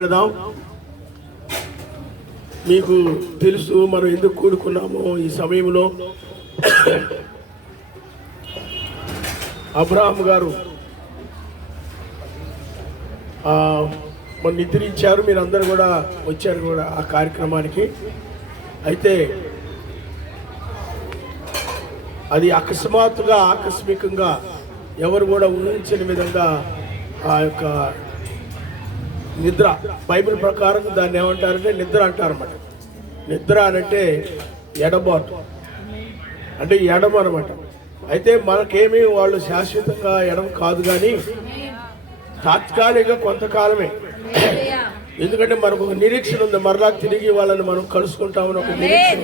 పెడదాం. మీకు తెలుసు మనం ఎందుకు కూడుకున్నామో. ఈ సమయంలో అబ్రహాం గారు మన నిద్రించారు. మీరు అందరూ కూడా వచ్చారు కూడా ఆ కార్యక్రమానికి. అయితే అది అకస్మాత్తుగా ఆకస్మికంగా ఎవరు కూడా ఊహించని విధంగా ఆ యొక్క నిద్ర, బైబిల్ ప్రకారం దాన్ని ఏమంటారంటే నిద్ర అంటారన్నమాట. నిద్ర అనంటే ఎడబాటు, అంటే ఎడమ అనమాట. అయితే మనకేమీ వాళ్ళు శాశ్వతంగా ఎడమ కాదు, కానీ తాత్కాలిక కొంతకాలమే. ఎందుకంటే మనకు ఒక నిరీక్షణ ఉంది, మరలా తిరిగి వాళ్ళని మనం కలుసుకుంటామని ఒక నిరీక్షణ.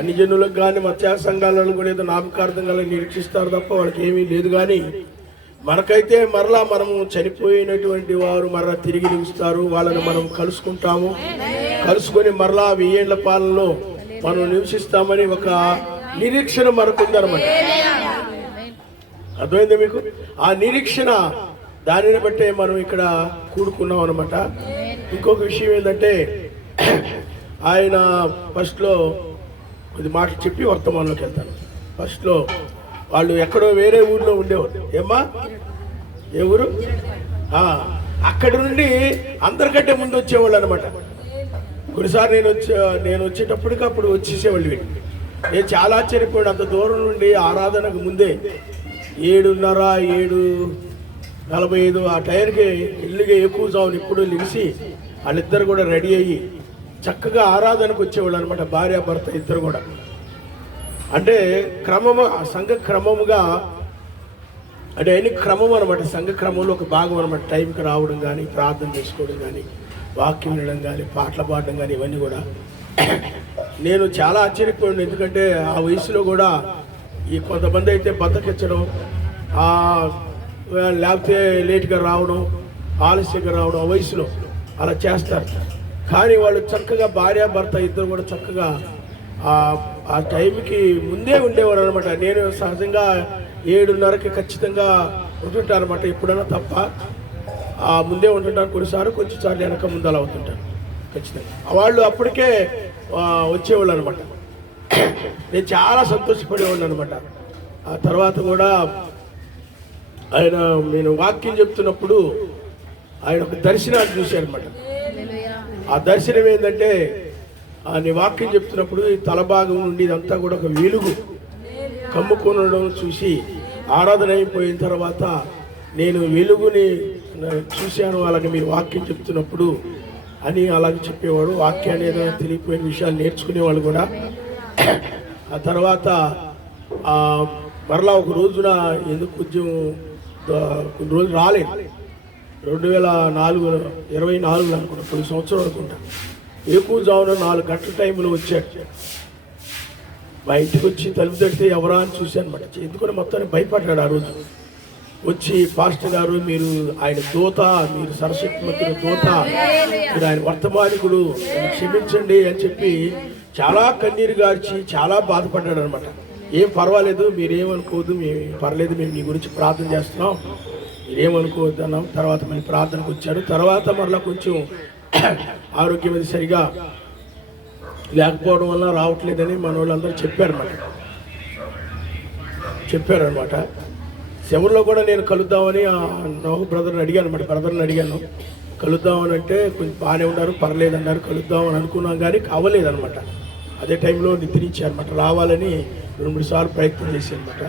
అన్ని జనులకు కానీ మత్స్య సంఘాలను కూడా ఏదో నామకార్థంగా నిరీక్షిస్తారు తప్ప వాళ్ళకి ఏమీ లేదు. కానీ మనకైతే మరలా మనము చనిపోయినటువంటి వారు మరలా తిరిగి నిలుస్తారు, వాళ్ళని మనం కలుసుకుంటాము. కలుసుకొని మరలా 1000 ఏళ్ల పాలనలో మనం నివసిస్తామని ఒక నిరీక్షణ మనకుందనమాట. అర్థమైంది మీకు? ఆ నిరీక్షణ, దానిని బట్టే మనం ఇక్కడ కూడుకున్నాం అనమాట. ఇంకొక విషయం ఏంటంటే, ఆయన ఫస్ట్లో కొద్ది మాటలు చెప్పి వర్తమానంలోకి వెళ్తాను. ఫస్ట్లో వాళ్ళు ఎక్కడో వేరే ఊర్లో ఉండేవారు. ఏమ్మా, ఏ ఊరు? అక్కడి నుండి అందరికంటే ముందు వచ్చేవాళ్ళు అనమాట. కొన్నిసార్లు నేను వచ్చేటప్పటికి అప్పుడు వచ్చేసేవాళ్ళు వీళ్ళు. నేను చాలా ఆశ్చర్యపోయాడు. అంత దూరం నుండి ఆరాధనకు ముందే 7:30, 7:45 ఆ టైంకి ఇల్లుగా ఎక్కువ జావుని ఇప్పుడు లిగిసి వాళ్ళిద్దరు కూడా రెడీ అయ్యి చక్కగా ఆరాధనకు వచ్చేవాళ్ళు అనమాట. భార్య భర్త ఇద్దరు కూడా. అంటే క్రమము, సంఘ క్రమముగా, అంటే అన్ని క్రమం అనమాట. సంఘ క్రమంలో ఒక భాగం అనమాట. టైంకి రావడం కానీ, ప్రార్థన చేసుకోవడం కానీ, వాక్యం వినడం కానీ, పాటలు పాడడం కానీ, ఇవన్నీ కూడా. నేను చాలా ఆశ్చర్యపోయాను. ఎందుకంటే ఆ వయసులో కూడా ఈ కొంతమంది అయితే బద్దకిచ్చడం, లేకపోతే లేట్గా రావడం, ఆలస్యంగా రావడం, ఆ వయసులో అలా చేస్తారు. కానీ వాళ్ళు చక్కగా భార్య భర్త ఇద్దరు కూడా చక్కగా ఆ టైంకి ముందే ఉండేవారు అనమాట. నేను సహజంగా 7:30కి ఖచ్చితంగా ఉంటుంటాను అనమాట. ఎప్పుడైనా తప్ప ముందే ఉంటుంటాను. కొన్నిసార్లు కొంచెంసార్లు వెనక ముందు అలా అవుతుంటాను ఖచ్చితంగా. వాళ్ళు అప్పటికే వచ్చేవాళ్ళు అనమాట. నేను చాలా సంతోషపడేవాళ్ళు అనమాట. ఆ తర్వాత కూడా ఆయన, నేను వాక్యం చెప్తున్నప్పుడు ఆయన ఒక దర్శనాన్ని చూశారనమాట. ఆ దర్శనం ఏంటంటే, నీ వాక్యం చెప్తున్నప్పుడు ఈ తలభాగం నుండి ఇదంతా కూడా ఒక వెలుగు కమ్ముకొనడం చూసి, ఆరాధన అయిపోయిన తర్వాత నేను వెలుగుని చూశాను అలాగే మీరు వాక్యం చెప్తున్నప్పుడు అని అలాగే చెప్పేవాడు. వాక్యాన్ని ఏదైనా తెలియపోయిన విషయాలు నేర్చుకునేవాళ్ళు కూడా. ఆ తర్వాత మరలా ఒక రోజున ఎందుకు కొంచెం కొన్ని రోజులు రాలేదు. 2024 అనుకుంటా, 10 సంవత్సరాలు అనుకుంటా. ఎక్కువ జామున 4 గంటల టైంలో వచ్చాడు. మా ఇంటికి వచ్చి తలుపు తడితే ఎవరా అని చూశాను అనమాట. ఎందుకంటే మొత్తాన్ని భయపడ్డాడు. ఆ రోజు వచ్చి, పాస్టర్ గారు మీరు ఆయన దూత, మీరు సరస్వతిమంతుని దూత, మీరు ఆయన వర్తమానికుడు, క్షమించండి అని చెప్పి చాలా కన్నీరు గార్చి చాలా బాధపడ్డాడు అనమాట. ఏం పర్వాలేదు, మీరేమనుకోవద్దు, పర్లేదు, మేము మీ గురించి ప్రార్థన చేస్తున్నాం, మీరేమనుకోవద్దు అన్నాం. తర్వాత మళ్ళీ ప్రార్థనకు వచ్చాడు. తర్వాత మరలా కొంచెం ఆరోగ్యం అది సరిగా లేకపోవడం వల్ల రావట్లేదని మన వాళ్ళందరూ చెప్పారనమాట. శివర్లో కూడా నేను కలుద్దామని నోహు బ్రదర్ని అడిగాను అనమాట. బ్రదర్ని అడిగాను కలుద్దామని, అంటే కొంచెం బాగానే ఉన్నారు, పర్లేదన్నారు. కలుద్దామని అనుకున్నాం కానీ అవ్వలేదనమాట. అదే టైంలో నిద్రించారనమాట. రావాలని 2-3 సార్లు ప్రయత్నం చేశానమాట.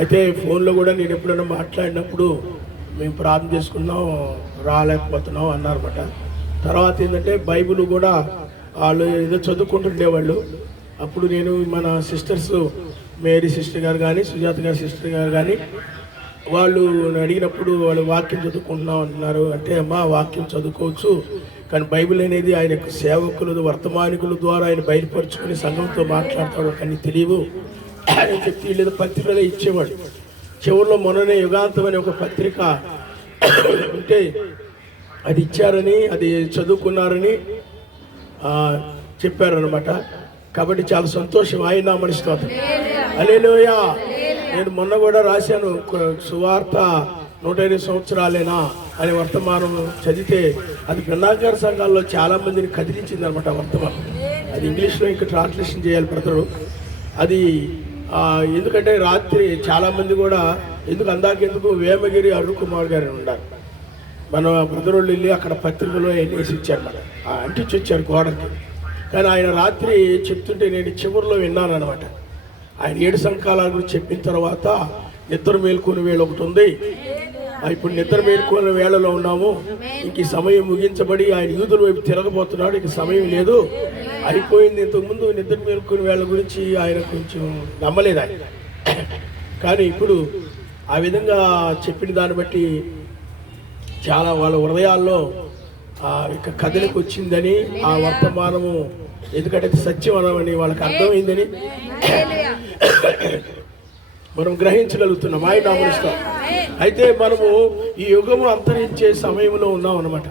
అయితే ఫోన్లో కూడా నేను ఎప్పుడైనా మాట్లాడినప్పుడు మేము ప్రార్థన చేసుకున్నాం, రాలేకపోతున్నాం అన్నారన్నమాట. తర్వాత ఏంటంటే బైబిల్ కూడా వాళ్ళు ఏదో చదువుకుంటుండేవాళ్ళు. అప్పుడు నేను మన సిస్టర్స్, మేరీ సిస్టర్ గారు కానీ, సుజాత గారి సిస్టర్ గారు కానీ, వాళ్ళు అడిగినప్పుడు వాళ్ళు వాక్యం చదువుకుంటున్నాం అంటున్నారు. అంటే అమ్మా, వాక్యం చదువుకోవచ్చు, కానీ బైబిల్ అనేది ఆయన యొక్క సేవకులు, వర్తమానికుల ద్వారా ఆయన బయలుపరుచుకొని సంఘంతో మాట్లాడతాడు, కానీ తెలియవు అని చెప్పి వీళ్ళు పత్రికలే ఇచ్చేవాడు. చివరిలో మొన్ననే యుగాంతం అనే ఒక పత్రిక ఉంటే అది ఇచ్చారని, అది చదువుకున్నారని చెప్పారనమాట. కాబట్టి చాలా సంతోషం. ఆయన మనిషి హల్లెలూయా. నేను మొన్న కూడా రాశాను, సువార్త 120 సంవత్సరాలేనా అనే వర్తమానం చదివితే అది గ్రంథాగార సంఘాల్లో చాలామందిని కదిలించింది అనమాట వర్తమానం. అది ఇంగ్లీష్లో ఇంకా ట్రాన్స్లేషన్ చేయాలి బ్రదరు. అది ఎందుకంటే రాత్రి చాలామంది కూడా ఎందుకు వేమగిరి అరుణ్ కుమార్ గారు ఉన్నారు, మన బ్రదరోళ్ళు వెళ్ళి అక్కడ పత్రికలో వేసి ఇచ్చారు, మన అంటించి వచ్చారు గోడకి. కానీ ఆయన రాత్రి చెప్తుంటే నేను చివరిలో విన్నాను అనమాట. ఆయన 7 సంకాలాల గురించి చెప్పిన తర్వాత నిద్ర మేల్కొనే వేళ ఒకటి ఉంది, ఇప్పుడు నిద్ర మేల్కొనే వేళలో ఉన్నాము, ఇంక ఈ సమయం ముగించబడి ఆయన యూదుల వైపు తిరగబోతున్నాడు, ఇంక సమయం లేదు, అయిపోయింది. ఇంతకుముందు నిద్ర మేల్కొనే వేళ గురించి ఆయన కొంచెం నమ్మలేదు ఆయన. కానీ ఇప్పుడు ఆ విధంగా చెప్పిన దాన్ని బట్టి చాలా వాళ్ళ హృదయాల్లో ఇక కథలకు వచ్చిందని ఆ వర్తమానము, ఎందుకంటే సత్యం అనమని వాళ్ళకి అర్థమైందని మనం గ్రహించగలుగుతున్నాం. ఆయన నామరుస్తాం. అయితే మనము ఈ యుగము అంతరించే సమయంలో ఉన్నాం అన్నమాట.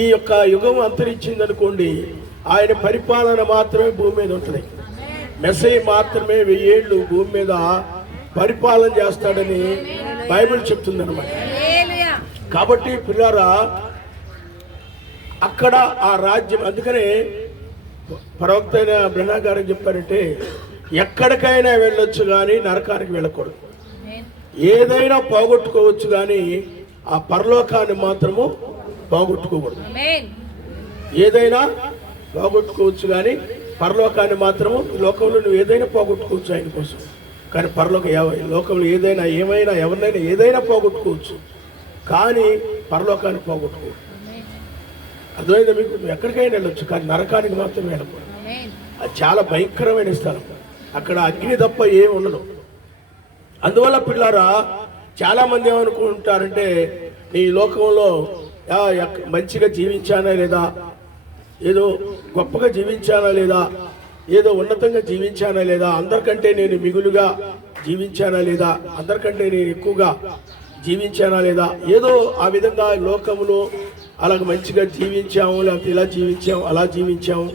ఈ యొక్క యుగము అంతరించిందనుకోండి, ఆయన పరిపాలన మాత్రమే భూమి మీద ఉంటుంది. మెస్సయ్య మాత్రమే 1000 ఏళ్ళు భూమి మీద పరిపాలన చేస్తాడని బైబిల్ చెప్తుందన్నమాట. కాబట్టి పిల్లారా, అక్కడ ఆ రాజ్యం, అందుకనే ప్రవక్త అయిన బ్రహ్నా గారు చెప్పారంటే ఎక్కడికైనా వెళ్ళొచ్చు కానీ నరకానికి వెళ్ళకూడదు. ఏదైనా పోగొట్టుకోవచ్చు కానీ ఆ పరలోకాన్ని మాత్రము పోగొట్టుకోకూడదు. ఏదైనా పోగొట్టుకోవచ్చు కానీ పరలోకాన్ని మాత్రము, లోకంలో నువ్వు ఏదైనా పోగొట్టుకోవచ్చు ఆయన కోసం, కానీ లోకంలో ఏమైనా ఎవరినైనా ఏదైనా పోగొట్టుకోవచ్చు కానీ పరలోకాన్ని పోగొట్టుకోవచ్చు. అర్థమైందా మీకు? నువ్వు ఎక్కడికైనా వెళ్ళొచ్చు కానీ నరకానికి మాత్రం వెళ్ళకూడదు. అది చాలా భయంకరమైన స్థలం, అక్కడ అగ్ని తప్ప ఏమి ఉండదు. అందువల్ల పిల్లారా, చాలామంది ఏమనుకుంటారంటే ఈ లోకంలో మంచిగా జీవించానా లేదా, ఏదో గొప్పగా జీవించానా లేదా, ఏదో ఉన్నతంగా జీవించానా లేదా, అందరికంటే నేను మిగులుగా జీవించానా లేదా, అందరికంటే నేను ఎక్కువగా జీవించానా లేదా, ఏదో ఆ విధంగా లోకంలో అలాగ మంచిగా జీవించాము, లేకపోతే ఇలా జీవించాము, అలా జీవించాము,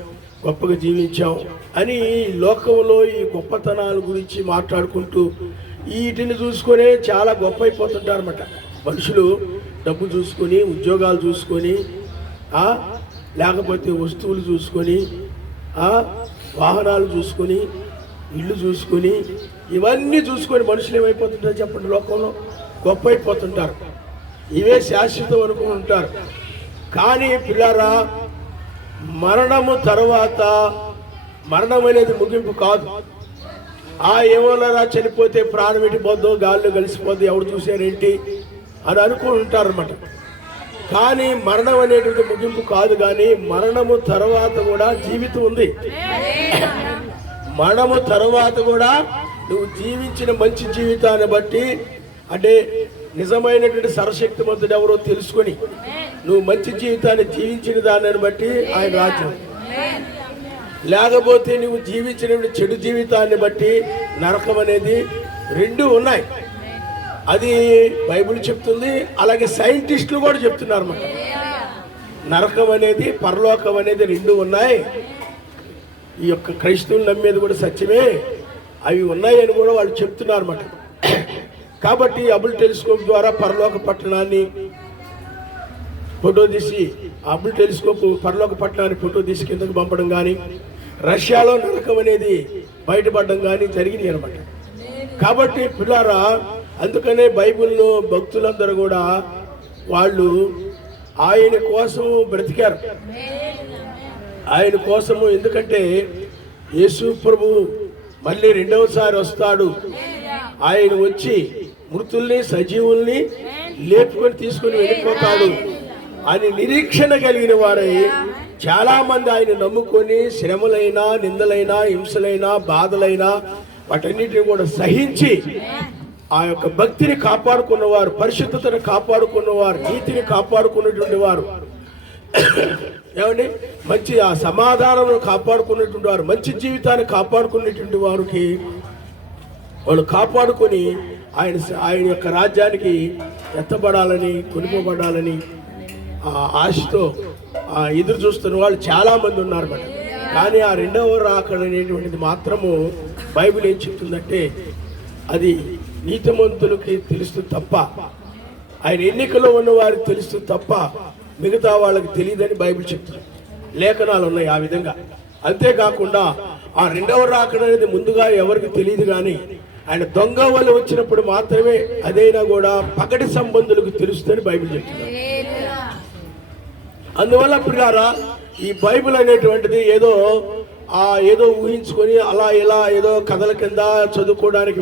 గొప్పగా జీవించాము అని లోకంలో ఈ గొప్పతనాల గురించి మాట్లాడుకుంటూ వీటిని చూసుకొని చాలా గొప్ప అయిపోతుంటారు అన్నమాట. మనుషులు డబ్బు చూసుకొని, ఉద్యోగాలు చూసుకొని, లేకపోతే వస్తువులు చూసుకొని, వాహనాలు చూసుకొని, ఇల్లు చూసుకొని, ఇవన్నీ చూసుకొని మనుషులు ఏమైపోతుంటారు చెప్పండి? లోకంలో గొప్ప అయిపోతుంటారు, ఇవే శాశ్వతం అనుకుంటుంటారు. కానీ పిల్లారా, మరణము తర్వాత మరణం అనేది ముగింపు కాదు. ఏమోనరా చనిపోతే ప్రాణం ఎట్టిపోద్దో, గాల్లో కలిసిపోద్దో, ఎవరు చూశారేంటి అని అనుకుంటారన్నమాట. కానీ మరణం అనేటువంటి ముగింపు కాదు. కానీ మరణము తర్వాత కూడా జీవితం ఉంది. మరణము తర్వాత కూడా నువ్వు జీవించిన మంచి జీవితాన్ని బట్టి, అంటే నిజమైనటువంటి సర్వశక్తిమంతుడు ఎవరో తెలుసుకొని నువ్వు మంచి జీవితాన్ని జీవించిన దానిని బట్టి ఆయన రాజ్యం, లేకపోతే నువ్వు జీవించిన చెడు జీవితాన్ని బట్టి నరకం అనేది రెండు ఉన్నాయి. అది బైబిల్ చెప్తుంది, అలాగే సైంటిస్టులు కూడా చెప్తున్నారు అన్నమాట. నరకం అనేది పరలోకం అనేది రెండు ఉన్నాయి. ఈ యొక్క క్రైస్తవులు నమ్మేది కూడా సత్యమే, అవి ఉన్నాయని కూడా వాళ్ళు చెప్తున్నారు అన్నమాట. కాబట్టి హబుల్ టెలిస్కోప్ ద్వారా పరలోక పట్టణాన్ని ఫోటో తీసి, హబుల్ టెలిస్కోప్ పరలోక పట్టణాన్ని ఫోటో తీసి కిందకు పంపడం కానీ, రష్యాలో నరకం అనేది బయటపడడం కానీ జరిగినాయి అనమాట. కాబట్టి పిల్లారా, అందుకనే బైబిల్లో భక్తులందరూ కూడా వాళ్ళు ఆయన కోసము బ్రతికారు, ఆయన కోసము. ఎందుకంటే యేసు ప్రభు మళ్ళీ రెండవసారి వస్తాడు, ఆయన వచ్చి మృతుల్ని సజీవుల్ని లేపుకొని తీసుకుని వెళ్ళిపోతాడు అని నిరీక్షణ కలిగిన వారై చాలా మంది ఆయన నమ్ముకొని శ్రమలైనా, నిందలైనా, హింసలైనా, బాధలైనా వాటన్నిటిని కూడా సహించి ఆ యొక్క భక్తిని కాపాడుకున్నవారు, పరిశుద్ధతను కాపాడుకున్నవారు, నీతిని కాపాడుకున్నటువంటి వారు, ఏమండి మంచి ఆ సమాధానం కాపాడుకున్నటువంటి వారు, మంచి జీవితాన్ని కాపాడుకున్నటువంటి వారికి వాళ్ళు కాపాడుకొని ఆయన యొక్క రాజ్యానికి ఎత్తబడాలని, కొనుకోబడాలని ఆశతో ఎదురు చూస్తున్న వాళ్ళు చాలామంది ఉన్నారు మేడం. కానీ ఆ రెండవ రాకడ అనేటువంటిది మాత్రము బైబిల్ ఏం చెప్తుందంటే అది నీతిమంతులకి తెలుస్తుంది తప్ప ఆయన ఎన్నికలో ఉన్న వారికి తెలుసు తప్ప మిగతా వాళ్ళకి తెలియదని బైబిల్ చెప్తుంది. లేఖనాలు ఉన్నాయి ఆ విధంగా. అంతేకాకుండా ఆ రెండవ రాకడ అనేది ముందుగా ఎవరికి తెలియదు, కానీ ఆయన దొంగ వల్ల వచ్చినప్పుడు మాత్రమే అదైనా కూడా పగటి సంబంధులకు తెలుస్తుందని బైబిల్ చెప్తుంది. అందువల్ల పిల్లారా, ఈ బైబిల్ అనేటువంటిది ఏదో ఊహించుకొని అలా ఇలా ఏదో కథల కింద చదువుకోవడానికి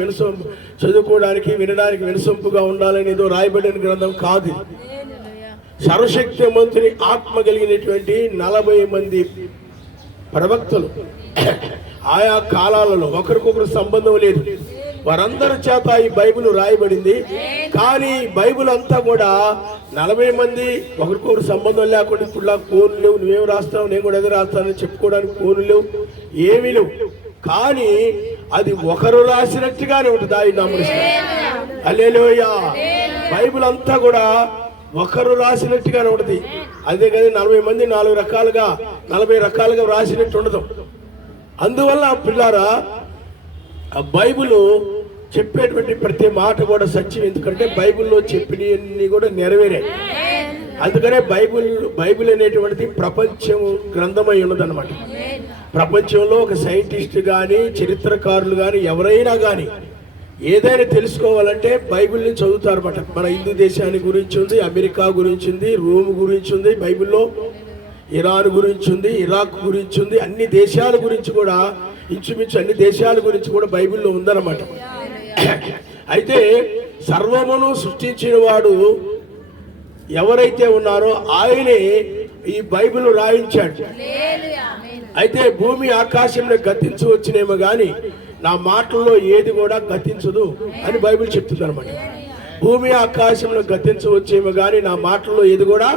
వినడానికి వినసొంపుగా ఉండాలని ఏదో రాయబడిన గ్రంథం కాదు. సర్వశక్తిమంతుని ఆత్మ కలిగినటువంటి 40 మంది ప్రవక్తలు ఆయా కాలాలలో ఒకరికొకరు సంబంధం లేదు, వారందరి చేత ఈ బైబిల్ రాయబడింది. కానీ బైబిల్ అంతా కూడా 40 మంది ఒకరికొకరు సంబంధం లేకుండా ఇప్పుడు ఫోన్లు లేవు, నువ్వేం రాస్తావు నేను కూడా అదే రాస్తానని చెప్పుకోవడానికి ఫోన్లు లేవు, ఏమీ లేవు. కానీ అది ఒకరు రాసినట్టుగానే ఉంటుంది. ఆయన నమ్మకం హల్లెలూయా. బైబిల్ అంతా కూడా ఒకరు రాసినట్టుగానే ఉంటుంది. అదే కానీ 40 మంది 40 రకాలుగా రాసినట్టు ఉండదు. అందువల్ల పిల్లారా, ఆ బైబిల్ చెప్పేటువంటి ప్రతి మాట కూడా సత్యం. ఎందుకంటే బైబిల్లో చెప్పినవన్నీ కూడా నెరవేరాయి. అందుకనే బైబిల్ అనేటువంటిది ప్రపంచం గ్రంథమై ఉన్నదన్నమాట. ప్రపంచంలో ఒక సైంటిస్ట్ కానీ చరిత్రకారులు కానీ ఎవరైనా కానీ ఏదైనా తెలుసుకోవాలంటే బైబిల్ని చదువుతారన్నమాట. మన హిందూ దేశాన్ని గురించి ఉంది, అమెరికా గురించి ఉంది, రోమ్ గురించి ఉంది బైబిల్లో, ఇరాన్ గురించి ఉంది, ఇరాక్ గురించి ఉంది, అన్ని దేశాల గురించి కూడా ఇంచుమించు అన్ని దేశాల గురించి కూడా బైబిల్లో ఉందన్నమాట. అయితే సర్వమును సృష్టించిన వాడు ఎవరైతే ఉన్నారో ఆయనే ఈ బైబిల్ రాయించాడు. అయితే భూమి ఆకాశంలో గతించవచ్చునేమో కానీ నా మాటల్లో ఏది కూడా గతించదు అని బైబిల్ చెప్తుంది అనమాట. భూమి ఆకాశంలో గతించవచ్చేమో కానీ నా మాటల్లో ఏది కూడా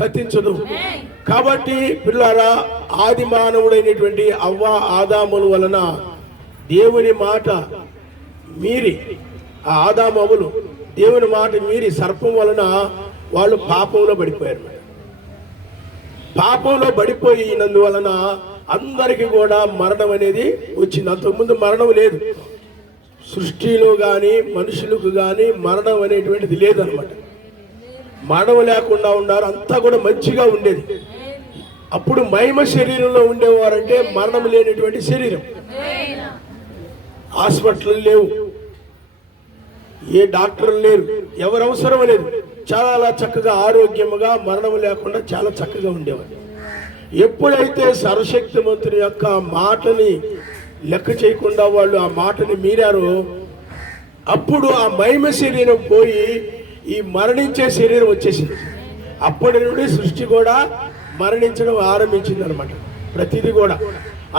గతించదు. కాబట్టి పిల్లారా, ఆది మానవుడైనటువంటి అవ్వ ఆదాముల వలన దేవుని మాట మీరి, ఆ ఆదామవులు దేవుని మాట మీరి సర్పం వలన వాళ్ళు పాపంలో పడిపోయారు. పాపంలో పడిపోయినందువలన అందరికీ కూడా మరణం అనేది వచ్చింది. అంతకుముందు మరణం లేదు, సృష్టిలో కానీ మనుషులకు కానీ మరణం అనేటువంటిది లేదనమాట. మరణం లేకుండా ఉన్నారు, అంతా కూడా మంచిగా ఉండేది. అప్పుడు మహిమ శరీరంలో ఉండేవారంటే మరణం లేనటువంటి శరీరం. హాస్పిటల్ లేవు, ఏ డాక్టర్లు లేరు, ఎవరు అవసరం లేదు. చాలా చక్కగా ఆరోగ్యముగా మరణం లేకుండా చాలా చక్కగా ఉండేవారు. ఎప్పుడైతే సర్వశక్తిమంతుని యొక్క మాటని లెక్క చేయకుండా వాళ్ళు ఆ మాటని మీరారో అప్పుడు ఆ మహిమ శరీరం పోయి ఈ మరణించే శరీరం వచ్చేసింది. అప్పటి నుండి సృష్టి కూడా మరణించడం ఆరంభించింది అనమాట, ప్రతిదీ కూడా.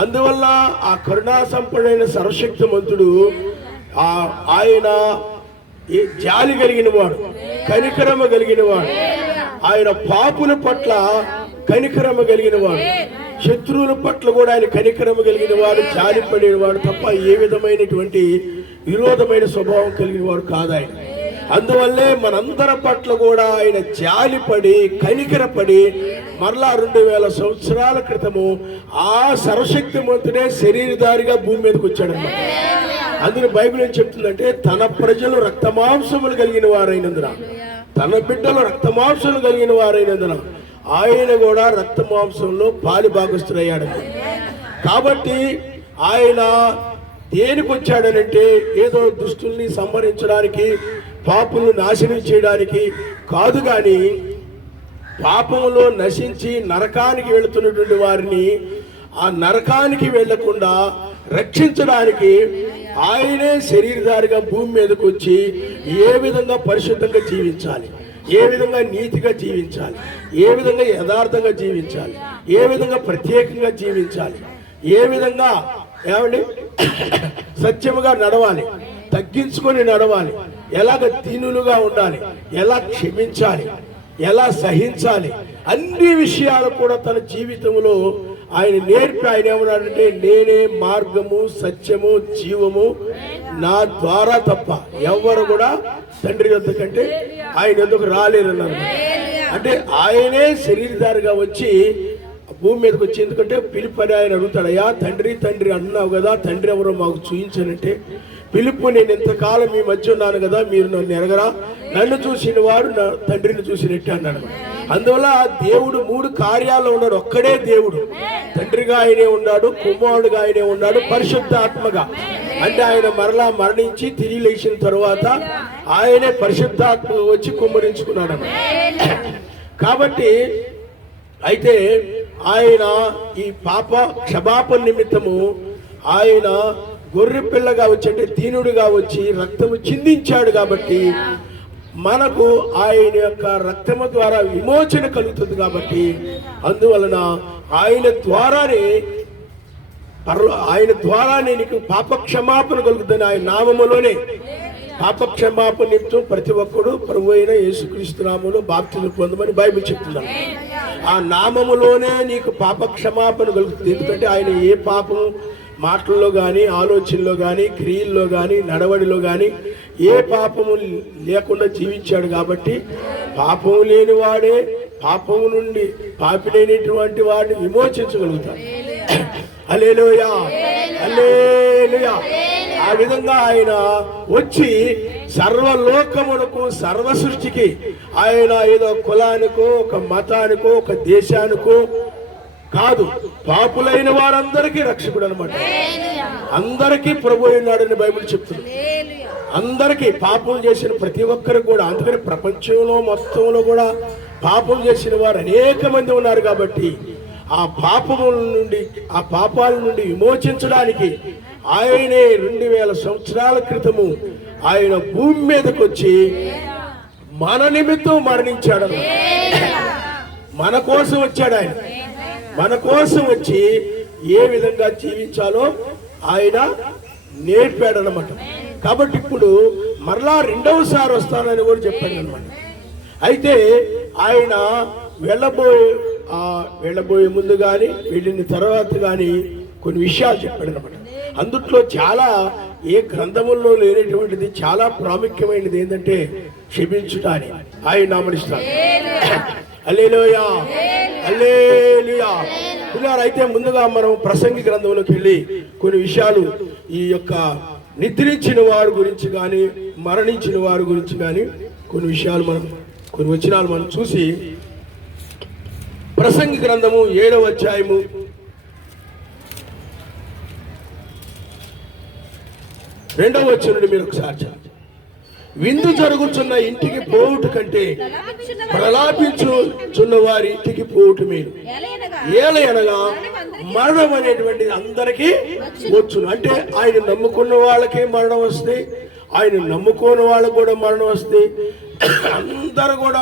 అందువల్ల ఆ కరుణా సంపన్నుడైన సర్వశక్తిమంతుడు ఆయన జాలి కలిగిన వాడు, కనికరమ కలిగిన వాడు, ఆయన పాపుల పట్ల కనికరమ కలిగిన వాడు, శత్రువుల పట్ల కూడా ఆయన కనికరమ కలిగిన వాడు, జాలి పడిన వాడు తప్ప ఏ విధమైనటువంటి విరోధమైన స్వభావం కలిగిన వాడు కాదు ఆయన. అందువల్లే మనందరి పట్ల కూడా ఆయన జాలిపడి కనికరపడి మరలా 2000 సంవత్సరాల క్రితము ఆ సర్వశక్తిమంతుడే శరీరధారిగా భూమి మీదకి వచ్చాడన్నమాట. అందులో బైబిల్ ఏం చెప్తుందంటే, తన ప్రజలు రక్తమాంసములు కలిగిన వారైనందున, తన బిడ్డలు రక్తమాంసములు కలిగిన వారైనందున ఆయన కూడా రక్తమాంసంలో పాలి భాగస్తుడయ్యాడు. కాబట్టి ఆయన దేనికి వచ్చాడనంటే ఏదో దుష్టుల్ని సంహరించడానికి, పాపులను నాశనం చేయడానికి కాదు, కానీ పాపంలో నశించి నరకానికి వెళుతున్నటువంటి వారిని ఆ నరకానికి వెళ్లకుండా రక్షించడానికి ఆయనే శరీరధారిగా భూమి మీదకి వచ్చి ఏ విధంగా పరిశుద్ధంగా జీవించాలి, ఏ విధంగా నీతిగా జీవించాలి, ఏ విధంగా యథార్థంగా జీవించాలి, ఏ విధంగా ప్రత్యేకంగా జీవించాలి, ఏ విధంగా సత్యముగా నడవాలి, తగ్గించుకొని నడవాలి, ఎలాగ దీనులుగా ఉండాలి, ఎలా క్షమించాలి, ఎలా సహించాలి, అన్ని విషయాలు కూడా తన జీవితంలో ఆయన నేర్పి ఆయన ఏమన్నాడంటే, నేనే మార్గము సత్యము జీవము, నా ద్వారా తప్ప ఎవరు కూడా తండ్రి యొద్దకంటే ఆయన ఎందుకు రాలేరన్నారు. అంటే ఆయనే శరీరధారిగా వచ్చి భూమి మీదకి వచ్చి, ఎందుకంటే పిలిపని ఆయన అడుగుతాడు, అయ్యా తండ్రి తండ్రి అన్నావు కదా, తండ్రి ఎవరో మాకు చూపించానంటే పిలుపు, నేను ఇంతకాలం మీ మధ్య ఉన్నాను కదా, మీరు నన్ను ఎరగరా, నన్ను చూసిన వాడు నా తండ్రిని చూసినట్టు అన్నాడు. అందువల్ల దేవుడు 3 కార్యాల్లో ఉన్నాడు. ఒక్కడే దేవుడు, తండ్రిగా ఆయనే ఉన్నాడు, కుమారుడుగా ఆయనే ఉన్నాడు, పరిశుద్ధాత్మగా. అంటే ఆయన మరలా మరణించి తిరిగి లేచిన తర్వాత ఆయనే పరిశుద్ధాత్మగా వచ్చి కుమ్మరించుకున్నాడు. కాబట్టి అయితే ఆయన ఈ పాప క్షమాపణ నిమిత్తము ఆయన గొర్రె పిల్లగా వచ్చి, అంటే దీనుడిగా వచ్చి రక్తము చిందించాడు. కాబట్టి మనకు ఆయన యొక్క రక్తము ద్వారా విమోచన కలుగుతుంది. కాబట్టి అందువలన ఆయన ద్వారానే నీకు పాప క్షమాపణ కలుగుతుంది. ఆయన నామములోనే పాప క్షమాపణ నిమిత్తం ప్రతి ఒక్కడు ప్రభు అయిన యేసుక్రీస్తు నామములో బాప్తిజం పొందమని బైబిల్ చెప్తున్నాను. ఆ నామములోనే నీకు పాప క్షమాపణ కలుగుతుంది. ఎందుకంటే ఆయన ఏ పాపము మాటల్లో కానీ, ఆలోచనలో కానీ, క్రియల్లో కానీ, నడవడిలో కానీ ఏ పాపము లేకుండా జీవించాడు. కాబట్టి పాపము లేని వాడే పాపము నుండి పాపిలేనిటువంటి వాడిని విమోచించగలుగుతాడు. హల్లెలూయా, హల్లెలూయా. ఆ విధంగా ఆయన వచ్చి సర్వలోకమునకు, సర్వ సృష్టికి ఆయన ఏదో కులానికో, ఒక మతానికో, ఒక దేశానికో కాదు, పాపులైన వారందరికీ రక్షకుడు అనమాట. అందరికీ ప్రభు ఉన్నాడని బైబిల్ చెప్తుంది. అందరికీ, పాపం చేసిన ప్రతి ఒక్కరికి కూడా. అందుకని ప్రపంచంలో మొత్తంలో కూడా పాపం చేసిన వారు అనేక మంది ఉన్నారు. కాబట్టి ఆ పాపాల నుండి విమోచించడానికి ఆయనే 2000 సంవత్సరాల క్రితము ఆయన భూమి మీదకి వచ్చి మన నిమిత్తం మరణించాడు. మన కోసం వచ్చాడు. ఆయన మన కోసం వచ్చి ఏ విధంగా జీవించాలో ఆయన నేర్పాడనమాట. కాబట్టి ఇప్పుడు మరలా 2వసారి వస్తానని కూడా చెప్పాడు అనమాట. అయితే ఆయన వెళ్ళబోయే ముందు కానీ, వెళ్ళిన తర్వాత కానీ కొన్ని విషయాలు చెప్పాడు అనమాట. అందుట్లో చాలా, ఏ గ్రంథముల్లో లేనటువంటిది, చాలా ప్రాముఖ్యమైనది ఏంటంటే క్షమించుట అని. ఆయన నామనిస్తాడు. హల్లెలూయా, హల్లెలూయా. అయితే ముందుగా మనం ప్రసంగి గ్రంథంలోకి వెళ్ళి కొన్ని విషయాలు, ఈ యొక్క నిద్రించిన వారి గురించి కానీ, మరణించిన వారి గురించి కానీ కొన్ని విషయాలు, కొన్ని వచనాలు మనం చూసి, ప్రసంగి గ్రంథము 7వ అధ్యాయము 2వ వచనం నుండి మీరు ఒకసారి చదవండి. విందు జరుగుతున్న ఇంటికి పోవుట కంటే ప్రలాపించుచున్న వారి ఇంటికి పోవుట మేలు. ఏలయనగా మరణం అనేటువంటిది అందరికీ వచ్చును. అంటే ఆయన నమ్ముకున్న వాళ్ళకి మరణం వస్తే, ఆయన నమ్ముకోని వాళ్ళకు కూడా మరణం వస్తే, అందరూ కూడా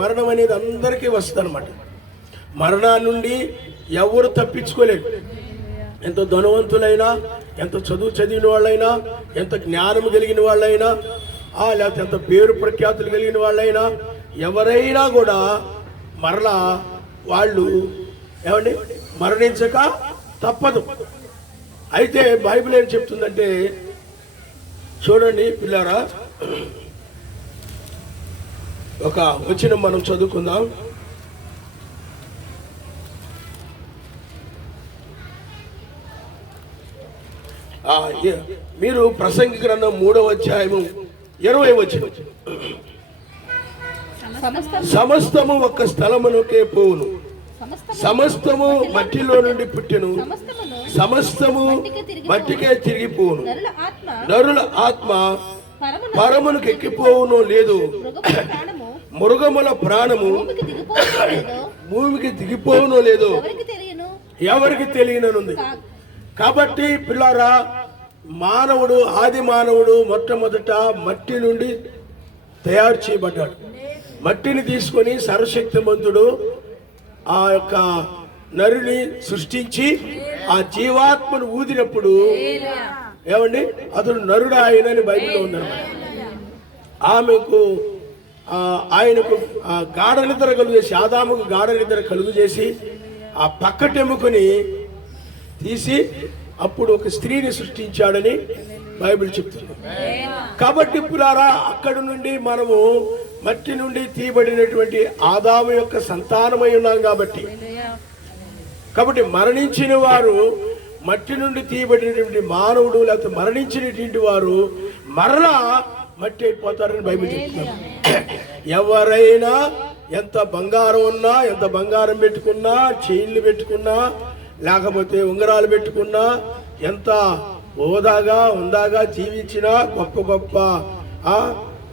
మరణం అనేది అందరికీ వస్తుంది అనమాట. మరణాన్ని నుండి ఎవరు తప్పించుకోలేరు. ఎంత ధనవంతులైనా, ఎంత చదువు చదివిన వాళ్ళైనా, ఎంత జ్ఞానం కలిగిన వాళ్ళైనా, లేకపోతే ఎంత పేరు ప్రఖ్యాతులు కలిగిన వాళ్ళైనా, ఎవరైనా కూడా మరలా వాళ్ళు మరణించక తప్పదు. అయితే బైబిల్ ఏం చెప్తుందంటే, చూడండి పిల్లారా, ఒక వచనం మనం చదువుకుందాం. మీరు ప్రసంగి గ్రంథం 3వ అధ్యాయము 20వ వచనం. సమస్తము ఒక్క స్థలమునకే పోవును, సమస్తము మట్టిలో నుండి పుట్టెను, సమస్తము మట్టికే తిరిగిపోవును. నరుల ఆత్మ పరమునికి ఎక్కిపోవునో లేదు, మృగముల ప్రాణము భూమికి దిగిపోవునో లేదో ఎవరికి తెలియనుంది. కాబట్టి పిల్లారా, మానవుడు, ఆది మానవుడు మొట్టమొదట మట్టి నుండి తయారు చేయబడ్డాడు. మట్టిని తీసుకొని సర్వశక్తిమంతుడు ఆ యొక్క నరుని సృష్టించి ఆ జీవాత్మను ఊదినప్పుడు అతడు నరుడు ఆయనని బైబిల్లో ఉందన్నమాట. ఆయనకు గాఢ నిద్ర కలుగు చేసి, ఆదాముకు గాఢ నిద్ర కలుగు చేసి ఆ పక్కటెముకని తీసి అప్పుడు ఒక స్త్రీని సృష్టించాడని బైబిల్ చెప్తుంది. కాబట్టి పులారా, అక్కడి నుండి మనము మట్టి నుండి తీయబడినటువంటి ఆదాము యొక్క సంతానమై ఉన్నాం. కాబట్టి మరణించిన వారు మట్టి నుండి తీయబడినటువంటి మానవుడు లేకపోతే మరణించినటువంటి వారు మరలా మట్టి అయిపోతారని బైబిల్ చెప్తున్నారు. ఎవరైనా ఎంత బంగారం ఉన్నా, ఎంత బంగారం పెట్టుకున్నా, చైన్లు పెట్టుకున్నా, లేకపోతే ఉంగరాలు పెట్టుకున్నా, ఎంత ఉందాగా జీవించినా, గొప్ప గొప్ప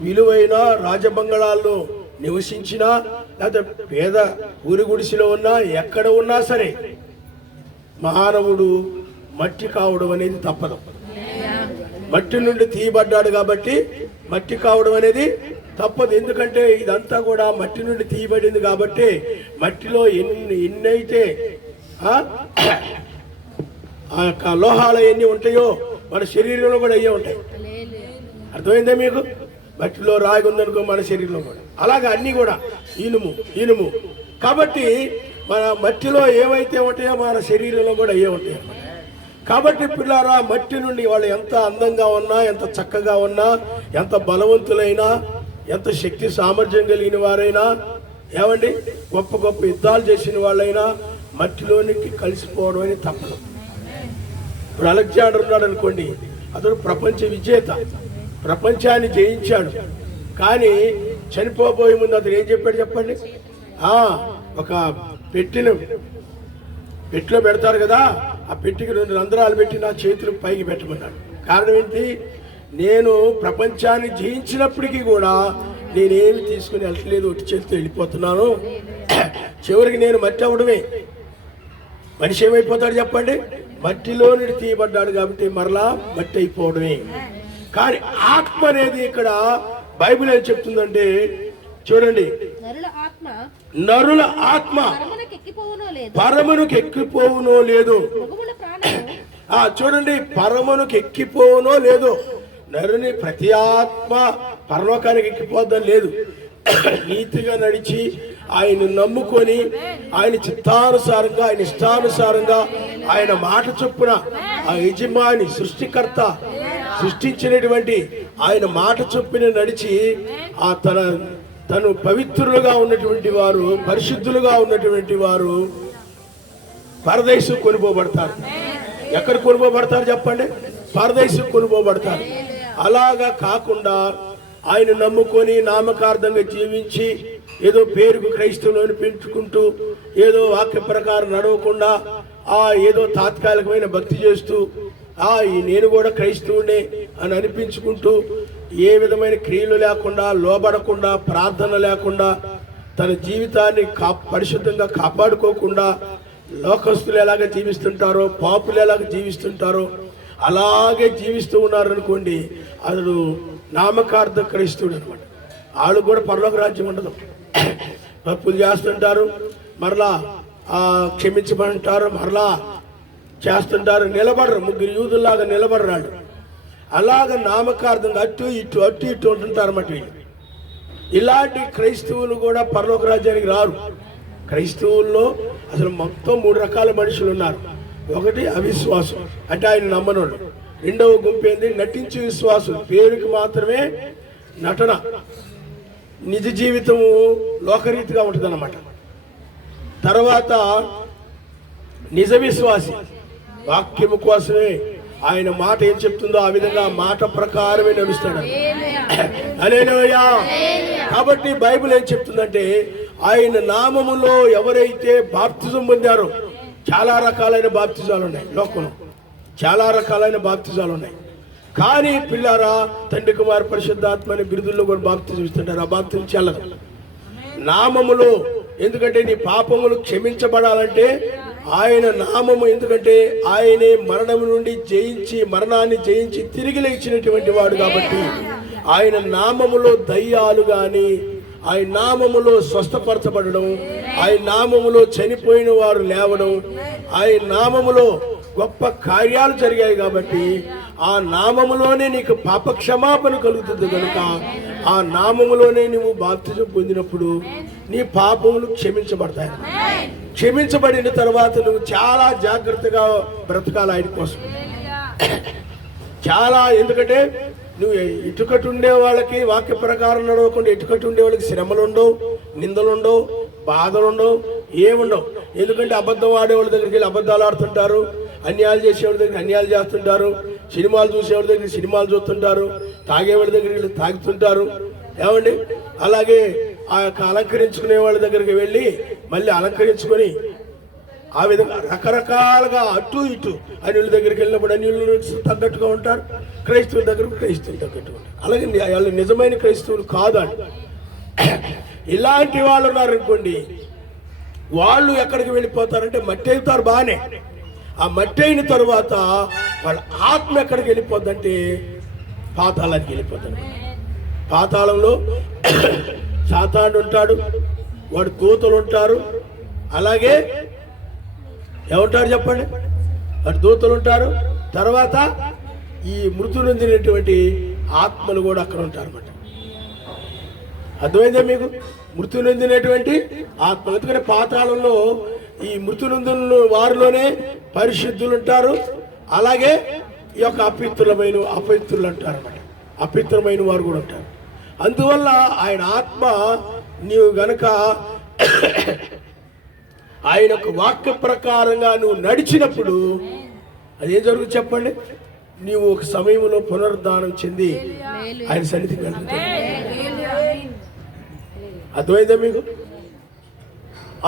విలువైన రాజబంగళాల్లో నివసించినా, లేకపోతే పేద ఊరి గుడిసిలో ఉన్నా, ఎక్కడ ఉన్నా సరే మానవుడు మట్టి కావడం అనేది తప్పదు. మట్టి నుండి తీయబడ్డాడు కాబట్టి మట్టి కావడం అనేది తప్పదు. ఎందుకంటే ఇదంతా కూడా మట్టి నుండి తీయబడింది కాబట్టి మట్టిలో ఎన్నైతే ఆ యొక్క లోహాలు ఎన్ని ఉంటాయో మన శరీరంలో కూడా అయ్యే ఉంటాయి. అర్థమైందా మీకు? మట్టిలో రాగి ఉందనుకో మన శరీరంలో కూడా అలాగే అన్నీ కూడా ఇనుము కాబట్టి మన మట్టిలో ఏవైతే ఉంటాయో మన శరీరంలో కూడా అయ్యే ఉంటాయి. కాబట్టి పిల్లారా, మట్టి నుండి వాళ్ళు ఎంత అందంగా ఉన్నా, ఎంత చక్కగా ఉన్నా, ఎంత బలవంతులైనా, ఎంత శక్తి సామర్థ్యం కలిగిన వారైనా, ఏమండి గొప్ప గొప్ప యుద్ధాలు చేసిన వాళ్ళైనా మట్టిలోనికి కలిసిపోవడం అనేది తప్పదు. ఇప్పుడు అలెగ్జాండర్ ఉన్నాడు అనుకోండి, అతడు ప్రపంచ విజేత, ప్రపంచాన్ని జయించాడు. కానీ చనిపోబోయే ముందు అతను ఏం చెప్పాడు చెప్పండి? ఒక పెట్టిలో పెడతారు కదా, ఆ పెట్టికి 2 రంధ్రాలు పెట్టి నా చేతులు పైకి పెట్టమన్నాడు. కారణం ఏంటి? నేను ప్రపంచాన్ని జయించినప్పటికీ కూడా నేనేమి తీసుకుని వెళ్ళట్లేదు, ఒట్టి చేతితో వెళ్ళిపోతున్నాను. చివరికి నేను మట్టి అవ్వడమే. మనిషి ఏమైపోతాడు చెప్పండి? మట్టిలో నుండి తీయబడ్డాడు కాబట్టి మరలా మట్టి అయిపోవడమే. కానీ ఆత్మ అనేది ఇక్కడ బైబిల్ ఏం చెప్తుందంటే చూడండి, నరుల ఆత్మ పరమునకు ఎక్కిపోవునో లేదు. చూడండి, పరమునకు ఎక్కిపోవునో లేదు. నరుని ప్రతి ఆత్మ పరలోకానికి ఎక్కిపోద్దని లేదు. నీతిగా నడిచి ఆయన నమ్ముకొని ఆయన చిత్తానుసారంగా, ఆయన ఇష్టానుసారంగా, ఆయన మాట చొప్పున ఆ యజమాని సృష్టికర్త సృష్టించినటువంటి ఆయన మాట చొప్పున నడిచి ఆ తను పవిత్రులుగా ఉన్నటువంటి వారు, పరిశుద్ధులుగా ఉన్నటువంటి వారు పరదేశం కొనుపోబడతారు. ఎక్కడ కొనుపోబడతారు చెప్పండి? పరదేశం కొనుపోబడతారు. అలాగా కాకుండా ఆయన నమ్ముకొని నామకార్థంగా జీవించి ఏదో పేరుకు క్రైస్తవులను పెంచుకుంటూ ఏదో వాక్య ప్రకారం నడవకుండా ఏదో తాత్కాలికమైన భక్తి చేస్తూ నేను కూడా క్రైస్తవుడే అని అనిపించుకుంటూ ఏ విధమైన క్రియలు లేకుండా, లోబడకుండా, ప్రార్థన లేకుండా, తన జీవితాన్ని పరిశుద్ధంగా కాపాడుకోకుండా లోకస్తులు ఎలాగ జీవిస్తుంటారో, పాపులు ఎలాగ జీవిస్తుంటారో అలాగే జీవిస్తూ ఉన్నారనుకోండి, అతడు నామకార్థ క్రైస్తవుడు అనమాట. వాళ్ళు కూడా పరలోక రాజ్యం ఉండదు. తప్పులు చేస్తుంటారు, మరలా క్షమించమంటారు, మరలా చేస్తుంటారు, నిలబడరు. 3 యూదుల్లాగా నిలబడరాడు. అలాగ నామకార్థంగా అటు ఇటు ఉంటుంటారు అన్నమాట. ఇలాంటి క్రైస్తవులు కూడా పరలోక రాజ్యానికి రారు. క్రైస్తవుల్లో అసలు మొత్తం 3 రకాల మనుషులు ఉన్నారు. ఒకటి అవిశ్వాసం, అంటే ఆయన నమ్మనోళ్ళు. రెండవ గుంపు ఏంది? నటించే విశ్వాసులు, పేరుకి మాత్రమే నటన, నిజ జీవితము లోకరీతిగా ఉంటుంది అన్నమాట. తర్వాత నిజ విశ్వాసి, వాక్యము కోసమే ఆయన మాట ఏం చెప్తుందో ఆ విధంగా మాట ప్రకారమే నడుస్తాడు. హల్లెలూయా. కాబట్టి బైబిల్ ఏం చెప్తుందంటే ఆయన నామములో ఎవరైతే బాప్తిజం పొందారో, చాలా రకాలైన బాప్తిజాలు ఉన్నాయి లోకంలో, చాలా రకాలైన బాప్తిజాలు ఉన్నాయి. కానీ పిల్లారా, తండ్రి కుమార పరిశుద్ధాత్మ అనే బిరుదుల్లో కూడా బాప్తిజం ఇస్తుంటారు. ఆ బాప్తిజం చెల్లదు నామములో. ఎందుకంటే నీ పాపములు క్షమించబడాలంటే ఆయన నామము, ఎందుకంటే ఆయనే మరణము నుండి మరణాన్ని జయించి తిరిగి లేచినటువంటి వాడు కాబట్టి ఆయన నామములో దయ్యాలు కానీ, ఆయన నామములో స్వస్థపరచబడడం, ఆయన నామములో చనిపోయిన వారు లేవడం, ఆయన నామములో గొప్ప కార్యాలు జరిగాయి కాబట్టి ఆ నామములోనే నీకు పాప క్షమాపణ కలుగుతుంది కనుక ఆ నామములోనే నువ్వు బాప్తిజం పొందినప్పుడు నీ పాపములు క్షమించబడతాయి. క్షమించబడిన తర్వాత నువ్వు చాలా జాగ్రత్తగా బ్రతకాలి ఆయన కోసం. చాలా, ఎందుకంటే నువ్వు ఇటుకట్టు ఉండే వాళ్ళకి వాక్య ప్రకారం నడవకుండా ఇటుకట్టు ఉండే వాళ్ళకి శ్రమలు ఉండవు, నిందలు ఉండవు, బాధలు ఉండవు, ఏముండవు. ఎందుకంటే అబద్ధం ఆడేవాళ్ళ దగ్గరికి వెళ్ళి అబద్ధాలు ఆడుతుంటారు, అన్యాయాలు చేసేవాడి దగ్గర అన్యాయాలు చేస్తుంటారు, సినిమాలు చూసేవాడి దగ్గర సినిమాలు చూస్తుంటారు, తాగేవాడి దగ్గర తాగుతుంటారు. ఏమండి, అలాగే ఆ యొక్క అలంకరించుకునే వాళ్ళ దగ్గరికి వెళ్ళి మళ్ళీ అలంకరించుకొని ఆ విధంగా రకరకాలుగా అటు ఇటు అన్యుల దగ్గరికి వెళ్ళినప్పుడు అన్యులు తగ్గట్టుగా ఉంటారు, క్రైస్తవుల దగ్గర క్రైస్తవులు తగ్గట్టుగా ఉంటారు. అలాగే వాళ్ళు నిజమైన క్రైస్తవులు కాదండి. ఇలాంటి వాళ్ళు ఉన్నారనుకోండి, వాళ్ళు ఎక్కడికి వెళ్ళిపోతారంటే మట్టి అవుతారు బాగానే. ఆ మట్టి అయిన తర్వాత వాళ్ళ ఆత్మ ఎక్కడికి వెళ్ళిపోద్దంటే పాతాళానికి వెళ్ళిపోతాడు. పాతాళంలో సాతానుడు ఉంటాడు, వాడు దూతలు ఉంటారు, అలాగే ఏమంటారు చెప్పండి, వాడు దూతలు ఉంటారు. తర్వాత ఈ మృతి నొందినటువంటి ఆత్మలు కూడా అక్కడ ఉంటారు అన్నమాట. అర్థమైందా మీకు? మృతి నొందినటువంటి ఆత్మ. ఎందుకంటే పాతాళంలో ఈ మృతి నొందిన వారిలోనే పరిశుద్ధులు ఉంటారు, అలాగే ఈ యొక్క అపవిత్రులు అంటారు అన్నమాట. అపవిత్రమైన వారు కూడా ఉంటారు. అందువల్ల ఆయన ఆత్మ నీవు గనక ఆయన యొక్క వాక్య ప్రకారంగా నువ్వు నడిచినప్పుడు అదేం జరుగుతుంది చెప్పండి, నీవు ఒక సమయంలో పునరుద్ధానం చెంది ఆయన సన్నిధికి వెళ్తుంది. అర్థమైందా మీకు?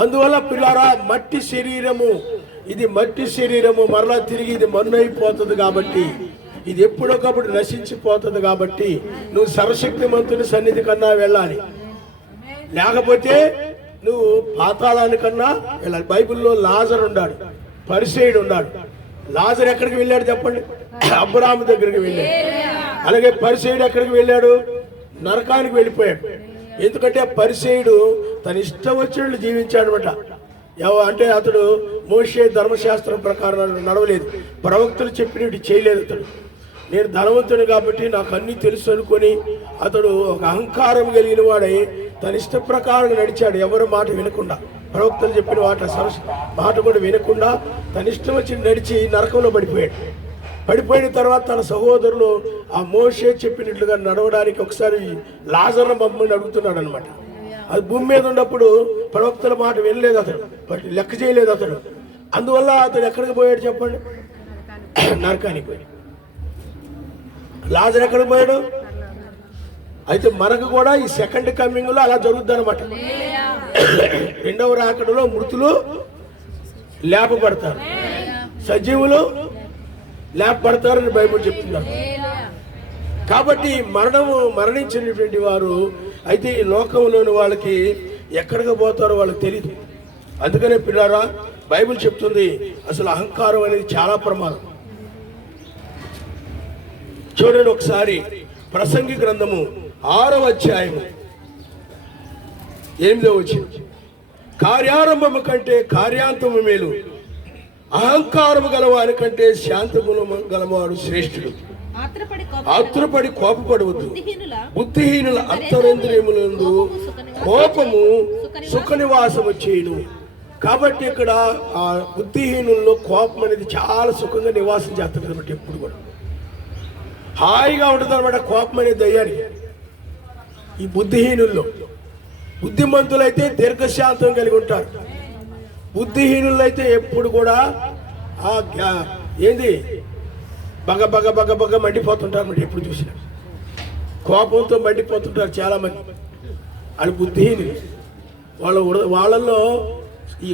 అందువల్ల పిల్లారా, మట్టి శరీరము, ఇది మట్టి శరీరము, మరలా తిరిగి ఇది మన్ను అయిపోతుంది కాబట్టి, ఇది ఎప్పుడొకప్పుడు నశించిపోతుంది కాబట్టి నువ్వు సర్వశక్తిమంతుని సన్నిధి కన్నా వెళ్ళాలి, లేకపోతే నువ్వు పాతాళానికన్నా వెళ్ళాలి. బైబిల్లో లాజరు ఉన్నాడు, పరిసేయుడు ఉన్నాడు. లాజరు ఎక్కడికి వెళ్ళాడు చెప్పండి? అబ్రాహాము దగ్గరికి వెళ్ళాడు. అలాగే పరిసేయుడు ఎక్కడికి వెళ్ళాడు? నరకానికి వెళ్ళిపోయాడు. ఎందుకంటే పరిసేయుడు తన ఇష్టం వచ్చినట్లు జీవించాడు అనమాట. అంటే అతడు మోషే ధర్మశాస్త్రం ప్రకారం నడవలేదు, ప్రవక్తలు చెప్పినట్టు చేయలేదు. అతడు నేను ధనవంతుడు కాబట్టి నాకు అన్నీ తెలుసు అనుకొని అతడు ఒక అహంకారం కలిగిన వాడై తన ఇష్ట ప్రకారం నడిచాడు. ఎవరి మాట వినకుండా, ప్రవక్తలు చెప్పిన మాట కూడా వినకుండా తన ఇష్టం వచ్చి నడిచి నరకంలో పడిపోయాడు. పడిపోయిన తర్వాత తన సహోదరులు ఆ మోషే చెప్పినట్లుగా నడవడానికి ఒకసారి లాజర్ను పంపమని అడుగుతున్నాడు అనమాట. అది భూమి మీద ఉన్నప్పుడు ప్రవక్తల మాట వినలేదు అతడు, లెక్క చేయలేదు అతడు. అందువల్ల అతడు ఎక్కడికి పోయాడు చెప్పండి? నరకానికి పోయాడు. లాజర్ ఎక్కడికి పోయాడు? అయితే మనకు కూడా ఈ సెకండ్ కమింగ్ లో అలా జరుగుద్ది అనమాట. రెండవ రాకడలో మృతులు లేపబడతారు, సజీవులు లేపబడతారని బైబిల్ చెప్తున్నారు. కాబట్టి మరణించినటువంటి వారు అయితే ఈ లోకంలోని వాళ్ళకి ఎక్కడికి పోతారో వాళ్ళకి తెలియదు. అందుకనే పిల్లారా, బైబిల్ చెప్తుంది అసలు అహంకారం అనేది చాలా ప్రమాదం. చూడండి ఒకసారి ప్రసంగి గ్రంథము 6వ అధ్యాయము 8వ వచనం. కార్యారంభము కంటే కార్యాంతము మేలు, అహంకారము గలవాని కంటే శాంత గుణము గలవాడు శ్రేష్ఠుడు. ఆత్రపడి కోపపడవద్దు, బుద్ధిహీనుల అంతరేంద్రియములందు కోపము సుఖ నివాసము చేయును. కాబట్టి ఇక్కడ ఆ బుద్ధిహీనుల్లో కోపం అనేది చాలా సుఖంగా నివాసం చేస్తుంది అనమాట. ఎప్పుడు కూడా హాయిగా ఉంటుంది అనమాట కోపం అనేది దయ్యానికి. ఈ బుద్ధిహీనుల్లో, బుద్ధిమంతులైతే దీర్ఘశాంతం కలిగి ఉంటారు. బుద్ధిహీనులు అయితే ఎప్పుడు కూడా ఏంది బగ బగ బగ బగ మండిపోతుంటారు అన్నమాట. ఎప్పుడు చూసినా కోపంతో మండిపోతుంటారు చాలామంది. వాళ్ళు బుద్ధిహీనులు. వాళ్ళల్లో ఈ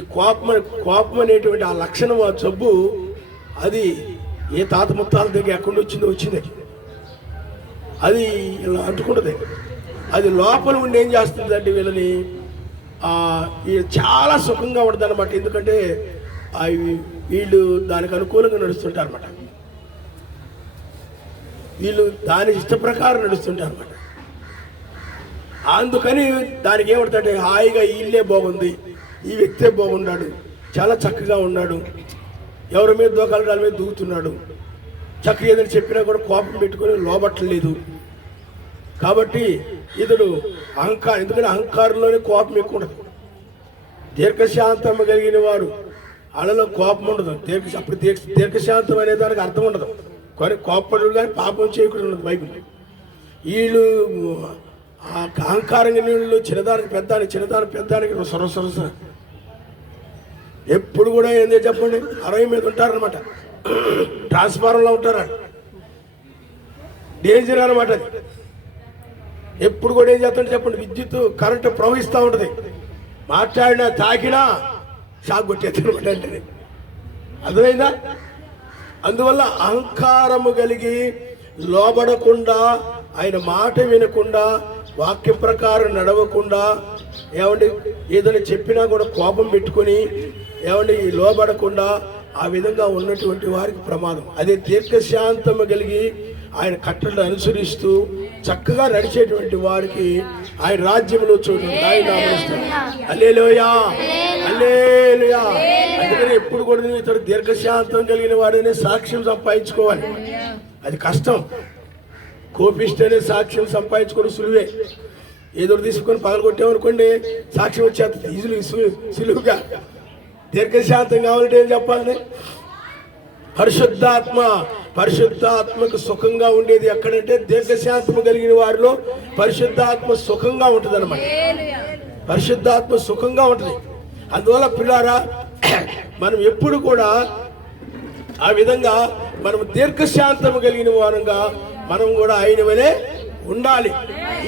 కోపం అనేటువంటి ఆ లక్షణం, ఆ జబ్బు, అది ఏ తాత ముత్తాల దగ్గర ఎక్కడి వచ్చిందో వచ్చింది. అది ఇలా అంటుకుంటుంది. అది లోపల ఉండి ఏం చేస్తుందంటే వీళ్ళని చాలా సుఖంగా ఉంటుంది అనమాట. ఎందుకంటే వీళ్ళు దానికి అనుకూలంగా నడుస్తుంటారు అనమాట. వీళ్ళు దాని ఇష్ట ప్రకారం నడుస్తుంటారు అనమాట. అందుకని దానికి ఏమంటే హాయిగా ఇల్లే బాగుంది, ఈ వ్యక్తే బాగున్నాడు, చాలా చక్కగా ఉన్నాడు, ఎవరి మీద దూకాలి వాళ్ళ మీద దూకుతున్నాడు, చక్కగా ఏదైనా చెప్పినా కూడా కోపం పెట్టుకొని లోబట్టలేదు. కాబట్టి ఇతడు ఎందుకంటే అహంకారంలోనే కోపం ఎక్కువ ఉండదు. దీర్ఘశాంతం కలిగిన వారు వాళ్ళలో కోపం ఉండదు. అప్పుడు దీర్ఘశాంతం అనే దానికి అర్థం ఉండదు. కానీ కోపపడు కానీ పాపం చేయకూడదు ఉన్నది బైబిల్. వీళ్ళు అహంకారంగా నీళ్ళు చిన్నదానికి పెద్దానికి సొరసొరస ఎప్పుడు కూడా ఏందో చెప్పండి 60 మీద ఉంటారనమాట, ట్రాన్స్ఫార్మర్లో ఉంటారు, డేంజర్ అనమాట అది. ఎప్పుడు కూడా ఏం చేస్తాడు చెప్పండి, విద్యుత్ కరెంటు ప్రవహిస్తూ ఉంటుంది, మాట్లాడినా తాకినా షాక్ కొట్టేస్తాడు అంటే. అర్థమైందా? అందువల్ల అహంకారము కలిగి లోబడకుండా, ఆయన మాట వినకుండా, వాక్య ప్రకారం నడవకుండా, ఏమండి ఏదైనా చెప్పినా కూడా కోపం పెట్టుకొని, ఏమండి లోబడకుండా ఆ విధంగా ఉన్నటువంటి వారికి ప్రమాదం. అదే దీర్ఘశాంతము కలిగి ఆయన కట్టలను అనుసరిస్తూ చక్కగా నడిచేటువంటి వారికి ఆయన రాజ్యంలో చోటు ఆయన నామనిస్తాడు. హల్లెలూయా, హల్లెలూయా. అందుకని ఎప్పుడు కూడా ఇతడు దీర్ఘశాంతం కలిగిన వాడనే సాక్ష్యం సంపాదించుకోవాలి. అది కష్టం. కోపిష్టనే సాక్ష్యం సంపాదించుకోవడం సులువే. ఏదో తీసుకొని పగలగొట్టామనుకోండి సాక్ష్యం వచ్చేస్తుంది ఈజీలు సులువుగా. దీర్ఘశాంతం కావాలంటే ఏం చెప్పాలి? పరిశుద్ధాత్మకు సుఖంగా ఉండేది ఎక్కడంటే దీర్ఘశాంతము కలిగిన వారిలో పరిశుద్ధాత్మ సుఖంగా ఉంటుంది అన్నమాట. పరిశుద్ధాత్మ సుఖంగా ఉంటుంది. అందువల్ల పిల్లారా, మనం ఎప్పుడు కూడా ఆ విధంగా మనం దీర్ఘశాంతము కలిగిన వారంగా మనం కూడా ఆయన వలె ఉండాలి.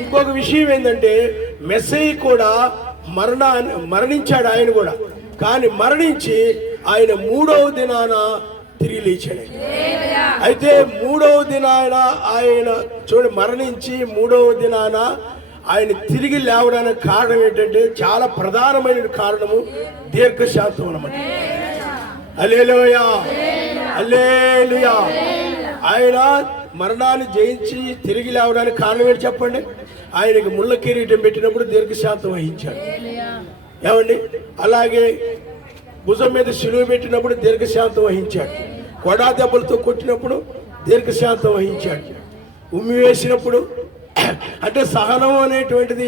ఇంకొక విషయం ఏంటంటే మెస్సయ్య కూడా మరణించాడు ఆయన కూడా. కానీ మరణించి ఆయన 3వ దినాన తిరిగి లేచాడు. అయితే 3వ దినాన ఆయన మరణించి 3వ దినాన ఆయన తిరిగి లేవడానికి కారణం ఏంటంటే చాలా ప్రధానమైన కారణము దీర్ఘశాంతం అన్నమాట. హల్లెలూయా, హల్లెలూయా. ఆయన మరణాన్ని జయించి తిరిగి లేవడానికి కారణం ఏంటి చెప్పండి? ఆయనకి ముళ్ళ కిరీటం పెట్టినప్పుడు దీర్ఘశాంతం వహించాడు. ఏమండి? అలాగే భుజం మీద శిలువ పెట్టినప్పుడు దీర్ఘశాంతం వహించాడు. కొడా దెబ్బలతో కొట్టినప్పుడు దీర్ఘశాంతం వహించాడు. ఉమ్మి వేసినప్పుడు, అంటే సహనం అనేటువంటిది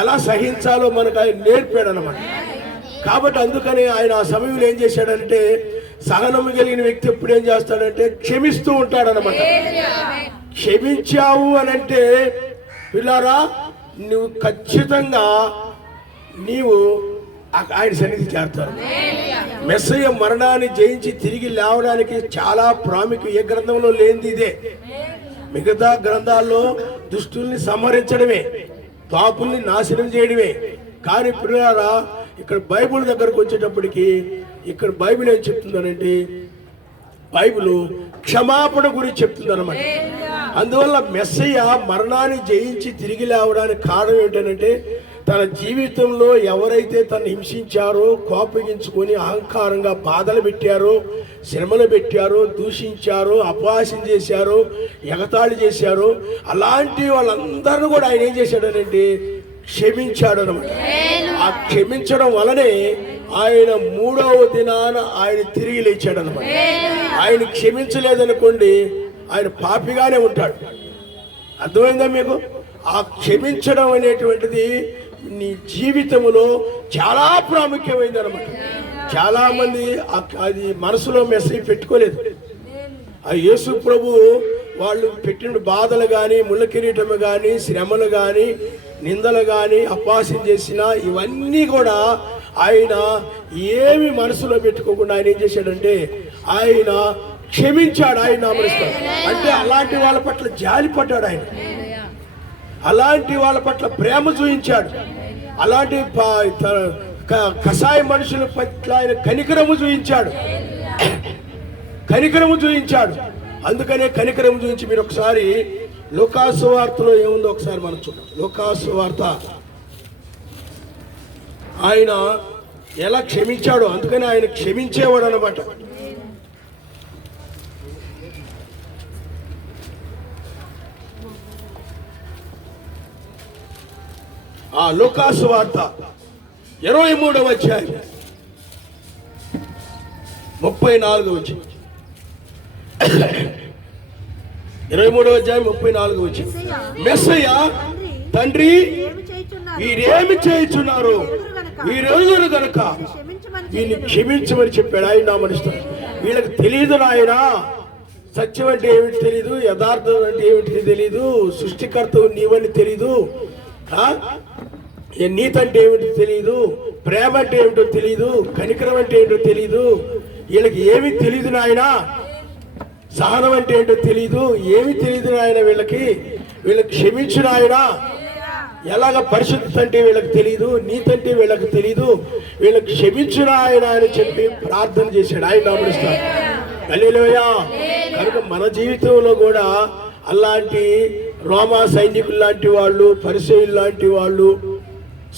ఎలా సహించాలో మనకు ఆయన నేర్పాడు అన్నమాట. కాబట్టి అందుకని ఆయన ఆ సమయంలో ఏం చేశాడంటే, సహనం కలిగిన వ్యక్తి ఎప్పుడు ఏం చేస్తాడంటే క్షమిస్తూ ఉంటాడనమాట. క్షమించావు అనంటే పిల్లారా, నువ్వు ఖచ్చితంగా నీవు ఆయన సన్నిధి చేరుతారు. మెస్సయ్య మరణాన్ని జయించి తిరిగి లేవడానికి చాలా ప్రాముఖ్యం. ఏ గ్రంథంలో లేనిది ఇదే. మిగతా గ్రంథాల్లో దుష్టుల్ని సంహరించడమే, పాపుల్ని నాశనం చేయడమే. కానీ పిల్లారా, ఇక్కడ బైబిల్ దగ్గరకు వచ్చేటప్పటికి ఇక్కడ బైబిల్ ఏం చెప్తుందనంటే, బైబిల్ క్షమాపణ గురించి చెప్తుంది అనమాట. అందువల్ల మెస్సయ్య మరణాన్ని జయించి తిరిగి లేవడానికి కారణం ఏంటంటే, తన జీవితంలో ఎవరైతే తను హింసించారో, కోపగించుకొని అహంకారంగా బాధలు పెట్టారో, శ్రమలు పెట్టారో, దూషించారో, అపహాస్యం చేశారో, ఎగతాళి చేశారో, అలాంటి వాళ్ళందరూ కూడా ఆయన ఏం చేశాడనంటే క్షమించాడు అనమాట. ఆ క్షమించడం వలనే ఆయన 3వ దినాన ఆయన తిరిగి లేచాడు అనమాట. ఆయన క్షమించలేదనుకోండి ఆయన పాపిగానే ఉంటాడు. అర్థమైందా మీకు? ఆ క్షమించడం అనేటువంటిది నీ జీవితంలో చాలా ప్రాముఖ్యమైనది అనమాట. చాలా మంది అది మనసులో మెసేజ్ పెట్టుకోలేదు. ఆ యేసు ప్రభు వాళ్ళు పెట్టిన బాధలు కానీ, ముళ్ళ కిరీటము కానీ, శ్రమలు కానీ, నిందలు కానీ, అపహాస్యం చేసినా ఇవన్నీ కూడా ఆయన ఏమి మనసులో పెట్టుకోకుండా ఆయన ఏం చేశాడంటే ఆయన క్షమించాడు. ఆయన నామరిస్తాడు అంటే అలాంటి వాళ్ళ పట్ల జాలి పడ్డాడు ఆయన. అలాంటి వాళ్ళ పట్ల ప్రేమ చూపించాడు. అలాంటి కషాయ మనుషుల పట్ల ఆయన కనికరము చూపించాడు. అందుకనే కనికరము చూపించి మీరు ఒకసారి లూకాసు వార్తలో ఏముందో ఒకసారి మనం చూద్దాం. లూకాసు వార్త ఆయన ఎలా క్షమించాడో, అందుకని ఆయన క్షమించేవాడు అన్నమాట. ఆ లూకాసు వార్త 23వ అధ్యాయం 34వ వచనం. 23వ అధ్యాయం 34వ వచనం. మెస్సయ్య, తండ్రి వీరేమి చేయుచున్నారు, వీరెరుగురు గనుక వీరిని క్షమించమని చెప్పాడు. ఆయన నామనిస్తాడు. వీళ్ళకి తెలియదు నాయన, సత్యం అంటే ఏమిటి తెలీదు, యథార్థం అంటే ఏమిటి తెలీదు, సృష్టికర్తవు నీవని తెలీదు, నీతి అంటే ఏమిటి తెలియదు, ప్రేమ అంటే ఏమిటో తెలియదు, కనికరం అంటే ఏంటో తెలియదు, వీళ్ళకి ఏమి తెలియదు నాయన, సహనం అంటే ఏంటో తెలియదు, ఏమి తెలియదు నాయన, వీళ్ళకి క్షమించిన ఆయన, ఎలాగ పరిశుద్ధత అంటే వీళ్ళకి తెలియదు, నీతి అంటే వీళ్ళకి తెలియదు, వీళ్ళకి క్షమించిన ఆయన అని చెప్పి ప్రార్థన చేశాడు. ఆయన నామముస్తాడు. హల్లెలూయా. కనుక మన జీవితంలో కూడా అలాంటి రోమా సైనికులు లాంటి వాళ్ళు, పరిసయ్యులు లాంటి వాళ్ళు,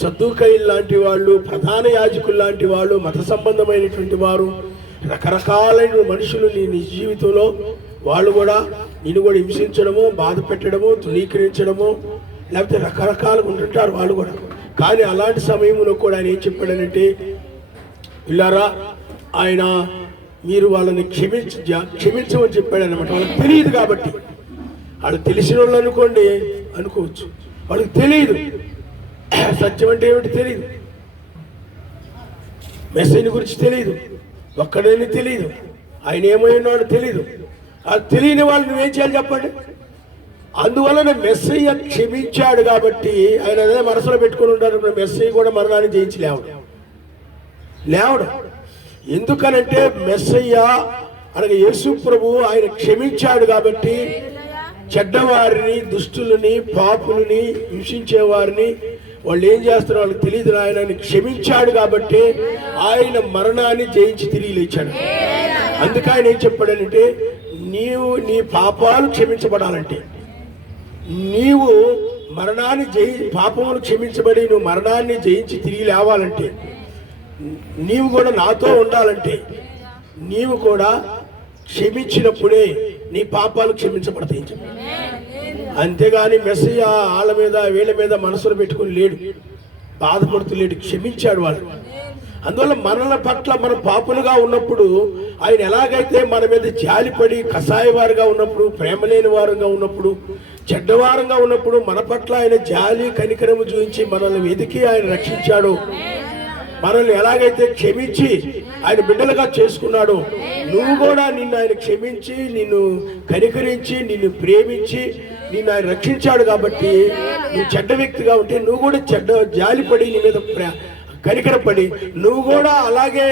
సద్దూకయ్యులు లాంటి వాళ్ళు, ప్రధాన యాజకులు లాంటి వాళ్ళు, మత సంబంధమైనటువంటి వారు, రకరకాలైన మనుషులు నీ జీవితంలో వాళ్ళు కూడా నిన్ను కూడా హింసించడము, బాధ పెట్టడము, తృణీకరించడము, లేకపోతే రకరకాలుగా ఉంటుంటారు వాళ్ళు కూడా. కానీ అలాంటి సమయంలో కూడా ఆయన ఏం చెప్పాడనంటే, ఇల్లారా ఆయన మీరు వాళ్ళని క్షమించమని చెప్పాడు అనమాట. వాళ్ళకి తెలియదు కాబట్టి. వాళ్ళు తెలిసిన వాళ్ళు అనుకోవచ్చు, వాళ్ళకి తెలియదు సత్యం అంటే ఏమిటి తెలియదు, మెసేజ్ గురించి తెలియదు, ఒక్కడని తెలియదు, ఆయన ఏమైనాడో తెలియదు. అది తెలియని వాళ్ళు నువ్వేం చేయాలి చెప్పండి. అందువలన మెస్సయ్య క్షమించాడు కాబట్టి ఆయన అదే మనసులో పెట్టుకుని ఉంటారు. మెస్సయ్య కూడా మరణాన్ని జయించి లేవడం. ఎందుకనంటే మెస్సయ్య అనగా యేసు ప్రభు ఆయన క్షమించాడు కాబట్టి చెడ్డవారిని, దుష్టులని, పాపులని, హింసించేవారిని వాళ్ళు ఏం చేస్తారో వాళ్ళకి తెలియదు. ఆయన క్షమించాడు కాబట్టి ఆయన మరణాన్ని జయించి తిరిగి లేచాడు. అందుకే ఆయన ఏం చెప్పాడనంటే, నీవు నీ పాపాలు క్షమించబడాలంటే, నీవు మరణాన్ని పాపములు క్షమించబడి నువ్వు మరణాన్ని జయించి తిరిగి లేవాలంటే, నీవు కూడా నాతో ఉండాలంటే, నీవు కూడా క్షమించినప్పుడే నీ పాపాలు క్షమించబడతాయి. అంతేగాని మెస్సయ్య వాళ్ళ మీద వీళ్ళ మీద మనసులు పెట్టుకుని లేడు, బాధపడుతూ లేడు, క్షమించాడు వాళ్ళు. అందువల్ల మనల పట్ల మనం పాపులుగా ఉన్నప్పుడు ఆయన ఎలాగైతే మన మీద జాలిపడి కషాయవారుగా ఉన్నప్పుడు, ప్రేమ లేని వారుగా ఉన్నప్పుడు, చెడ్డవారంగా ఉన్నప్పుడు మన పట్ల ఆయన జాలి కనికరము చూపించి మనల్ని వెతికి ఆయన రక్షించాడు, మనల్ని ఎలాగైతే క్షమించి ఆయన బిడ్డలుగా చేసుకున్నాడు, నువ్వు కూడా నిన్ను ఆయన క్షమించి, నిన్ను కనికరించి, నిన్ను ప్రేమించి నిన్ను ఆయన రక్షించాడు. కాబట్టి నువ్వు చెడ్డ వ్యక్తిగా ఉంటే నువ్వు కూడా జాలిపడి నీ మీద కనికరపడి నువ్వు కూడా అలాగే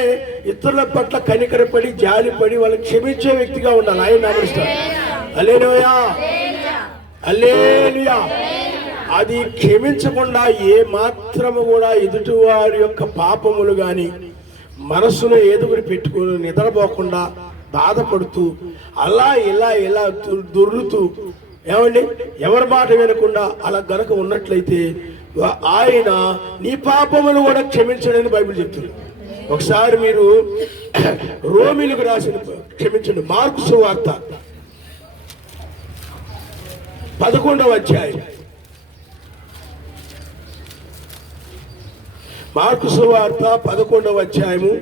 ఇతరుల పట్ల కనికరపడి జాలిపడి వాళ్ళని క్షమించే వ్యక్తిగా ఉండాలి. ఆయన నామముస్తాడు. హల్లెలూయా, హల్లెలూయా. అది క్షమించకుండా ఏ మాత్రము కూడా ఎదుటి వారి యొక్క పాపములు కానీ మనసులో ఏదుగురి పెట్టుకుని నిద్రపోకుండా బాధపడుతూ అలా ఇలా దొర్లుతూ ఏమండి ఎవరి మాట వినకుండా అలా గనక ఉన్నట్లయితే ఆయన నీ పాపములు కూడా క్షమించడని బైబిల్ చెప్తుంది. ఒకసారి మీరు రోమీలకు రాసిన క్షమించండి మార్కు సువార్త 11వ అధ్యాయం, మార్కు సువార్త 11వ అధ్యాయము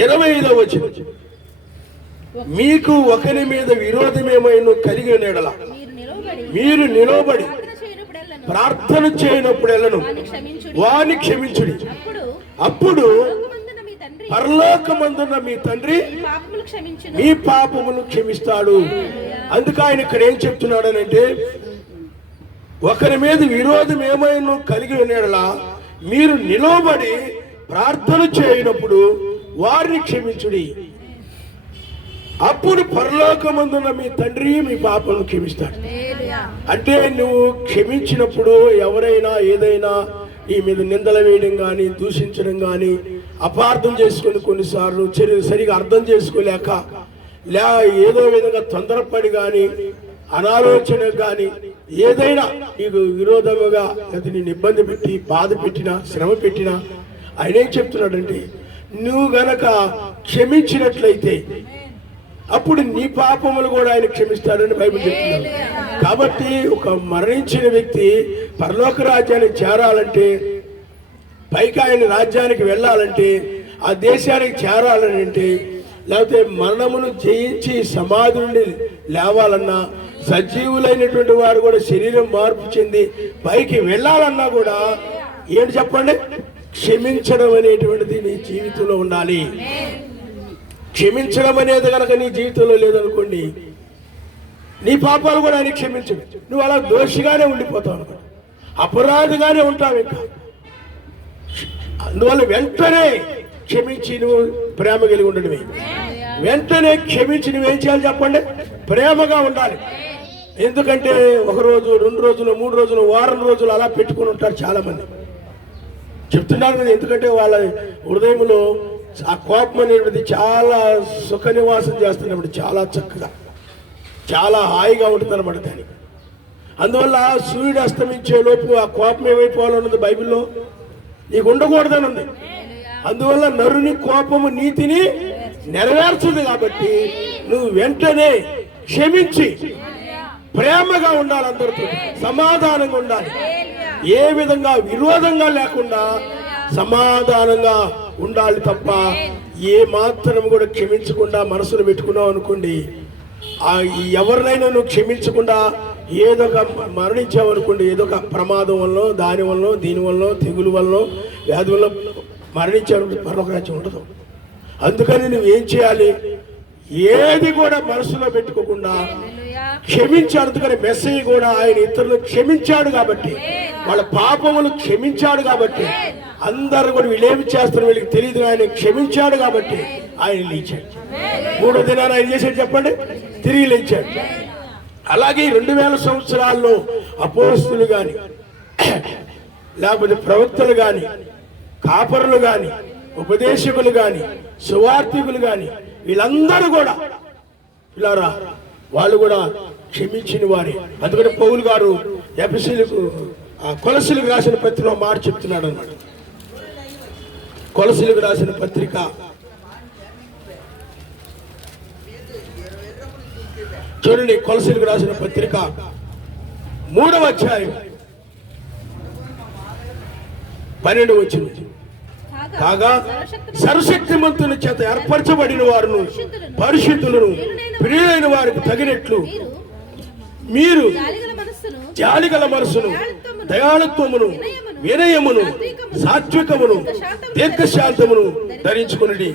25వ వచనం. మీకు ఒకరి మీద విరోధమేమైనా కలిగి ఉండేలా మీరు నిలవబడి ప్రార్థన చేయనప్పుడెల్లను వారిని క్షమించుడి, అప్పుడు పరలోకమందున్న మీ తండ్రి మీ పాపములు క్షమిస్తాడు. అందుకే ఆయన ఇక్కడ ఏం చెప్తున్నాడనంటే, ఒకరి మీద విరోధం ఏమైనా కలిగి ఉండేలా మీరు నిలవబడి ప్రార్థన చేయనప్పుడు వారిని క్షమించుడి, అప్పుడు పరలోకమందున్న మీ తండ్రి మీ పాపలను క్షమిస్తాడు. అంటే నువ్వు క్షమించినప్పుడు ఎవరైనా ఏదైనా నీ మీద నిందలు వేయడం కానీ, దూషించడం కానీ, అపార్థం చేసుకుని కొన్నిసార్లు సరిగా అర్థం చేసుకోలేక ఏదో విధంగా తొందరపడి కానీ, అనాలోచన కానీ ఏదైనా నీకు విరోధముగా లేదా నేను ఇబ్బంది పెట్టి బాధ పెట్టినా శ్రమ పెట్టినా ఆయన ఏం చెప్తున్నాడంటే, నువ్వు గనక క్షమించినట్లయితే అప్పుడు నీ పాపములు కూడా ఆయన క్షమిస్తాడని బైబిల్ చెప్తున్నాడు. కాబట్టి ఒక మరణించిన వ్యక్తి పరలోక రాజ్యానికి చేరాలంటే, పైకి ఆయన రాజ్యానికి వెళ్ళాలంటే, ఆ దేశానికి చేరాలని అంటే, లేకపోతే మరణమును జయించి సమాధి నుండి లేవాలన్నా, సజీవులైనటువంటి వారు కూడా శరీరం మార్పు చెంది పైకి వెళ్ళాలన్నా కూడా ఏంటి చెప్పండి, క్షమించడం అనేటువంటిది నీ జీవితంలో ఉండాలి. క్షమించడం అనేది కనుక నీ జీవితంలో లేదనుకోండి, నీ పాపాలు కూడా ఆయన క్షమించడు. నువ్వు అలా దోషిగానే ఉండిపోతావు అనమాట, అపరాధిగానే ఉంటావు. ఇంకా అందువల్ల వెంటనే క్షమించి నువ్వు ప్రేమ కలిగి ఉండడమే. వెంటనే క్షమించి నువ్వేం చేయాలి చెప్పండి? ప్రేమగా ఉండాలి. ఎందుకంటే 1 రోజు 2 రోజులు 3 రోజులు వారం రోజులు అలా పెట్టుకుని ఉంటారు చాలా మంది. చెప్తున్నారు కదా, ఎందుకంటే వాళ్ళ హృదయంలో ఆ కోపం అనేది చాలా సుఖ నివాసం చేస్తున్నప్పుడు చాలా చక్కగా చాలా హాయిగా ఉంటుంది అన్నమాట దానికి. అందువల్ల సూర్యుడు అస్తమించే లోపు ఆ కోపం ఏమైపోవాలన్నది బైబిల్లో నీకు ఉండకూడదని ఉంది. అందువల్ల నరుని కోపము నీతిని నెరవేర్చుంది. కాబట్టి నువ్వు వెంటనే క్షమించి ప్రేమగా ఉండాలి, అందరితో సమాధానంగా ఉండాలి. ఏ విధంగా విరోధంగా లేకుండా సమాధానంగా ఉండాలి తప్ప ఏ మాత్రం కూడా క్షమించకుండా మనసులో పెట్టుకున్నావు అనుకోండి, ఎవరినైనా నువ్వు క్షమించకుండా ఏదో ఒక మరణించావు అనుకోండి, ఏదో ఒక ప్రమాదం వల్ల దాని వల్ల దీని వల్ల తెగులు వల్ల వ్యాధి వల్ల మరణించావు, పరలోక రాజ్యం ఉండదు. అందుకని నువ్వేం చేయాలి? ఏది కూడా మనసులో పెట్టుకోకుండా క్షమించాడు. అందుకని మెస్సయ్య కూడా ఆయన ఇతరులు క్షమించాడు కాబట్టి, వాళ్ళ పాపములు క్షమించాడు కాబట్టి, అందరూ కూడా వీళ్ళేమి చేస్తారు వీళ్ళకి తెలియదు, ఆయన క్షమించాడు కాబట్టి ఆయన లేచాడు. 3వ దినాన్ని ఆయన చేశాడు చెప్పండి, తిరిగి లేచాడు. అలాగే 2000 సంవత్సరాల్లో అపోస్తలులు కానీ లేకపోతే ప్రవక్తలు కానీ కాపరులు కానీ ఉపదేశకులు కానీ సువార్థికులు కానీ వీళ్ళందరూ కూడా పిల్లారా వాళ్ళు కూడా క్షమించిన వారే. అందుకని పౌలు గారు ఎఫెసీయులకు కొలసీలకు రాసిన పత్రికలో మాట చెప్తున్నాడు అన్నమాట. కొలసీలకు రాసిన పత్రిక చూడండి, కొలసీలకు రాసిన పత్రిక 3వ అధ్యాయం 12వ వచనం. కాగా సర్వశక్తిమంతుల చేత ఏర్పరచబడిన వారును పరిశుద్ధులను ప్రియులైన వారికి తగినట్లు మీరు జాలిగల మనసును దయాళత్వమును వినయమును సాత్వికమును దీర్ఘశాంతమును ధరించుకుని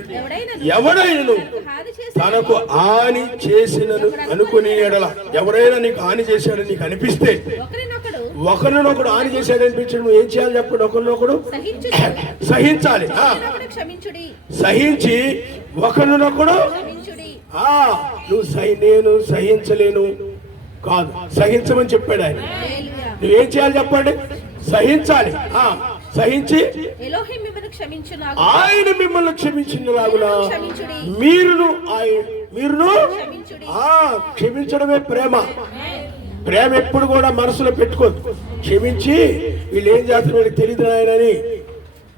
ఎవడైనను తనకు హాని చేసినను అనుకుని ఎడల, ఎవరైనా నీకు హాని చేశాడని నీకు అనిపిస్తే, ఒకరినొకడు హాని చేశాడు అనిపించడం నువ్వు ఏం చేయాలి చెప్పండి? ఒకరినొకడు సహించాలి. సహించి ఒకరినొకడు నువ్వు నేను సహించలేను కాదు, సహించమని చెప్పాడు ఆయన. నువ్వేం చేయాలి చెప్పండి? సహించాలి. సహించి ఆయన మిమ్మల్ని క్షమించినలాగున మీరును క్షమించడమే ప్రేమ. ప్రేమ ఎప్పుడు కూడా మనసులో పెట్టుకోదు. క్షమించి వీళ్ళు ఏం చేస్తారు వీళ్ళకి తెలియదు ఆయనని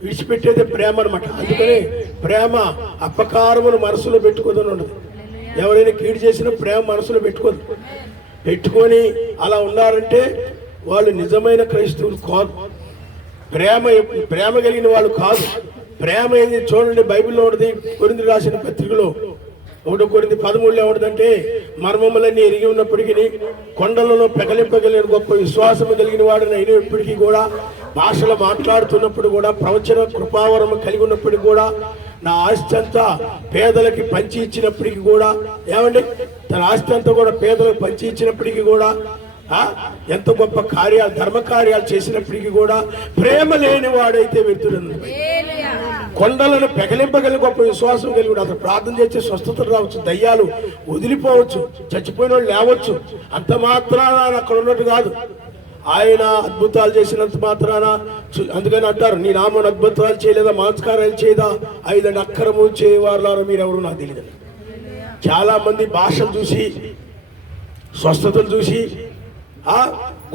విడిచిపెట్టేదే ప్రేమ అనమాట. అందుకని ప్రేమ అపకారమును మనసులో పెట్టుకోదని ఉండదు. ఎవరైనా కీడు చేసినా ప్రేమ మనసులో పెట్టుకోదు. పెట్టుకొని అలా ఉన్నారంటే వాళ్ళు నిజమైన క్రైస్తవులు కాదు, ప్రేమ కలిగిన వాళ్ళు కాదు. ప్రేమ ఏంది చూడండి, బైబిల్లో ఉంటుంది. కొరింథీ రాసిన పత్రికలో 1 కొరింథీ 13 ఏమంటుందంటే, మర్మములన్నీ ఎరిగి ఉన్నప్పటికీ కొండలలో పెకలింపగలిగిన గొప్ప విశ్వాసము కలిగిన వాడిని అయినప్పటికీ కూడా, భాషలో మాట్లాడుతున్నప్పుడు కూడా, ప్రవచన కృపావరము కలిగి ఉన్నప్పటికీ కూడా, నా ఆస్తి అంతా పేదలకి పంచి ఇచ్చినప్పటికీ కూడా, ఏమండి తన ఆస్తి అంతా కూడా పేదలకు పంచి ఇచ్చినప్పటికీ కూడా, ఎంత గొప్ప కార్యాలు ధర్మ కార్యాలు చేసినప్పటికీ కూడా ప్రేమ లేని వాడైతే వ్యక్తుడు. కొండలను పెకలింపగలి గొప్ప విశ్వాసం కలిగి అతను ప్రార్థన చేస్తే స్వస్థతలు రావచ్చు, దయ్యాలు వదిలిపోవచ్చు, చచ్చిపోయిన వాళ్ళు లేవచ్చు. అంత మాత్రాన అక్కడ ఉన్నట్టు కాదు. ఆయన అద్భుతాలు చేసినంత మాత్రాన, అందుకని అంటారు నీ నామను అద్భుతాలు చేయలేదా, మాంసకారాలు చేయదా, 5 అక్కరము చేయవారు మీరెవరు నాకు తెలియదు. చాలా మంది భాషలు చూసి, స్వస్థతలు చూసి,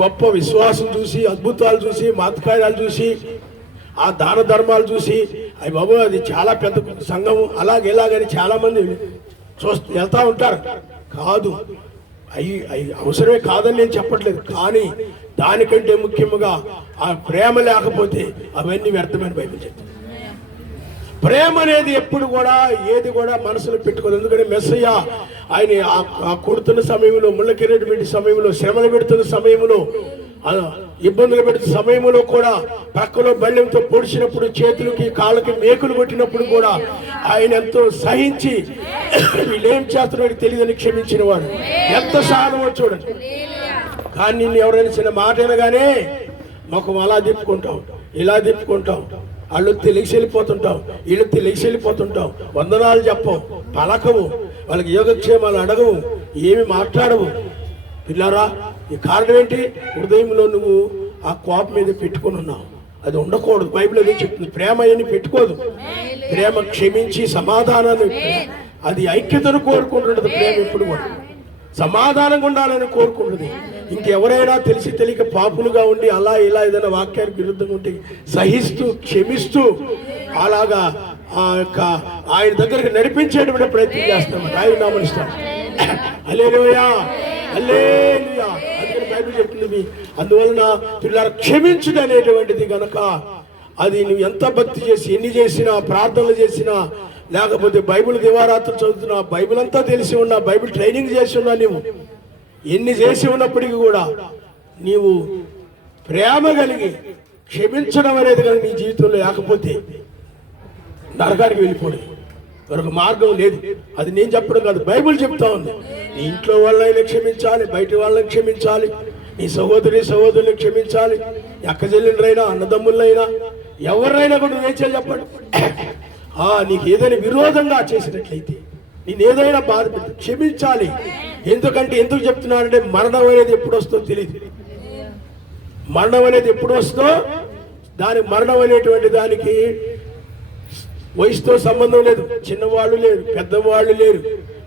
గొప్ప విశ్వాసం చూసి, అద్భుతాలు చూసి, మాతకార్యాలు చూసి, ఆ దాన ధర్మాలు చూసి, అయ్యి బాబు అది చాలా పెద్ద సంఘం ఎలాగని చాలా మంది వెళ్తా ఉంటారు. కాదు, అవి అవసరమే కాదని నేను చెప్పట్లేదు. కానీ దానికంటే ముఖ్యంగా ఆ ప్రేమ లేకపోతే అవన్నీ వ్యర్థమైన బైబిల్ చెప్తుంది. ప్రేమ అనేది ఎప్పుడు కూడా ఏది కూడా మనసులో పెట్టుకోదు. ఎందుకంటే మెస్సయ్య ఆయన కొడుతున్న సమయంలో, ముళ్ళ కిరీటం పెట్టి సమయంలో, శ్రమలు పెడుతున్న సమయంలో, ఇబ్బందులు పెడుతున్న సమయంలో కూడా, పక్కలో బళ్ళెంతో పొడిచినప్పుడు, చేతులకి కాళ్ళకి మేకులు కొట్టినప్పుడు కూడా ఆయన ఎంతో సహించి వీళ్ళేం చేస్తున్నాడో తెలియదని క్షమించిన వాడు. ఎంత సహనమో చూడండి. కానీ నిన్ను ఎవరైనా చిన్న మాట అనగానే ముఖం అలా తిప్పుకుంటాం, ఇలా తిప్పుకుంటాం, వాళ్ళు తెలిసి వెళ్ళిపోతుంటాం, వీళ్ళు తెలిసి వెళ్ళిపోతుంటాం, వందనాలు చెప్పవు, పలకవు, వాళ్ళకి యోగక్షేమాలు అడగవు, ఏమి మాట్లాడవు. పిల్లారా, ఈ కారణం ఏంటి? హృదయంలో నువ్వు ఆ కోపం మీద పెట్టుకుని ఉన్నావు. అది ఉండకూడదు. బైబిల్ అదే చెప్తుంది, ప్రేమ అని పెట్టుకోదు. ప్రేమ క్షమించి సమాధానాన్ని, అది ఐక్యతను కోరుకుంటున్నది. ప్రేమ ఎప్పుడు కూడా సమాధానంగా ఉండాలని కోరుకుంటుంది. ఇంకెవరైనా తెలిసి తెలియక పాపులుగా ఉండి అలా ఇలా ఏదైనా వాక్యానికి విరుద్ధంగా ఉంటే సహిస్తూ క్షమిస్తూ అలాగా ఆ యొక్క ఆయన దగ్గరికి నడిపించేటువంటి ప్రయత్నం చేస్తామట. ఆయన నామనిస్తాం. హల్లెలూయా, హల్లెలూయా. అందుకని బైబిల్ చెప్తుంది, అందువలన పిల్లలు క్షమించుడు అనేటువంటిది గనక అది నువ్వు ఎంత భక్తి చేసి ఎన్ని చేసినా, ప్రార్థనలు చేసినా, లేకపోతే బైబిల్ దివారాత్రి చదువుతున్నా, బైబిల్ అంతా తెలిసి ఉన్నా, బైబిల్ ట్రైనింగ్ చేసి ఉన్నా, నీవు ఎన్ని చేసి ఉన్నప్పటికీ కూడా నీవు ప్రేమ కలిగి క్షమించడం అనేది కానీ నీ జీవితంలో లేకపోతే నరకానికి వెళ్ళిపోవడం మరొక మార్గం లేదు. అది నేను చెప్పడం కాదు, బైబిల్ చెప్తా ఉంది. నీ ఇంట్లో వాళ్ళైనా క్షమించాలి, బయట వాళ్ళని క్షమించాలి, నీ సహోదరుని క్షమించాలి, అక్క చెల్లెళ్ళైనా అన్నదమ్ములైనా ఎవరైనా కూడా నువ్వేం చేయాలి చెప్పండి. నీకు ఏదైనా విరోధంగా చేసినట్లయితే, నేను ఏదైనా బాధ పెట్టి క్షమించాలి. ఎందుకు చెప్తున్నానంటే మరణం అనేది ఎప్పుడు వస్తుందో తెలియదు. మరణం అనేది ఎప్పుడు వస్తుందో, మరణం అనేటువంటి దానికి వయసుతో సంబంధం లేదు. చిన్నవాళ్ళు లేరు, పెద్దవాళ్ళు లేరు,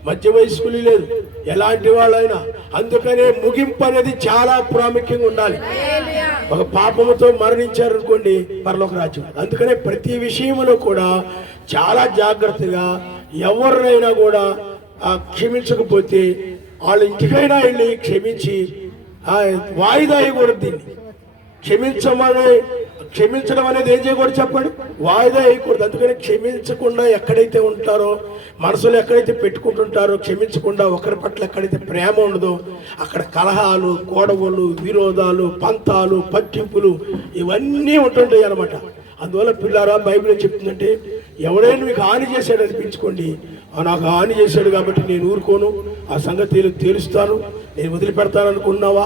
మధ్య వయస్కులు లేదు, ఎలాంటి వాళ్ళైనా. అందుకనే ముగింపు అనేది చాలా ప్రాముఖ్యంగా ఉండాలి. ఒక పాపముతో మరణించారనుకోండి, పరలోక రాజ్యం. అందుకనే ప్రతి విషయంలో కూడా చాలా జాగ్రత్తగా ఎవరినైనా కూడా క్షమించకపోతే వాళ్ళ ఇంటికైనా వెళ్ళి క్షమించి వాయిదా వేయకూడదు. దీన్ని క్షమించడం అనేది ఏం చేయకూడదు చెప్పండి, వాయిదా వేయకూడదు. అందుకని క్షమించకుండా ఎక్కడైతే ఉంటారో, మనసులో ఎక్కడైతే పెట్టుకుంటుంటారో, క్షమించకుండా ఒకరి పట్ల ఎక్కడైతే ప్రేమ ఉండదో అక్కడ కలహాలు, గొడవలు, విరోధాలు, పంతాలు, పట్టింపులు ఇవన్నీ ఉంటుంటాయి అన్నమాట. అందువల్ల పిల్లారా, బైబిల్ చెప్తుందంటే ఎవరైనా మీకు హాని చేశాడు అనిపించుకోండి, నాకు హాని చేశాడు కాబట్టి నేను ఊరుకోను, ఆ సంగతి తేలుస్తాను, నేను వదిలిపెడతాను అనుకున్నావా,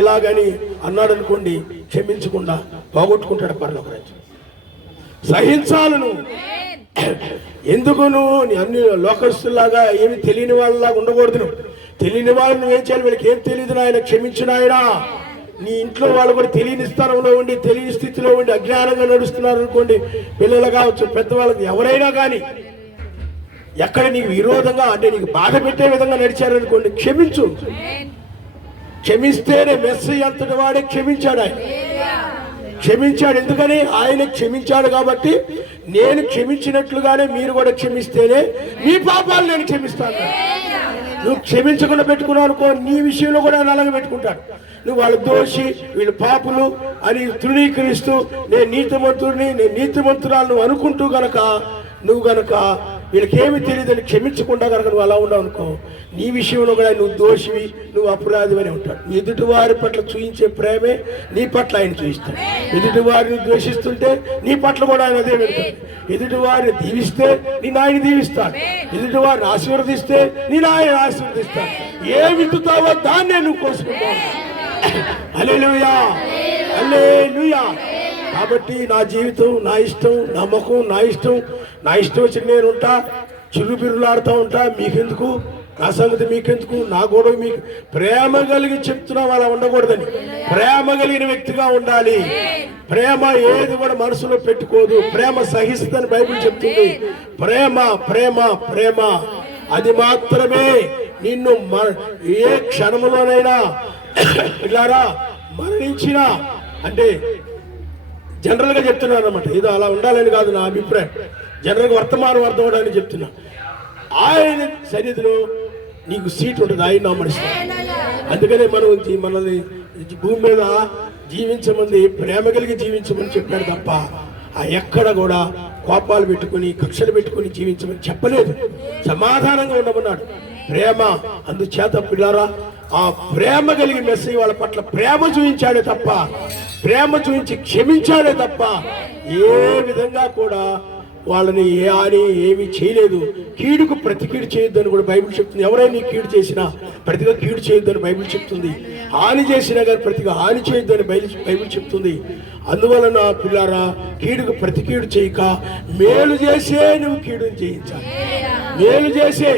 ఎలాగని అన్నాడు అనుకోండి, క్షమించకుండా పోగొట్టుకుంటాడు పరలోక రాజ్యం. సహించాలి నువ్వు. ఎందుకు నువ్వు అన్ని లోకస్తులాగా ఏమి తెలియని వాళ్ళలాగా ఉండకూడదు. నువ్వు తెలియని వాళ్ళు నువ్వేం చేయాలి, వీళ్ళకి ఏం తెలియదు నాయన, క్షమించు నాయనా. నీ ఇంట్లో వాళ్ళు కూడా తెలియని స్థానంలో ఉండి, తెలియని స్థితిలో ఉండి అజ్ఞానంగా నడుస్తున్నారు అనుకోండి, పిల్లలు కావచ్చు, పెద్దవాళ్ళకి ఎవరైనా కానీ ఎక్కడ నీకు విరోధంగా అంటే నీకు బాధ పెట్టే విధంగా నడిచారనుకోండి, క్షమించు. క్షమిస్తేనే మెస్సయ్య అంతటి వాడే క్షమించాడు. ఆయన క్షమించాడు. ఎందుకని? ఆయన క్షమించాడు కాబట్టి నేను క్షమించినట్లుగానే మీరు కూడా క్షమిస్తేనే మీ పాపాలు నేను క్షమిస్తాను. నువ్వు క్షమించకుండా పెట్టుకున్నావు అనుకో, నీ విషయంలో కూడా అలాగే పెట్టుకుంటాడు. నువ్వు వాళ్ళ దోషి, వీళ్ళు పాపులు అని తృణీకరిస్తూ నేను నీతిమంతురాలు అనుకుంటూ నువ్వు గనక వీళ్ళకేమి తెలియదని క్షమించకుండా కనుక నువ్వు అలా ఉన్నావు అనుకో, నీ విషయంలో కూడా నువ్వు దోషివి, నువ్వు అపరాధివని ఉంటాడు. ఎదుటి వారి పట్ల చూయించే ప్రేమే నీ పట్ల ఆయన చూయిస్తాడు. ఎదుటి వారిని ద్వేషిస్తుంటే నీ పట్ల కూడా ఆయన అదే పెడతాడు. ఎదుటి వారిని దీవిస్తే నేను ఆయన దీవిస్తాడు. ఎదుటి వారిని ఆశీర్వదిస్తే నేను ఆయన ఆశీర్వదిస్తాడు. ఏ విత్తుతావో దాన్నే నువ్వు కోసుకుంటావు. హల్లెలూయా, హల్లెలూయా. కాబట్టి నా జీవితం నా ఇష్టం, నా ముఖం నా ఇష్టం వచ్చి నేను ఉంటా, చిరుబిరులాడుతూ ఉంటా. మీకెందుకు, నా సంగతి మీకెందుకు, నా గొడవ మీకు. ప్రేమ కలిగి చెప్తున్నాం అలా ఉండకూడదని. ప్రేమ కలిగిన వ్యక్తిగా ఉండాలి. ప్రేమ ఏది కూడా మనసులో పెట్టుకోదు. ప్రేమ సహిస్తుందని బైబిల్ చెప్తుంది. ప్రేమ ప్రేమ ప్రేమ అది మాత్రమే నిన్ను ఏ క్షణంలోనైనా ఇలారా మరణించినా, అంటే జనరల్గా చెప్తున్నాను అనమాట, ఏదో అలా ఉండాలని కాదు నా అభిప్రాయం. జనరల్గా వర్తమానం అర్థం అవడానికి చెప్తున్నా. ఆయన సన్నిధిలో నీకు సీట్ ఉంటుంది, ఆయన నామనిస్తాడు. అందుకనే మనల్ని భూమి మీద జీవించమంది ప్రేమ కలిగి జీవించమని చెప్పాడు తప్ప ఎక్కడ కూడా కోపాలు పెట్టుకుని కక్షలు పెట్టుకుని జీవించమని చెప్పలేదు. సమాధానంగా ఉండమన్నాడు. ప్రేమ. అందుచేత పిల్లారా, ఆ ప్రేమ కలిగి మెస్సయ్య వాళ్ళ పట్ల ప్రేమ చూపించాడే తప్ప, ప్రేమ చూపించి క్షమించాడే తప్ప ఏ విధంగా కూడా వాళ్ళని ఏమీ చేయలేదు. కీడుకు ప్రతి కీడు చేయొద్దని కూడా బైబిల్ చెప్తుంది. ఎవరైనా కీడు చేసినా ప్రతిగా కీడు చేయొద్దని బైబిల్ చెప్తుంది. హాని చేసినా కానీ ప్రతిగా హాని చేయొద్దని బైబిల్ చెప్తుంది. అందువలన పిల్లారా, కీడుకు ప్రతి కీడు చేయక మేలు చేసే నువ్వు కీడుని చేయించాలి. మేలు చేసే.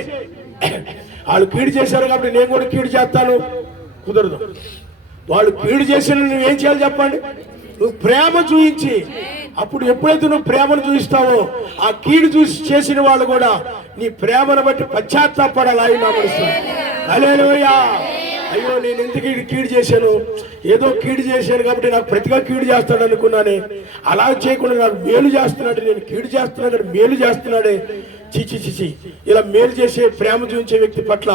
వాళ్ళు కీడు చేశారు కాబట్టి నేను కూడా కీడు చేస్తాను, కుదరదు. వాళ్ళు కీడు చేసిన నువ్వేం చేయాలి చెప్పండి? నువ్వు ప్రేమ చూయించి, అప్పుడు ఎప్పుడైతే నువ్వు ప్రేమను చూపిస్తావో ఆ కీడు చూసి చేసిన వాళ్ళు కూడా నీ ప్రేమను బట్టి పశ్చాత్తాపడాలి. హల్లెలూయా. అయ్యో నేను ఎందుకు కీడు చేశాను, ఏదో కీడు చేశాను కాబట్టి నాకు ప్రతిగా కీడు చేస్తాడు అనుకున్నానే. అలా చేయకుండా నాకు మేలు చేస్తున్నాడు, నేను కీడు చేస్తున్నాడు మేలు చేస్తున్నాడే. చిచి ఇలా మేలు చేసే ప్రేమ చూపించే వ్యక్తి పట్ల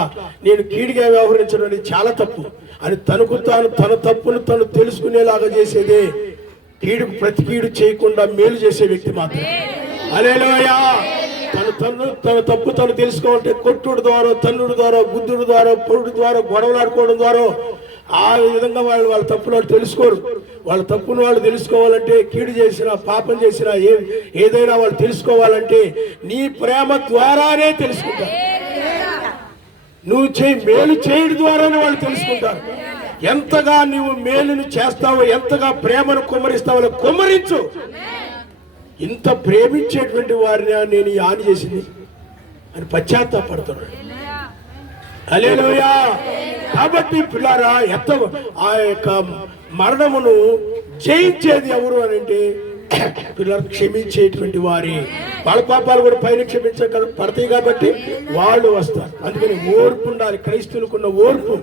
నేను కీడుగా వ్యవహరించడం అనేది చాలా తప్పు అని తనకు తాను తన తప్పును తను తెలుసుకునేలాగా చేసేదే కీడుకు ప్రతి కీడు చేయకుండా మేలు చేసే వ్యక్తి మాత్రం. హల్లెలూయా. తన తప్పు తను తెలుసుకోవాలంటే కొట్టుడు ద్వారా, తన్నుడు ద్వారా, గుద్దుడు ద్వారా, పొరుడు ద్వారా, గొడవలాడుకోవడం ద్వారా ఆ విధంగా వాళ్ళ తప్పులు వాళ్ళు తెలుసుకోరు. వాళ్ళ తప్పును వాళ్ళు తెలుసుకోవాలంటే, కీడు చేసినా పాపం చేసినా ఏదైనా వాళ్ళు తెలుసుకోవాలంటే నీ ప్రేమ ద్వారానే తెలుసుకుంటారు. నువ్వు మేలు చేయడం ద్వారానే వాళ్ళు తెలుసుకుంటారు. ఎంతగా నువ్వు మేలును చేస్తావో, ఎంతగా ప్రేమను కుమ్మరిస్తావో కుమ్మరించు. ఇంత ప్రేమించేటువంటి వారిని నేను హాని చేసింది అని పశ్చాత్తాపడుతున్నాడు. హల్లెలూయా. కాబట్టి పిల్లారా, ఆ యొక్క మరణమును జయించేది ఎవరు అని అంటే పిల్లలు క్షమించేటువంటి వారి. వాళ్ళ పాపాలు కూడా పైన పడతాయి కాబట్టి వాళ్ళు వస్తారు. అందుకని ఓర్పు ఉండాలి. క్రైస్తవులకున్న ఓర్పు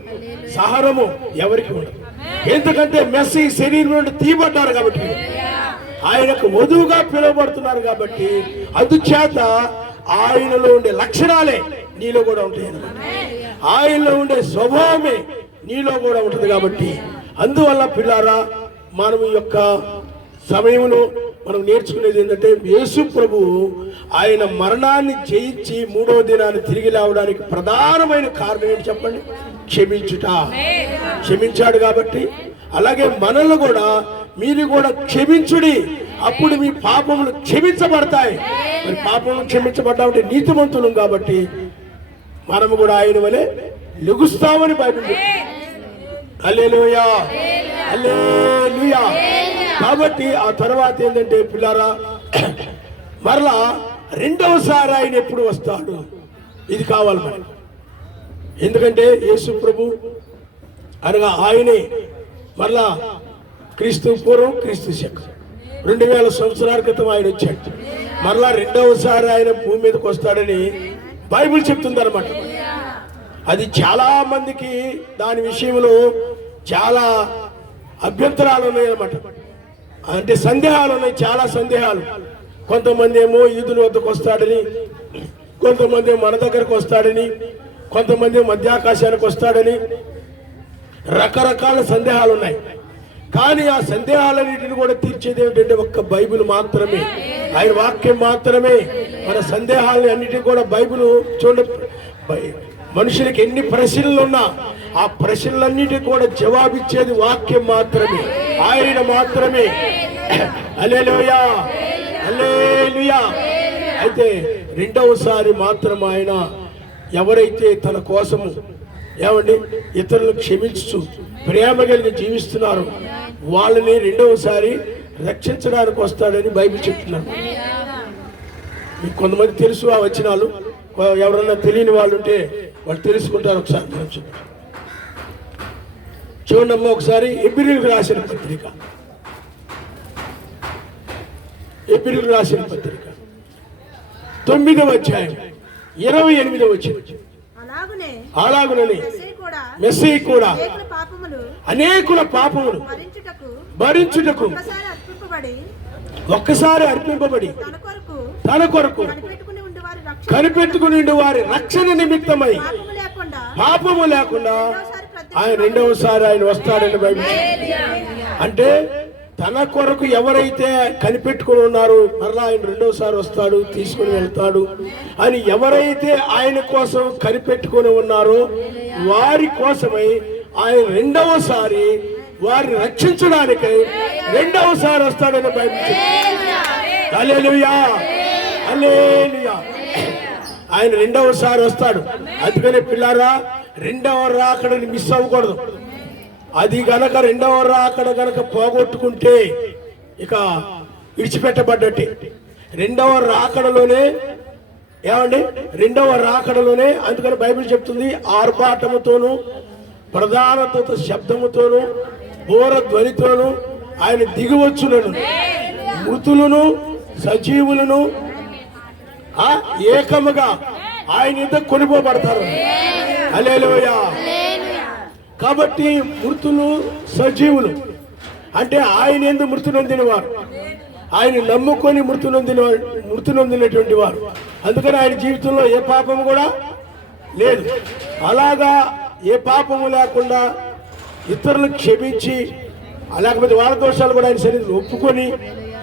సహనము ఎవరికి ఉండదు. ఎందుకంటే మెస్సీ శరీరం నుండి తీయబడ్డారు కాబట్టి, ఆయనకు వధువుగా పిలువబడుతున్నారు కాబట్టి, అందుచేత ఆయనలో ఉండే లక్షణాలే నీలో కూడా ఉంటాయి అన్నమాట. ఆయనలో ఉండే స్వభావమే నీలో కూడా ఉంటుంది కాబట్టి, అందువల్ల పిల్లారా, మనం ఈ యొక్క సమయంలో మనం నేర్చుకునేది ఏంటంటే, యేసు ప్రభు ఆయన మరణాన్ని జయించి మూడవ దినాన్ని తిరిగి లేవడానికి ప్రధానమైన కారణం ఏంటి చెప్పండి? క్షమించుట. క్షమించాడు కాబట్టి, అలాగే మనల్ని కూడా మీరు కూడా క్షమించుడి, అప్పుడు మీ పాపములు క్షమించబడతాయి. మరి పాపములు క్షమించబడ్డామంటే నీతిమంతులం కాబట్టి మనము కూడా ఆయన వలె లెగుస్తామని బైబిల్. హల్లెలూయా, హల్లెలూయా. కాబట్టి ఆ తర్వాత ఏంటంటే పిల్లారా, మరలా రెండవసారి ఆయన ఎప్పుడు వస్తాడు, ఇది కావాలి మనకి. ఎందుకంటే యేసు ప్రభు అనగా ఆయనే మరలా క్రీస్తు పూర్వం క్రీస్తు శకం 2000 సంవత్సరాల క్రితం ఆయన వచ్చాడు. మరలా రెండవసారి ఆయన భూమి మీదకి వస్తాడని బైబిల్ చెప్తుంది అనమాట. అది చాలా మందికి దాని విషయంలో చాలా అభ్యంతరాలు ఉన్నాయి అన్నమాట. అంటే సందేహాలు ఉన్నాయి, చాలా సందేహాలు. కొంతమంది ఏమో యూదుల వద్దకు వస్తాడని, కొంతమంది మన దగ్గరకు వస్తాడని, కొంతమంది మధ్యాకాశానికి వస్తాడని, రకరకాల సందేహాలు ఉన్నాయి. కానీ ఆ సందేహాలన్నింటిని కూడా తీర్చేది ఏమిటంటే ఒక్క బైబిల్ మాత్రమే, ఆయన వాక్యం మాత్రమే. మన సందేహాలని అన్నిటిని కూడా బైబిల్ చూడండి. మనుషులకి ఎన్ని ప్రశ్నలు ఉన్నా ఆ ప్రశ్నలన్నిటికీ కూడా జవాబిచ్చేది వాక్యం మాత్రమే, ఆయన మాత్రమే. హల్లెలూయా, హల్లెలూయా. అయితే రెండవసారి మాత్రం ఆయన ఎవరైతే తన కోసము ఏమండి ఇతరులను క్షమించు ప్రేమ కలిగి జీవిస్తున్నారు వాళ్ళని రెండవసారి రక్షించడానికి వస్తాడని బైబిల్ చెప్తున్నాను. మీకు కొంతమంది తెలుసు ఆ వచనాలు, ఎవరన్నా తెలియని వాళ్ళు ఉంటే వాళ్ళు తెలుసుకుంటారు. ఒకసారి చూడమ్మా, ఒకసారి ఎబ్రీయులకు రాసిన పత్రిక, ఎబ్రీయులకు రాసిన పత్రిక 9వ అధ్యాయం 28వ వచనం. అలాగునని మెస్సీ కూడా అనేకుల పాపములు భరించుటకు ఒక్కసారి అర్పింపబడి తన కొరకు కనిపెట్టుకుని వారి రక్షణ నిమిత్తమై పాపము లేకుండా ఆయన రెండవసారి ఆయన వస్తాడని బైబిల్. అంటే తన కొరకు ఎవరైతే కనిపెట్టుకుని ఉన్నారో మరలా ఆయన రెండవసారి వస్తాడు, తీసుకుని వెళ్తాడు అని ఎవరైతే ఆయన కోసం కనిపెట్టుకుని ఉన్నారో వారి కోసమై ఆయన రెండవసారి వారిని రక్షించడానికై రెండవసారి వస్తాడని బైబిల్. హల్లెలూయా, హల్లెలూయా. ఆయన రెండవసారి వస్తాడు. అందుకనే పిల్లారా, రెండవ రాకడని మిస్ అవ్వకూడదు. అది గనక రెండవ రాకడ గనక పోగొట్టుకుంటే ఇక విడిచిపెట్టబడ్డట్టే. రెండవ రాకడలోనే ఏమండి, రెండవ రాకడలోనే అందుకని బైబిల్ చెప్తుంది, ఆర్భాటముతోను ప్రధాన దూత శబ్దముతోను బోర ధ్వనితోను ఆయన దిగివచ్చునను, మృతులను సజీవులను ఏకముగా ఆయన యుద్ధ కొనిపోబడతారు. హల్లెలూయా. కాబట్టి మృతులు సజీవులు అంటే ఆయన ఎందుకు మృతి నొందినవారు, ఆయన నమ్ముకొని మృతి నొందినటువంటి వారు. అందుకని ఆయన జీవితంలో ఏ పాపము కూడా లేదు. అలాగా ఏ పాపము లేకుండా ఇతరులు క్షమించి, లేకపోతే వాళ్ళ దోషాలు కూడా ఆయన సన్నిధిలో ఒప్పుకొని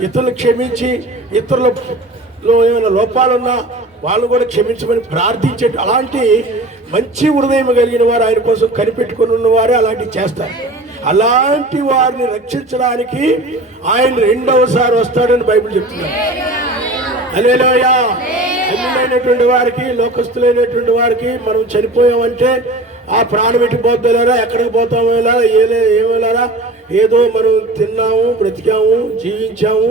ఇతరులు క్షమించి, ఇతరులలో ఏమైనా లోపాలున్నా వాళ్ళు కూడా క్షమించమని ప్రార్థించే అలాంటి మంచి హృదయం కలిగిన వారు, ఆయన కోసం కనిపెట్టుకుని ఉన్నవారే అలాంటివి చేస్తారు. అలాంటి వారిని రక్షించడానికి ఆయన రెండవసారి వస్తాడని బైబిల్ చెప్తున్నారు. హల్లెలూయా. అన్యులైనటువంటి వారికి, లోకస్తులైనటువంటి వారికి మనం చనిపోయామంటే ఆ ప్రాణం ఎట్టి పోతారా, ఎక్కడికి పోతామో ఏమేలారా, ఏదో మనం తిన్నాము, బ్రతికాము, జీవించాము,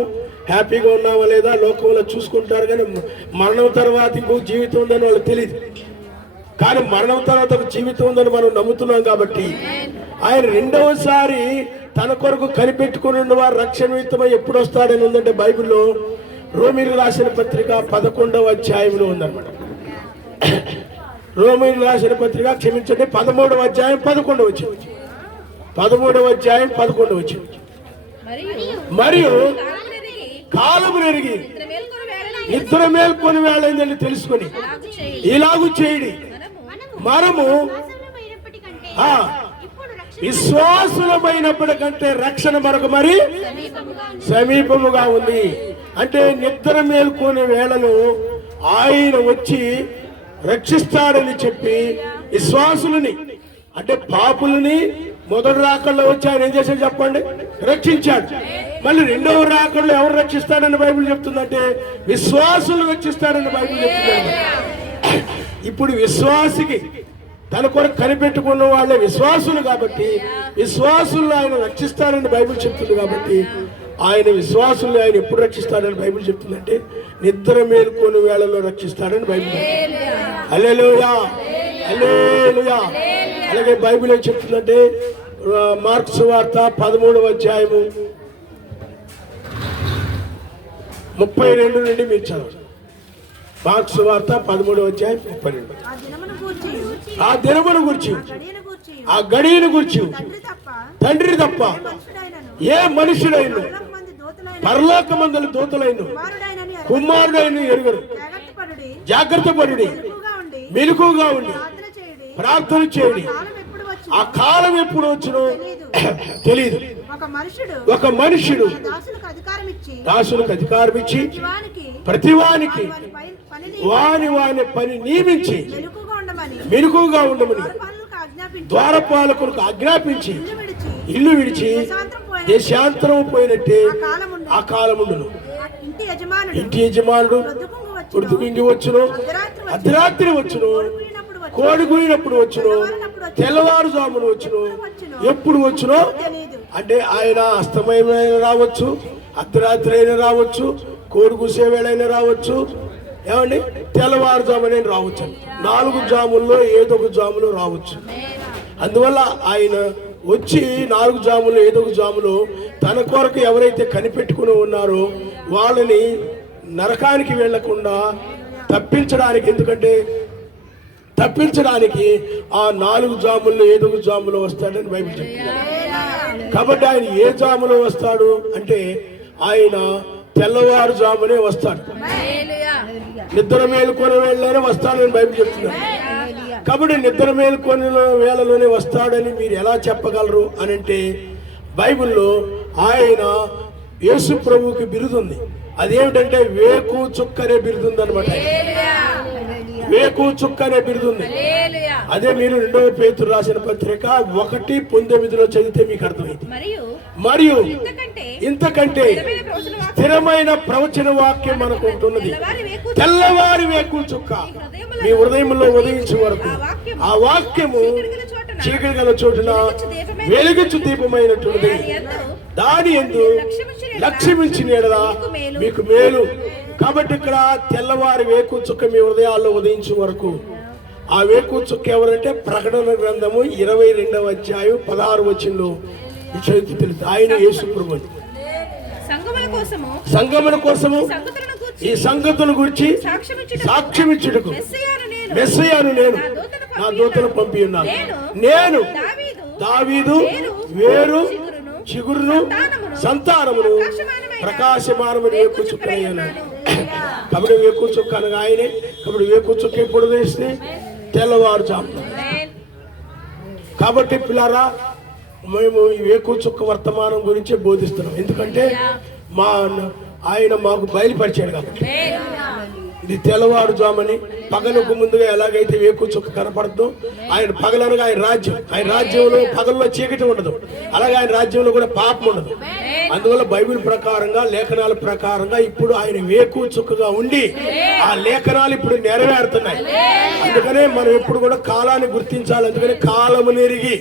హ్యాపీగా ఉన్నామా లేదా లోకంలో చూసుకుంటారు. కానీ మరణం తర్వాత ఇంకో జీవితం ఉందని వాళ్ళకి తెలియదు. కానీ మరణం తర్వాత ఒక జీవితం ఉందని మనం నమ్ముతున్నాం. కాబట్టి ఆయన రెండవసారి తన కొరకు కనిపెట్టుకుని ఉన్నవారు రక్షణ నిమిత్తమై ఎప్పుడు వస్తాడని ఉందంటే బైబిల్లో రోమీయులకు రాసిన పత్రిక 11వ అధ్యాయంలో ఉందన్నమాట. రోమీయులకు రాసిన పత్రిక క్షమించండి 13వ అధ్యాయం 11వ వచనం. 13వ అధ్యాయం 11వ వచనం. మరియు కాలము నెరిగి నిద్ర మేల్కొని వేళైందని తెలుసుకొని ఇలాగూ చేయడి, మనము విశ్వాసులమైనప్పటికంటే రక్షణ మనకు మరి సమీపముగా ఉంది. అంటే నిద్ర మేల్కొనే వేళను ఆయన వచ్చి రక్షిస్తాడని చెప్పి విశ్వాసులని, అంటే పాపులని మొదటి రాకల్లో వచ్చి ఆయన ఏం చేశాడు చెప్పండి, రక్షించాడు. మళ్ళీ రెండవ రాకల్లో ఎవరు రక్షిస్తాడని బైబిల్ చెప్తుందంటే విశ్వాసులు రక్షిస్తాడని బైబిల్ చెప్తుంది. ఇప్పుడు విశ్వాసికి తన కొరకు కనిపెట్టుకున్న వాళ్ళే విశ్వాసులు కాబట్టి విశ్వాసులను ఆయన రక్షిస్తాడని బైబిల్ చెప్తుంది. కాబట్టి ఆయన విశ్వాసుల్ని ఆయన ఎప్పుడు రక్షిస్తాడని బైబిల్ చెప్తుందంటే నిద్ర మేల్కొని వేళలో రక్షిస్తాడని బైబిల్ చెప్తుంది. హల్లెలూయా, హల్లెలూయా. అలాగే బైబిల్ ఏం చెప్తుందంటే మార్కు సువార్త 13వ అధ్యాయము 32 నుండి మీరు చదవండి. మార్కు సువార్త 13వ అధ్యాయం 32. ఆ దినమును గురించి, ఆ గడియను గురించి తండ్రి తప్ప ఏ మనుషుడైన పరలోకమందుల దూతలైన కుమారుడైన ఎరుగరు. జాగ్రత్త పడుడి, మెలకువగా ఉండి ప్రార్థన చేయండి. ఆ కాలం ఎప్పుడు వచ్చునో తెలియదు. ఒక మనుషుడు దాసులకు అధికారం ఇచ్చి ప్రతివానికి వాని పని నియమించి మెలకువగా ఉండమని ద్వారపాలకులకు ఆజ్ఞాపించి ఇల్లు విడిచి దేశాంతరం పోయినట్టే ఆ కాలముండును. ఇంటి యజమానుడు ఉడుతుకుంగి వచ్చును, అర్ధరాత్రి వచ్చును, కోడి కూయినప్పుడు వచ్చును, తెల్లవారుజామును వచ్చును, ఎప్పుడు వచ్చునో. అంటే ఆయన అస్తమయమైన రావచ్చు, అర్ధరాత్రి అయినా రావచ్చు, కోడి కూసే వేళైనా రావచ్చు, ఏమండి తెల్లవారుజామునైనా రావచ్చు. 4 జాముల్లో ఏదో ఒక జాములో రావచ్చు. అందువల్ల ఆయన వచ్చి 4 జాములు ఏదో ఒక జాములో తన కొరకు ఎవరైతే కనిపెట్టుకుని ఉన్నారో వాళ్ళని నరకానికి వెళ్లకుండా తప్పించడానికి, ఎందుకంటే తప్పించడానికి ఆ 4 జాముల్లో ఏదో ఒక జాములో వస్తాడని బైబిల్ చెప్తుంది. కాబట్టి ఆయన ఏ జాములో వస్తాడు అంటే ఆయన తెల్లవారుజామునే వస్తాడు. నిద్ర మేలుకొని వేళలోనే వస్తాడని బైబిల్ చెప్తున్నారు. కాబట్టి నిద్ర మేలుకొని వేళలోనే వస్తాడని మీరు ఎలా చెప్పగలరు అని అంటే బైబిల్లో ఆయన యేసు ప్రభువుకి బిరుదుంది. అదేమిటంటే వేకు చుక్క అనే బిరుదుంది అనమాట. వేకు చుక్క అనే బిరుదుంది. అదే మీరు 2వ పేతురు రాసిన పత్రిక 1:19 చదివితే మీకు అర్థమైంది. మరియు ఇంతకంటే స్థిరమైన ప్రవచన వాక్యం మనకు ఉంటున్నది. తెల్లవారి వేకువ చుక్క మీ హృదయంలో ఉదయించే వరకు ఆ వాక్యము చీకటి గల చోటున వెలుగుచు దీపమైనటువంటిది. దాని యందు లక్ష్యమించిన యెడల మీకు మేలు. కాబట్టి ఇక్కడ తెల్లవారి వేకువ చుక్క మీ హృదయాల్లో ఉదయించే వరకు. ఆ వేకువ చుక్క ఎవరంటే ప్రకటన గ్రంథము 22వ అధ్యాయం 16 వచనంలో తెలుసు. ఆయన యేసు ప్రభువు. సంగముల కోసము ఈ సంగతుల గురించి సాక్ష్యమిచ్చుటకు మెస్సీయను నేను నా దూతను పంపి ఉన్నాను. నేను దావీదు వేరు చిగురును సంతానమును ప్రకాశమానమైన వేకువ చుక్క అయ్యాను. కాబట్టి వేకువ చుక్క అనగా ఆయనే. కాబట్టి వేకువ చుక్క ఎప్పుడు వేస్తే తెల్లవారుజాము. కాబట్టి పిల్లారా, మేము ఈ వేకువ చుక్క వర్తమానం గురించే బోధిస్తున్నాం. ఎందుకంటే ఆయన మాకు బయలుపరిచాడు కాబట్టి. ఇది తెల్లవారుజామని పగలకు ముందుగా ఎలాగైతే వేకువ చుక్క కనపడదు, ఆయన పగలనగా ఆయన రాజ్యంలో పగల్లో చీకటి ఉండదు, అలాగే ఆయన రాజ్యంలో కూడా పాపం ఉండదు. అందువల్ల బైబిల్ ప్రకారంగా లేఖనాల ప్రకారంగా ఇప్పుడు ఆయన వేకువ చుక్కగా ఉండి ఆ లేఖనాలు ఇప్పుడు నెరవేరుతున్నాయి. అందుకనే మనం ఎప్పుడు కూడా కాలాన్ని గుర్తించాలి. అందుకని కాలము నెరిగి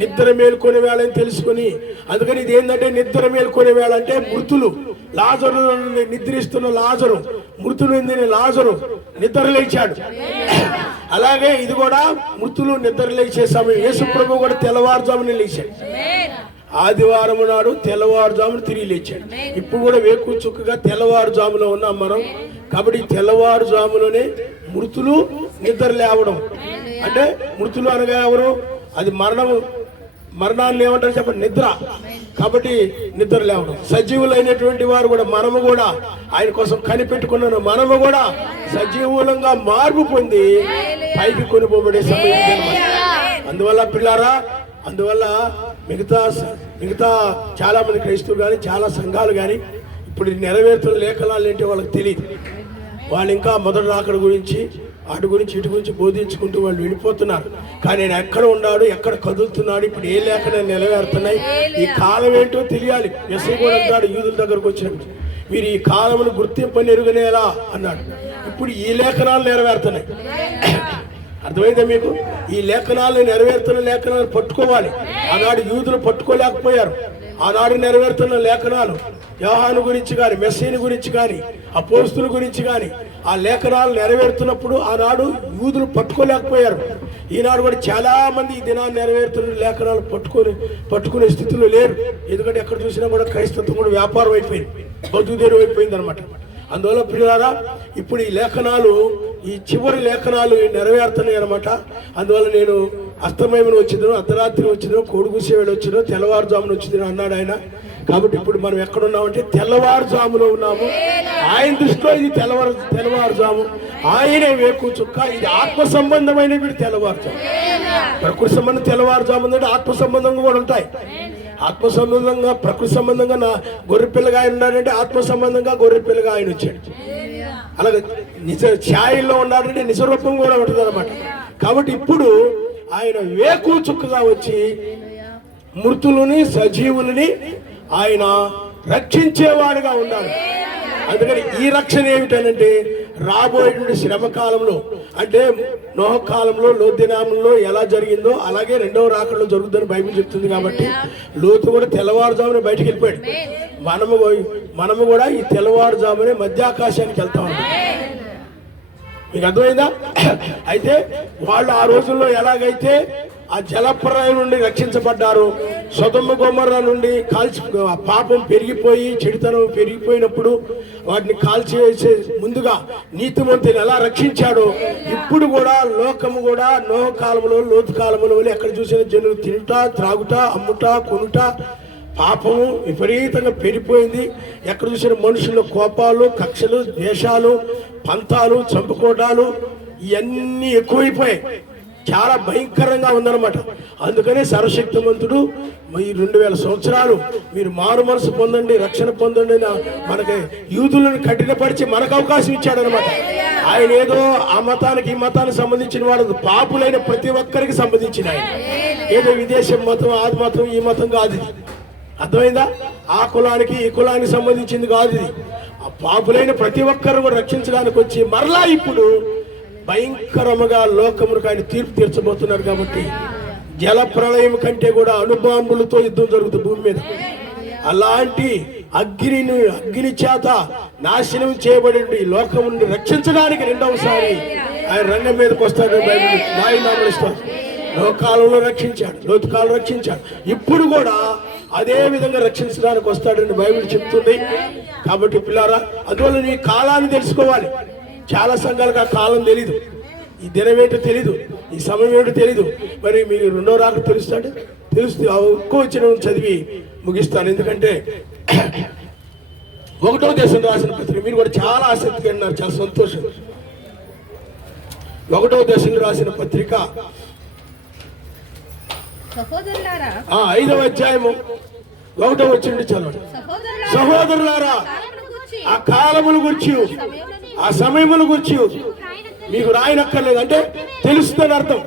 నిద్ర మేల్కొనే వేళ అని తెలుసుకుని, అందుకని ఇది ఏంటంటే నిద్ర మేల్కొనే వేళ అంటే మృతులు లాజరు నిద్రిస్తున్న లాజరు మృతులు లాజరు నిద్ర లేచాడు. అలాగే ఇది కూడా మృతులు నిద్ర లేచే సమయం. యేసు ప్రభువు కూడా తెల్లవారుజామున లేచాడు. ఆదివారం నాడు తెల్లవారుజామున తిరిగి లేచాడు. ఇప్పుడు కూడా వేకువ చుక్కగా తెల్లవారుజాములో ఉన్నాం మనం. కాబట్టి తెల్లవారుజాములోనే మృతులు నిద్ర లేవడం. అంటే మృతులు అనగా ఎవరు? అది మరణాన్ని ఏమంటారు చెప్పండి? నిద్ర. కాబట్టి నిద్ర లేవడం. సజీవులైనటువంటి వారు కూడా మనము కూడా ఆయన కోసం కనిపెట్టుకున్నాను. మనము కూడా సజీవులంగా మార్పు పొంది పైకి కొనిపోబడే సమయం. అందువల్ల పిల్లారా, అందువల్ల మిగతా చాలా మంది క్రైస్తవులు కానీ చాలా సంఘాలు కానీ ఇప్పుడు నెరవేరుతున్న లేఖనాలు ఏంటో వాళ్ళకి తెలియదు. వాళ్ళు ఇంకా మొదటి రాకడ గురించి వాటి గురించి ఇటు గురించి బోధించుకుంటూ వాళ్ళు వెళ్ళిపోతున్నారు. కానీ ఆయన ఎక్కడ ఉన్నాడు, ఎక్కడ కదులుతున్నాడు, ఇప్పుడు ఏ లేఖనాలు నెరవేరుతున్నాయి, ఈ కాలం ఏంటో తెలియాలి. మెస్సీ కూడా అంటాడు యూదుల దగ్గరకు వచ్చినప్పుడు, మీరు ఈ కాలమును గుర్తింపని ఎరుగనేలా అన్నాడు. ఇప్పుడు ఈ లేఖనాలు నెరవేరుతున్నాయి. అర్థమైందా మీకు? ఈ లేఖనాలు నెరవేరుతున్న లేఖనాలు పట్టుకోవాలి. ఆనాడు యూదులు పట్టుకోలేకపోయారు. ఆనాడు నెరవేరుతున్న లేఖనాలు యోహాను గురించి కానీ, మెస్సీని గురించి కానీ, అపోస్తుల గురించి కానీ ఆ లేఖనాలు నెరవేరుతున్నప్పుడు ఆనాడు యూదులు పట్టుకోలేకపోయారు. ఈనాడు కూడా చాలా మంది ఈ దినాన్ని నెరవేరుతున్న లేఖనాలు పట్టుకునే స్థితిలో లేరు. ఎందుకంటే ఎక్కడ చూసినా కూడా క్రైస్తత్వం కూడా వ్యాపారం అయిపోయింది, బతుకుదేరు అయిపోయింది అనమాట. అందువల్ల ప్రియులారా, ఇప్పుడు ఈ లేఖనాలు, ఈ చివరి లేఖనాలు నెరవేరుతున్నాయి అనమాట. అందువల్ల నేను అస్తమయమును వచ్చిందో, అర్ధరాత్రి వచ్చిందో, కోడిగుసేవేడు వచ్చిందో, తెల్లవారుజామున వచ్చిందో అన్నాడు ఆయన. కాబట్టి ఇప్పుడు మనం ఎక్కడున్నామంటే తెల్లవారుజాములో ఉన్నాము. ఆయన దృష్టిలో ఇది తెల్లవారుజాము. ఆయనే వేకువ చుక్క. ఇది ఆత్మ సంబంధమైనటువంటి తెల్లవారుజాము. ప్రకృతి సంబంధం తెల్లవారుజాము అంటే ఆత్మ సంబంధంగా కూడా ఉంటాయి. ఆత్మ సంబంధంగా, ప్రకృతి సంబంధంగా నా గొర్రె పిల్లగా ఆయన ఉన్నాడంటే ఆత్మ సంబంధంగా గొర్రె పిల్లగా ఆయన వచ్చాడు. అలాగే నిజ ఛాయల్లో ఉన్నాడంటే నిజరూపం కూడా ఉంటుంది అనమాట. కాబట్టి ఇప్పుడు ఆయన వేకువ చుక్కగా వచ్చి మృతులని సజీవులని ఆయన రక్షించేవాడుగా ఉన్నాడు. అందుకని ఈ రక్షణ ఏమిటనంటే రాబోయేటువంటి శ్రమ కాలంలో, అంటే నోహ కాలంలో, లోతు దినాల్లో ఎలా జరిగిందో అలాగే రెండవ రాకడలో జరుగుతుందని బైబిల్ చెప్తుంది. కాబట్టి లోతు కూడా తెల్లవారుజామునే బయటికి వెళ్ళిపోయాడు. మనము కూడా ఈ తెల్లవారుజామునే మధ్యాకాశానికి వెళ్తా ఉన్నాం. మీకు అర్థమైందా? అయితే వాళ్ళు ఆ రోజుల్లో ఎలాగైతే ఆ జలప్రలయం నుండి రక్షించబడ్డారు, సొదొమ గొమొర్రా నుండి పాపం పెరిగిపోయి చెడుతనం పెరిగిపోయినప్పుడు వాటిని కాల్చివేసే ముందుగా నీతిమంతుని ఎలా రక్షించాడో ఇప్పుడు కూడా లోకము కూడా నోహ కాలంలో, లోతు కాలంలో ఎక్కడ చూసిన జనులు తింటా, త్రాగుట, అమ్ముట, కొనుట, పాపము విపరీతంగా పెరిగిపోయింది. ఎక్కడ చూసిన మనుషుల కోపాలు, కక్షలు, ద్వేషాలు, పంతాలు, చంపుకోటాలు ఇవన్నీ ఎక్కువైపోయాయి. చాలా భయంకరంగా ఉందన్నమాట. అందుకనే సర్వశక్తిమంతుడు ఈ 2000 సంవత్సరాలు మీరు మారు మనసు పొందండి, రక్షణ పొందండి, మనకి యూదులను కఠినపరిచి మనకు అవకాశం ఇచ్చాడనమాట. ఆయన ఏదో ఆ మతానికి ఈ మతానికి సంబంధించిన వాడు, పాపులైన ప్రతి ఒక్కరికి సంబంధించిన ఆయన. ఏదో విదేశీ మతం, ఆది మతం, ఈ మతం కాదు. అర్థమైందా? ఆ కులానికి ఈ కులానికి సంబంధించింది కాదు ఇది. ఆ పాపులైన ప్రతి ఒక్కరు కూడా రక్షించడానికి వచ్చి మరలా ఇప్పుడు భయంకరముగా లోకమునికి ఆయన తీర్పు తీర్చబోతున్నారు. కాబట్టి జల ప్రళయం కంటే కూడా అణుబాంబులతో యుద్ధం జరుగుతుంది భూమి మీద. అలాంటి అగ్ని చేత నాశనం చేయబడి ఈ లోకముని రక్షించడానికి రెండవసారి ఆయన రంగం మీదకి వస్తాడు. బైబిల్ నాయనామనిస్తారు. లోకాలంలో రక్షించాడు, లోతుకాలం రక్షించాడు, ఇప్పుడు కూడా అదే విధంగా రక్షించడానికి వస్తాడని బైబిల్ చెప్తుంది. కాబట్టి పిల్లారా, అందువల్ల నీ కాలాన్ని తెలుసుకోవాలి. చాలా సంఘాలకు ఆ కాలం తెలీదు, ఈ దినం ఏంటో తెలీదు, ఈ సమయం ఏంటో తెలీదు. మరి మీకు రెండో రాక తెలుస్తాడు, తెలుస్తుంది. ఒక్కో వచ్చిన చదివి ముగిస్తాను. ఎందుకంటే 1వ దశలో రాసిన పత్రిక మీరు కూడా చాలా ఆసక్తిగా ఉన్నారు, చాలా సంతోషం. 1వ దశలో రాసిన పత్రిక 5వ అధ్యాయము 1వ వచనం చదవండి. సహోదరులారా, ఆ కాలముల గురించి ఆ సమయముల గురించి మీకు రాయనక్కర్లేదు అంటే తెలుస్తుందని అర్థం.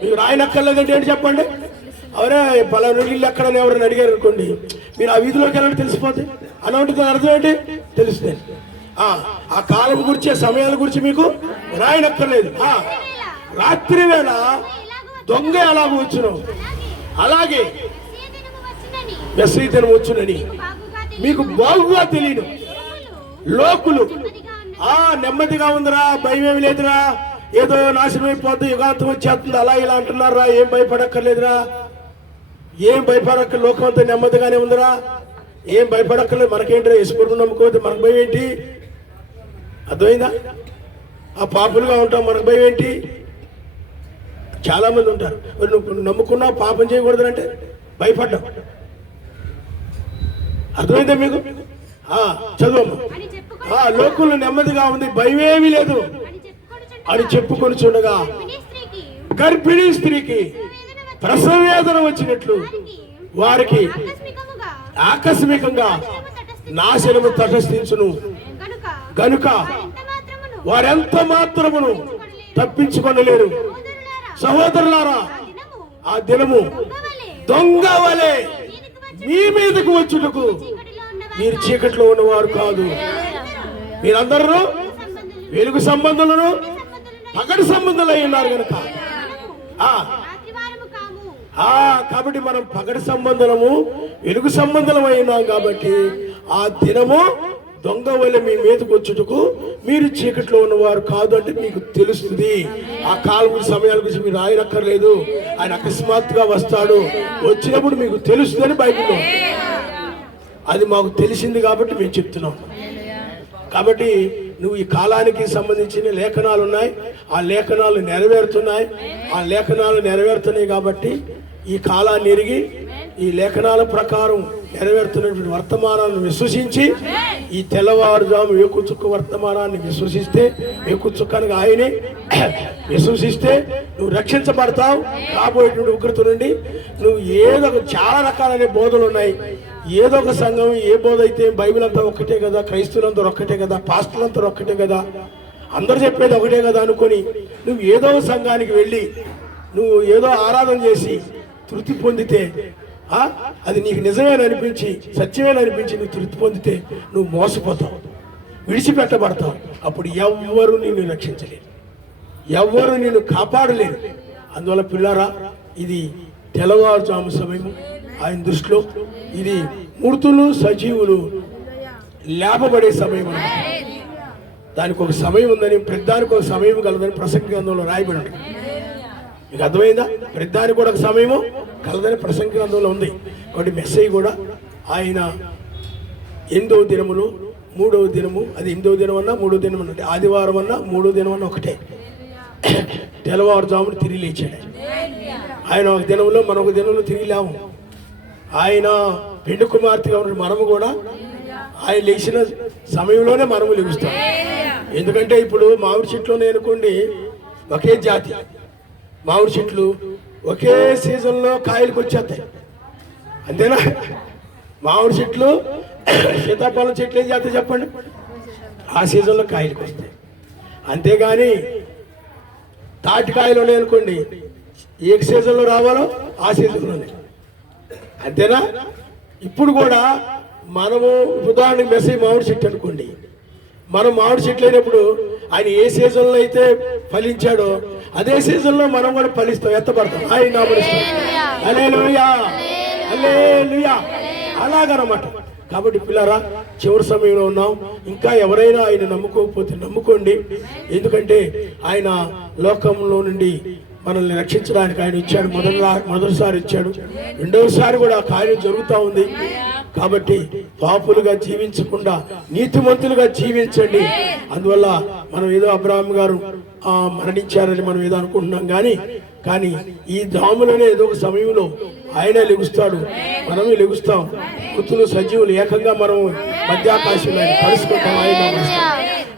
మీకు రాయనక్కర్లేదంటే ఏంటి చెప్పండి? అవరే పలానా ఇల్లు ఎక్కడని ఎవరైనా అడిగారు అనుకోండి, మీరు ఆ వీధిలోకి వెళ్ళండి తెలిసిపోతే అని ఉంటుంది. అర్థం ఏంటి? తెలుస్తుంది. ఆ కాలం గురించి ఆ సమయాల గురించి మీకు రాయనక్కర్లేదు. రాత్రి వేళ దొంగ ఎలాగ వచ్చును అలాగే మెస్సీ దినం వచ్చునని మీకు బాగుగా తెలియదు. లోకులు నెమ్మదిగా ఉందిరా, భయం ఏమి లేదురా, ఏదో నాశనం అయిపోద్ది, యుగాంతం వచ్చేస్తుంది, అలా ఇలా అంటున్నారా, ఏం భయపడక్కర్లేదురా, ఏం భయపడక్కర్లేదు, లోకం అంతా నెమ్మదిగానే ఉందిరా, ఏం భయపడక్కర్లేదు, మనకేంటి యేసుప్రభువుని నమ్ముకోవద్దు, మనకు భయం ఏంటి? అర్థమైందా? ఆ పాపులుగా ఉంటాం, మనకు భయం ఏంటి? చాలా మంది ఉంటారు, మరి నువ్వు నమ్ముకున్నా పాపం చేయకూడదు అంటే భయపడ్డాం. అర్థమైందా మీకు? చదువు. లోకులు నెమ్మదిగా ఉంది, భయమేమీ లేదు అని చెప్పుకొని చూడగా గర్భిణీ స్త్రీకి ప్రసవ వేదన వచ్చినట్లు వారికి ఆకస్మికంగా నాశనము తటస్థించును గనుక వారెంత మాత్రమును తప్పించుకొనలేరు. సహోదరులారా, ఆ దినము దొంగ వలె మీ మీదకు వచ్చుటకు మీరు చీకట్లో ఉన్నవారు కాదు, మీరందరూ వెలుగు సంబంధులను పగటి సంబంధులు అయి ఉన్నారు కనుక. కాబట్టి మనం పగటి సంబంధము వెలుగు సంబంధం అయి ఉన్నాం. కాబట్టి ఆ దినము దొంగ వల్ల మీ మీదకు వచ్చుటకు మీరు చీకట్లో ఉన్నవారు కాదు అంటే మీకు తెలుస్తుంది. ఆ కాలం సమయాల గురించి మీరు రాయనక్కర్లేదు, ఆయన అకస్మాత్తుగా వస్తాడు, వచ్చినప్పుడు మీకు తెలుస్తుందని బైబిల్లో. అది మాకు తెలిసింది కాబట్టి మేము చెప్తున్నాం. కాబట్టి నువ్వు ఈ కాలానికి సంబంధించిన లేఖనాలు ఉన్నాయి, ఆ లేఖనాలు నెరవేరుతున్నాయి, ఆ లేఖనాలు నెరవేరుతున్నాయి. కాబట్టి ఈ కాలాన్ని ఎరిగి ఈ లేఖనాల ప్రకారం నెరవేరుతున్నటువంటి వర్తమానాన్ని విశ్వసించి ఈ తెల్లవారుజాము వేకుచుక్క వర్తమానాన్ని విశ్వసిస్తే, వేకుచుక్కనగా ఆయనే విశ్వసిస్తే నువ్వు రక్షించబడతావు. రాబోయేటువంటి ఉగ్రత నుండి నువ్వు ఏదో చాలా రకాలైన బోధలు ఉన్నాయి. ఏదో ఒక సంఘం ఏ బోధ అయితే, బైబిల్ అంతా ఒక్కటే కదా, క్రైస్తవులంతా ఒక్కటే కదా, పాస్టర్లంతా ఒక్కటే కదా, అందరూ చెప్పేది ఒకటే కదా అనుకొని నువ్వు ఏదో సంఘానికి వెళ్ళి నువ్వు ఏదో ఆరాధన చేసి తృప్తి పొందితే, అది నీకు నిజమేని అనిపించి సత్యమేని అనిపించి నువ్వు తృప్తి పొందితే నువ్వు మోసపోతావు, విడిచిపెట్టబడతావు. అప్పుడు ఎవ్వరు నిన్ను రక్షించలేరు, ఎవ్వరు నిన్ను కాపాడలేరు. అందువల్ల పిల్లారా, ఇది తెల్లవారుజాము సమయము. ఆయన దృష్టిలో ఇది మూర్తులు సజీవులు లేపబడే సమయం. దానికి ఒక సమయం ఉందని, ప్రతిదానికి ఒక సమయం కలదని ప్రసంగి గ్రంథంలో రాయబడి ఉంటుంది. మీకు అర్థమైందా? ప్రతిదానికి కూడా ఒక సమయము కలదని ప్రసంగి గ్రంథంలో ఉంది. కాబట్టి మెస్సేజ్ కూడా ఆయన 8వ దినములు 3వ దినము, అది 8వ దినం అన్నా 3వ దినం అన్నట్టు, ఆదివారం అన్నా 3వ దినం అన్నా ఒకటే. తెల్లవారుజామును తిరిగి లేచాడు ఆయన. ఒక దినంలో మరొక దినంలో తిరిగి లేము. ఆయన పెండు కుమార్తెగా ఉన్న మనము కూడా ఆయన లేచిన సమయంలోనే మనము లెగుస్తాం. ఎందుకంటే ఇప్పుడు మామిడి చెట్లునే అనుకోండి, ఒకే జాతి మామిడి చెట్లు ఒకే సీజన్లో కాయలకు వచ్చేస్తాయి, అంతేనా? మామిడి చెట్లు సీతాఫలం చెట్లు ఏం చేస్తాయి చెప్పండి? ఆ సీజన్లో కాయలకు వస్తాయి. అంతేగాని తాటికాయలు ఉన్నాయి అనుకోండి, ఏ సీజన్లో రావాలో ఆ సీజన్లోనే, అంతేనా? ఇప్పుడు కూడా మనము ఉదాహరణకి మెసేజ్ మామిడి చెట్టు అనుకోండి, మనం మామిడి చెట్లు అయినప్పుడు ఆయన ఏ సీజన్లో అయితే ఫలించాడో అదే సీజన్లో మనం కూడా ఫలిస్తాం, ఎత్తపడతాం, ఆయన నామరిస్తాం. హల్లెలూయా హల్లెలూయా అలాగనమాట. కాబట్టి పిల్లరా, చివరి సమయంలో ఉన్నాం. ఇంకా ఎవరైనా ఆయన నమ్ముకోకపోతే నమ్ముకోండి. ఎందుకంటే ఆయన లోకంలో నుండి మనల్ని రక్షించడానికి ఆయన ఇచ్చాడు. మొదటిసారి ఇచ్చాడు, రెండవసారి కూడా ఆ కార్యం జరుగుతూ ఉంది. కాబట్టి పాపులుగా జీవించకుండా నీతిమంతులుగా జీవించండి. అందువల్ల మనం ఏదో అబ్రహాం గారు మరణించారని మనం ఏదో అనుకుంటున్నాం, కానీ ఈ ధాములోనే ఏదో ఒక సమయంలో ఆయన లెగుస్తాడు, మనమే లెగుస్తాం. మృతులు సజీవులు ఏకంగా మనం మధ్యాకాశంలో ఆయన కలుసుకుంటాం, ఆయన.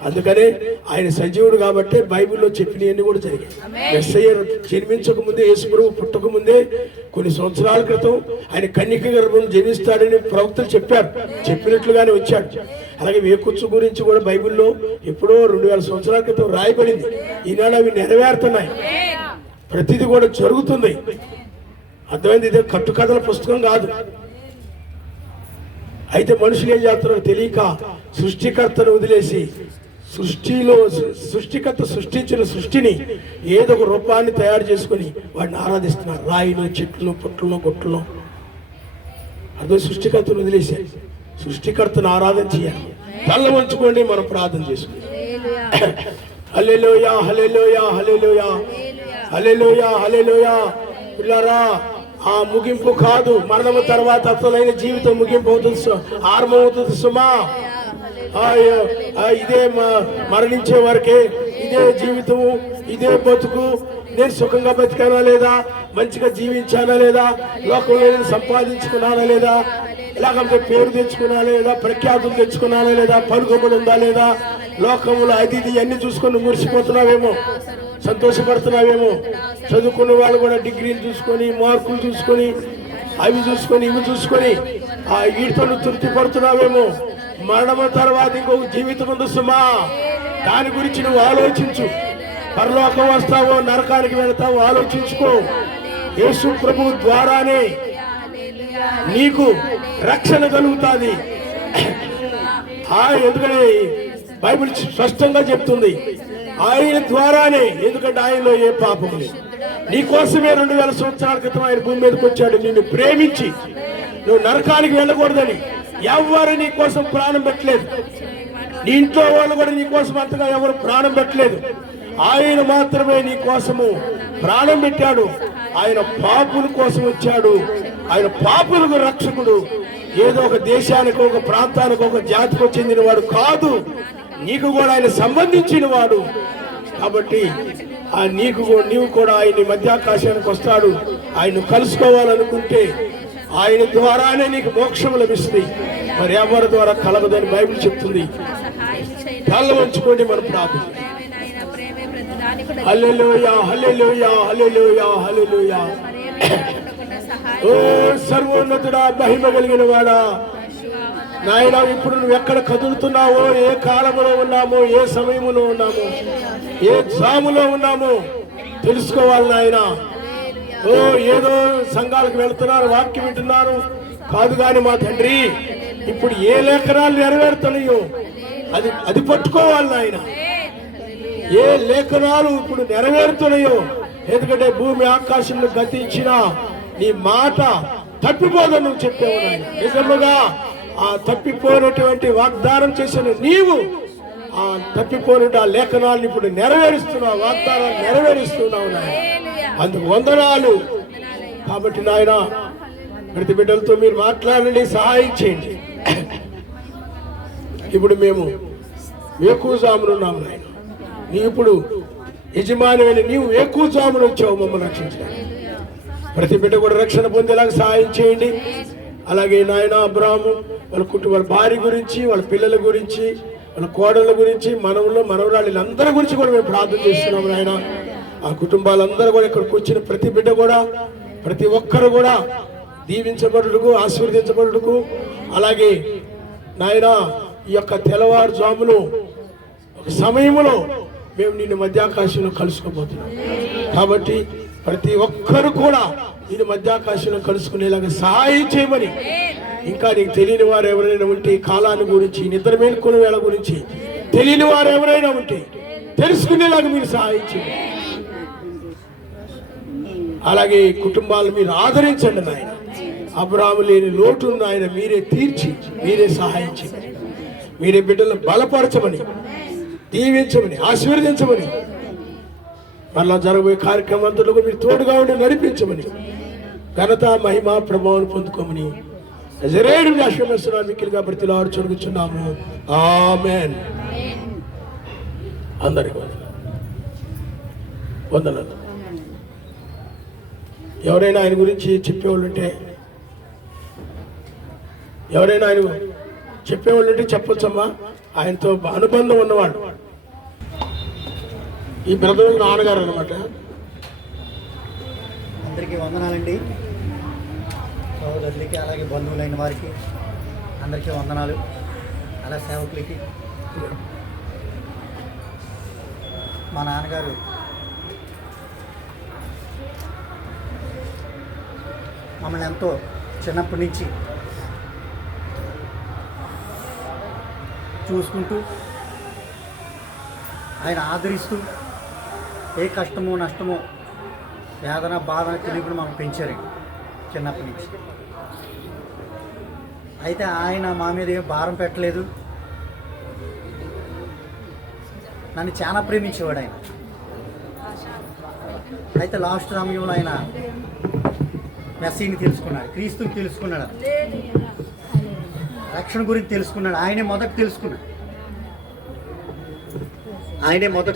అందుకనే ఆయన సజీవుడు కాబట్టి బైబిల్లో చెప్పినవన్నీ కూడా జరిగాయి. మెస్సయ్య జన్మించక ముందే, యేసుప్రభు పుట్టక ముందే కొన్ని సంవత్సరాల క్రితం ఆయన కన్యక గర్భం జన్మిస్తాడని ప్రవక్తలు చెప్పారు, చెప్పినట్లుగానే వచ్చాడు. అలాగే వేకుచ్చు గురించి కూడా బైబిల్లో ఎప్పుడో 2000 సంవత్సరాల క్రితం రాయబడింది. ఈనాడు అవి నెరవేరుతున్నాయి, ప్రతిదీ కూడా జరుగుతుంది. అర్థమైంది? ఇదే కట్టుకథల పుస్తకం కాదు. అయితే మనుషులు ఏం చేస్తున్నారో తెలియక సృష్టికర్తను వదిలేసి సృష్టికర్త సృష్టించిన సృష్టిని ఏదో ఒక రూపాన్ని తయారు చేసుకుని వాడిని ఆరాధిస్తున్నారు. రాయిలో, చెట్లు, పుట్లలో, గొట్టులో. అదే సృష్టికర్తను వదిలేశారు. సృష్టికర్తను ఆరాధన చేయాలి. తల్ల వంచుకోండి, మనం ప్రార్థన చేసుకుంటాం. హల్లెలూయా హల్లెలూయా హల్లెలూయా హల్లెలూయా హల్లెలూయా. పిల్లరా, ఆ ముగింపు కాదు, మరణము తర్వాత అసలైన జీవితం ముగింపు అవుతుంది, ఆరంభం అవుతుంది సుమా. ఇదే మరణించే వరకే ఇదే జీవితము, ఇదే బతుకు. నేను సుఖంగా బతికానా లేదా, మంచిగా జీవించానా లేదా, లోకంలో నేను సంపాదించుకున్నానా లేదా, లేకపోతే పేరు తెచ్చుకున్నా లేదా, ప్రఖ్యాతులు తెచ్చుకున్నానా లేదా, పలుకుబడి ఉందా లేదా, లోకంలో అది ఇది అన్ని చూసుకొని మురిసిపోతున్నావేమో, సంతోషపడుతున్నావేమో. చదువుకున్న వాళ్ళు కూడా డిగ్రీలు చూసుకొని, మార్కులు చూసుకొని, అవి చూసుకొని, ఇవి చూసుకొని వీటితో తృప్తి పడుతున్నావేమో. మరణం తర్వాత ఇంకొక జీవితం ఉంది సుమా. దాని గురించి నువ్వు ఆలోచించు. పరలోకం వస్తావో నరకానికి వెళతావో ఆలోచించుకో. యేసు ప్రభు ద్వారానే నీకు రక్షణ కలుగుతుంది. ఎందుకంటే బైబిల్ స్పష్టంగా చెప్తుంది, ఆయన ద్వారానే. ఎందుకంటే ఆయనలో ఏ పాపం లేదు. నీ కోసమే 2000 సంవత్సరాల క్రితం ఆయన భూమి మీదకి వచ్చాడు, నిన్ను ప్రేమించి. నువ్వు నరకానికి వెళ్ళకూడదని ఎవరు నీ కోసం ప్రాణం పెట్టలేదు. నీ ఇంట్లో వాళ్ళు కూడా నీ కోసం అంతగా ఎవరు ప్రాణం పెట్టలేదు. ఆయన మాత్రమే నీ కోసము ప్రాణం పెట్టాడు. ఆయన పాపుల కోసం వచ్చాడు. ఆయన పాపులకు రక్షకుడు. ఏదో ఒక దేశానికి, ఒక ప్రాంతానికి, ఒక జాతికి చెందిన వాడు కాదు. నీకు కూడా ఆయన సంబంధించిన వాడు. కాబట్టి నీవు కూడా ఆయన మధ్యాకాశానికి వస్తాడు. ఆయన కలుసుకోవాలనుకుంటే ఆయన ద్వారానే నీకు మోక్షం లభిస్తుంది, మరి ఎవరి ద్వారా కలగదని బైబిల్ చెప్తుంది. కళ్ళ వంచుకోండి, మనం ప్రార్థన. హల్లెలూయా హల్లెలూయా హల్లెలూయా హల్లెలూయా. ఓ సర్వోన్నతుడా, మహిమ కలిగిన వాడా, నాయనా, ఇప్పుడు నువ్వు ఎక్కడ కదులుతున్నావో, ఏ కాలంలో ఉన్నామో, ఏ సమయంలో ఉన్నామో, ఏ జాములో ఉన్నామో తెలుసుకోవాలి నాయనా. ఓ ఏదో సంఘాలకు వెళ్తున్నారు, వాక్యం వింటున్నారు కాదు, కానీ మా తండ్రి ఇప్పుడు ఏ లేఖనాలు నెరవేరుతున్నాయో అది పట్టుకోవాలి నాయన. ఏ లేఖనాలు ఇప్పుడు నెరవేరుతున్నాయో, ఎందుకంటే భూమి ఆకాశంలో గతించిన నీ మాట తప్పిపోదని నువ్వు చెప్పావు నాయన. నిజముగా ఆ తప్పిపోయినటువంటి వాగ్దానం చేసిన నీవు ఆ తప్పిపోయిన ఆ లేఖనాలను ఇప్పుడు నెరవేరుస్తున్నావు, వాగ్దానాలు నెరవేరుస్తున్నావు నాయన. అందుకు వందనాలు. కాబట్టి నాయన, ప్రతి బిడ్డలతో మీరు మాట్లాడండి, సహాయం చేయండి. ఇప్పుడు మేము వేకువజామునున్నాము నాయన. నీవు ఇప్పుడు యజమాని, నీవు వేకువజామును వచ్చావు మమ్మల్ని రక్షించడానికి. ప్రతి బిడ్డ కూడా రక్షణ పొందేలాగా సహాయం చేయండి. అలాగే నాయన, అబ్రాహాము వాళ్ళ భార్య గురించి, వాళ్ళ పిల్లల గురించి, వాళ్ళ కోడళ్ళ గురించి, మనవరాళ్ళందరి గురించి కూడా మేము ప్రార్థన చేస్తున్నాము నాయన. ఆ కుటుంబాలందరూ కూడా ఇక్కడికి వచ్చిన ప్రతి బిడ్డ కూడా, ప్రతి ఒక్కరు కూడా దీవించబడుటకు, ఆశీర్వదించబడుటకు, అలాగే నాయన ఈ యొక్క తెల్లవారుజామును సమయంలో మేము నిన్ను మధ్యాకాశంలో కలుసుకోబోతున్నాం. కాబట్టి ప్రతి ఒక్కరు కూడా నేను మధ్యాకాశంలో కలుసుకునేలాగా సహాయం చేయమని, ఇంకా నీకు తెలియని వారు ఎవరైనా ఉంటే ఈ కాలాన్ని గురించి, నిద్ర మేలుకునే వేళ గురించి తెలియని వారు ఎవరైనా ఉంటే తెలుసుకునేలాగా మీరు సహాయం చేయండి. అలాగే కుటుంబాలు మీరు ఆదరించండి నాయన. అబ్రాహాము లేని లోటును ఆయన మీరే తీర్చి మీరే సహాయం చేయండి. మీరే బిడ్డలను బలపరచమని, దీవించమని, ఆశీర్వదించమని, మళ్ళా జరగబోయే కార్యక్రమం అంతలో మీరు తోడుగా ఉండి నడిపించమని, ఘనత మహిమ ప్రభావం పొందుకోమని నజరేయుడు ఆశీర్వదిస్తున్నాము. మిక్కిలిగా బ్రతిలాడు చదువుచున్నాము. ఆమేన్. అందరికీ వందనాలు. ఎవరైనా ఆయన గురించి చెప్పేవాళ్ళు ఉంటే, ఎవరైనా ఆయన చెప్పేవాళ్ళు ఉంటే చెప్పొచ్చమ్మా. ఆయనతో అనుబంధం ఉన్నవాడు ఈ బ్రదర్ నాన్నగారు అనమాట. అందరికీ వందనాలండి. సోదరులకి, అలాగే బంధువులైన వారికి అందరికీ వందనాలు. అలా సేవకులకి. మా నాన్నగారు మమ్మల్ని ఎంతో చిన్నప్పటి నుంచి చూసుకుంటూ, ఆయన ఆదరిస్తూ, ఏ కష్టమో నష్టమో వేదన బాధ తెలియకుండా మనం పెంచారండి చిన్నప్పటి నుంచి. అయితే ఆయన మా మీద ఏం భారం పెట్టలేదు. నన్ను చాలా ప్రేమించేవాడు ఆయన. అయితే లాస్ట్ సమయంలో ఆయన మెస్సీని తెలుసుకున్నాడు, క్రీస్తుని తెలుసుకున్నాడు, రక్షణ గురించి తెలుసుకున్నాడు. ఆయనే మొదట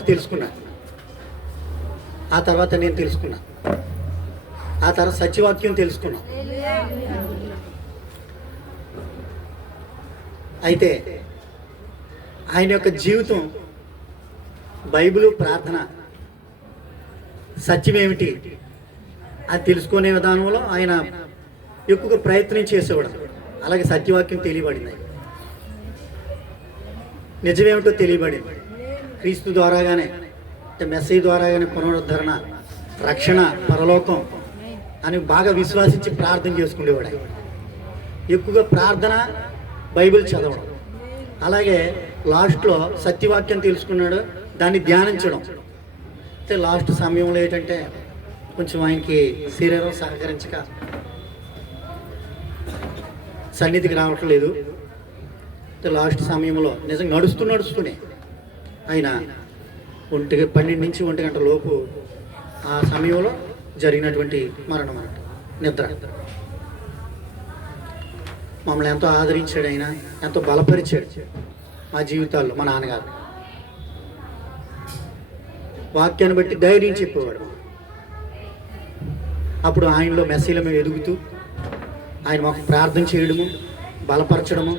తెలుసుకున్నాడు. ఆ తర్వాత నేను తెలుసుకున్నా. ఆ తర్వాత సత్యవాక్యం తెలుసుకున్నా. అయితే ఆయన యొక్క జీవితం, బైబిల్, ప్రార్థన, సత్యం ఏమిటి అది తెలుసుకునే విధానంలో ఆయన ఎక్కువగా ప్రయత్నం చేసేవాడు. అలాగే సత్యవాక్యం తెలియబడింది, నిజమేమిటో తెలియబడింది. క్రీస్తు ద్వారాగానే, అంటే మెస్సీ ద్వారాగానే పునరుద్ధరణ, రక్షణ, పరలోకం అని బాగా విశ్వాసించి ప్రార్థన చేసుకునేవాడు ఆయన. ఎక్కువగా ప్రార్థన, బైబిల్ చదవడం, అలాగే లాస్ట్లో సత్యవాక్యం తెలుసుకున్నాడు, దాన్ని ధ్యానించడం. అయితే లాస్ట్ సమయంలో ఏంటంటే కొంచెం ఆయనకి శరీరం సహకరించక సన్నిధికి రావట్లేదు. లాస్ట్ సమయంలో నిజంగా నడుస్తూనే ఆయన 12 నుంచి 1 గంట లోపు ఆ సమయంలో జరిగినటువంటి మరణం అన్నమాట, నిద్ర. మమ్మల్ని ఎంతో ఆదరించాడు ఆయన, ఎంతో బలపరిచాడు మా జీవితాల్లో. మా నాన్నగారు వాక్యాన్ని బట్టి ధైర్యం చెప్పేవాడు. అప్పుడు ఆయనలో మెస్సీలో మేము ఎదుగుతూ, ఆయన మాకు ప్రార్థన చేయడము, బలపరచడము,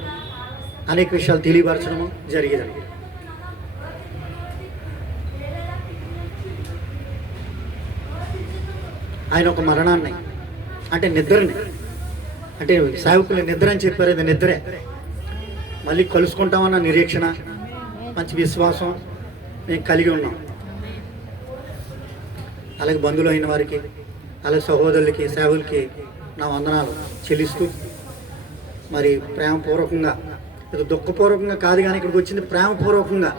అనేక విషయాలు తెలియపరచడము జరిగేదండి. ఆయన ఒక మరణాన్ని, అంటే నిద్రని, అంటే సేవకులు నిద్ర అని చెప్పారు, అది నిద్రే. మళ్ళీ కలుసుకుంటామన్న నిరీక్షణ, మంచి విశ్వాసం మేము కలిగి ఉన్నాం. అలాగే బంధువులు అయిన వారికి, అలాగే సహోదరులకి, సేవకులకి నా వందనాలు చెల్లిస్తూ, మరి ప్రేమపూర్వకంగా, ఇది దుఃఖపూర్వకంగా కాదు కానీ ఇక్కడికి వచ్చింది ప్రేమపూర్వకంగా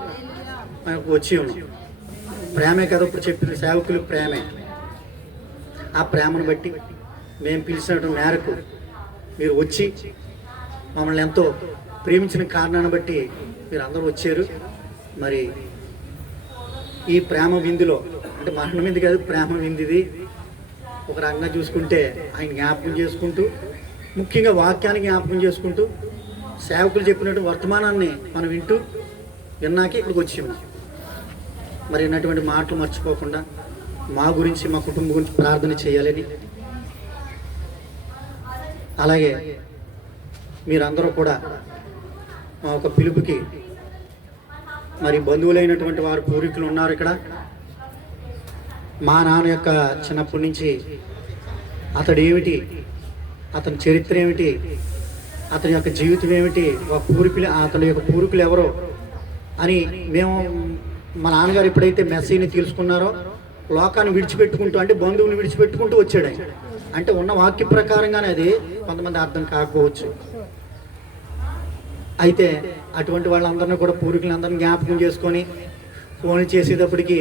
మనకు వచ్చి ఉన్నాం. ప్రేమే కదా ఇప్పుడు చెప్పింది, సేవకులు ప్రేమే. ఆ ప్రేమను బట్టి మేము పిలిచినటువంటి మేరకు మీరు వచ్చి మమ్మల్ని ఎంతో ప్రేమించిన కారణాన్ని బట్టి మీరు అందరూ వచ్చారు. మరి ఈ ప్రేమ విందులో, అంటే మరణ విందు కాదు, ప్రేమ విందుది. ఒక రకంగా చూసుకుంటే ఆయన జ్ఞాపకం చేసుకుంటూ, ముఖ్యంగా వాక్యాన్ని జ్ఞాపకం చేసుకుంటూ, సేవకులు చెప్పినట్టు వర్తమానాన్ని మనం విన్నాకే ఇక్కడికి వచ్చి ఉన్నాం. మరి ఇన్నటువంటి మాటలు మర్చిపోకుండా మా గురించి, మా కుటుంబం గురించి ప్రార్థన చేయాలని, అలాగే మీరందరూ కూడా మా ఒక పిలుపుకి, మరి బంధువులైనటువంటి వారు, పూర్వీకులు ఉన్నారు ఇక్కడ. మా నాన్న యొక్క చిన్నప్పటి నుంచి అతడు ఏమిటి, అతని చరిత్ర ఏమిటి, అతని యొక్క జీవితం ఏమిటి, అతని యొక్క పూర్వీకులు ఎవరో అని మేము, మా నాన్నగారు ఎప్పుడైతే మెస్సీని తెలుసుకున్నారో లోకాన్ని విడిచిపెట్టుకుంటూ అంటే బంధువుని విడిచిపెట్టుకుంటూ వచ్చాడు ఆయన. అంటే ఉన్న వాక్య ప్రకారంగానే అది కొంతమంది అర్థం కాకపోవచ్చు. అయితే అటువంటి వాళ్ళందరినీ కూడా పూర్వీకులందరినీ జ్ఞాపకం చేసుకొని ఫోన్ చేసేటప్పటికి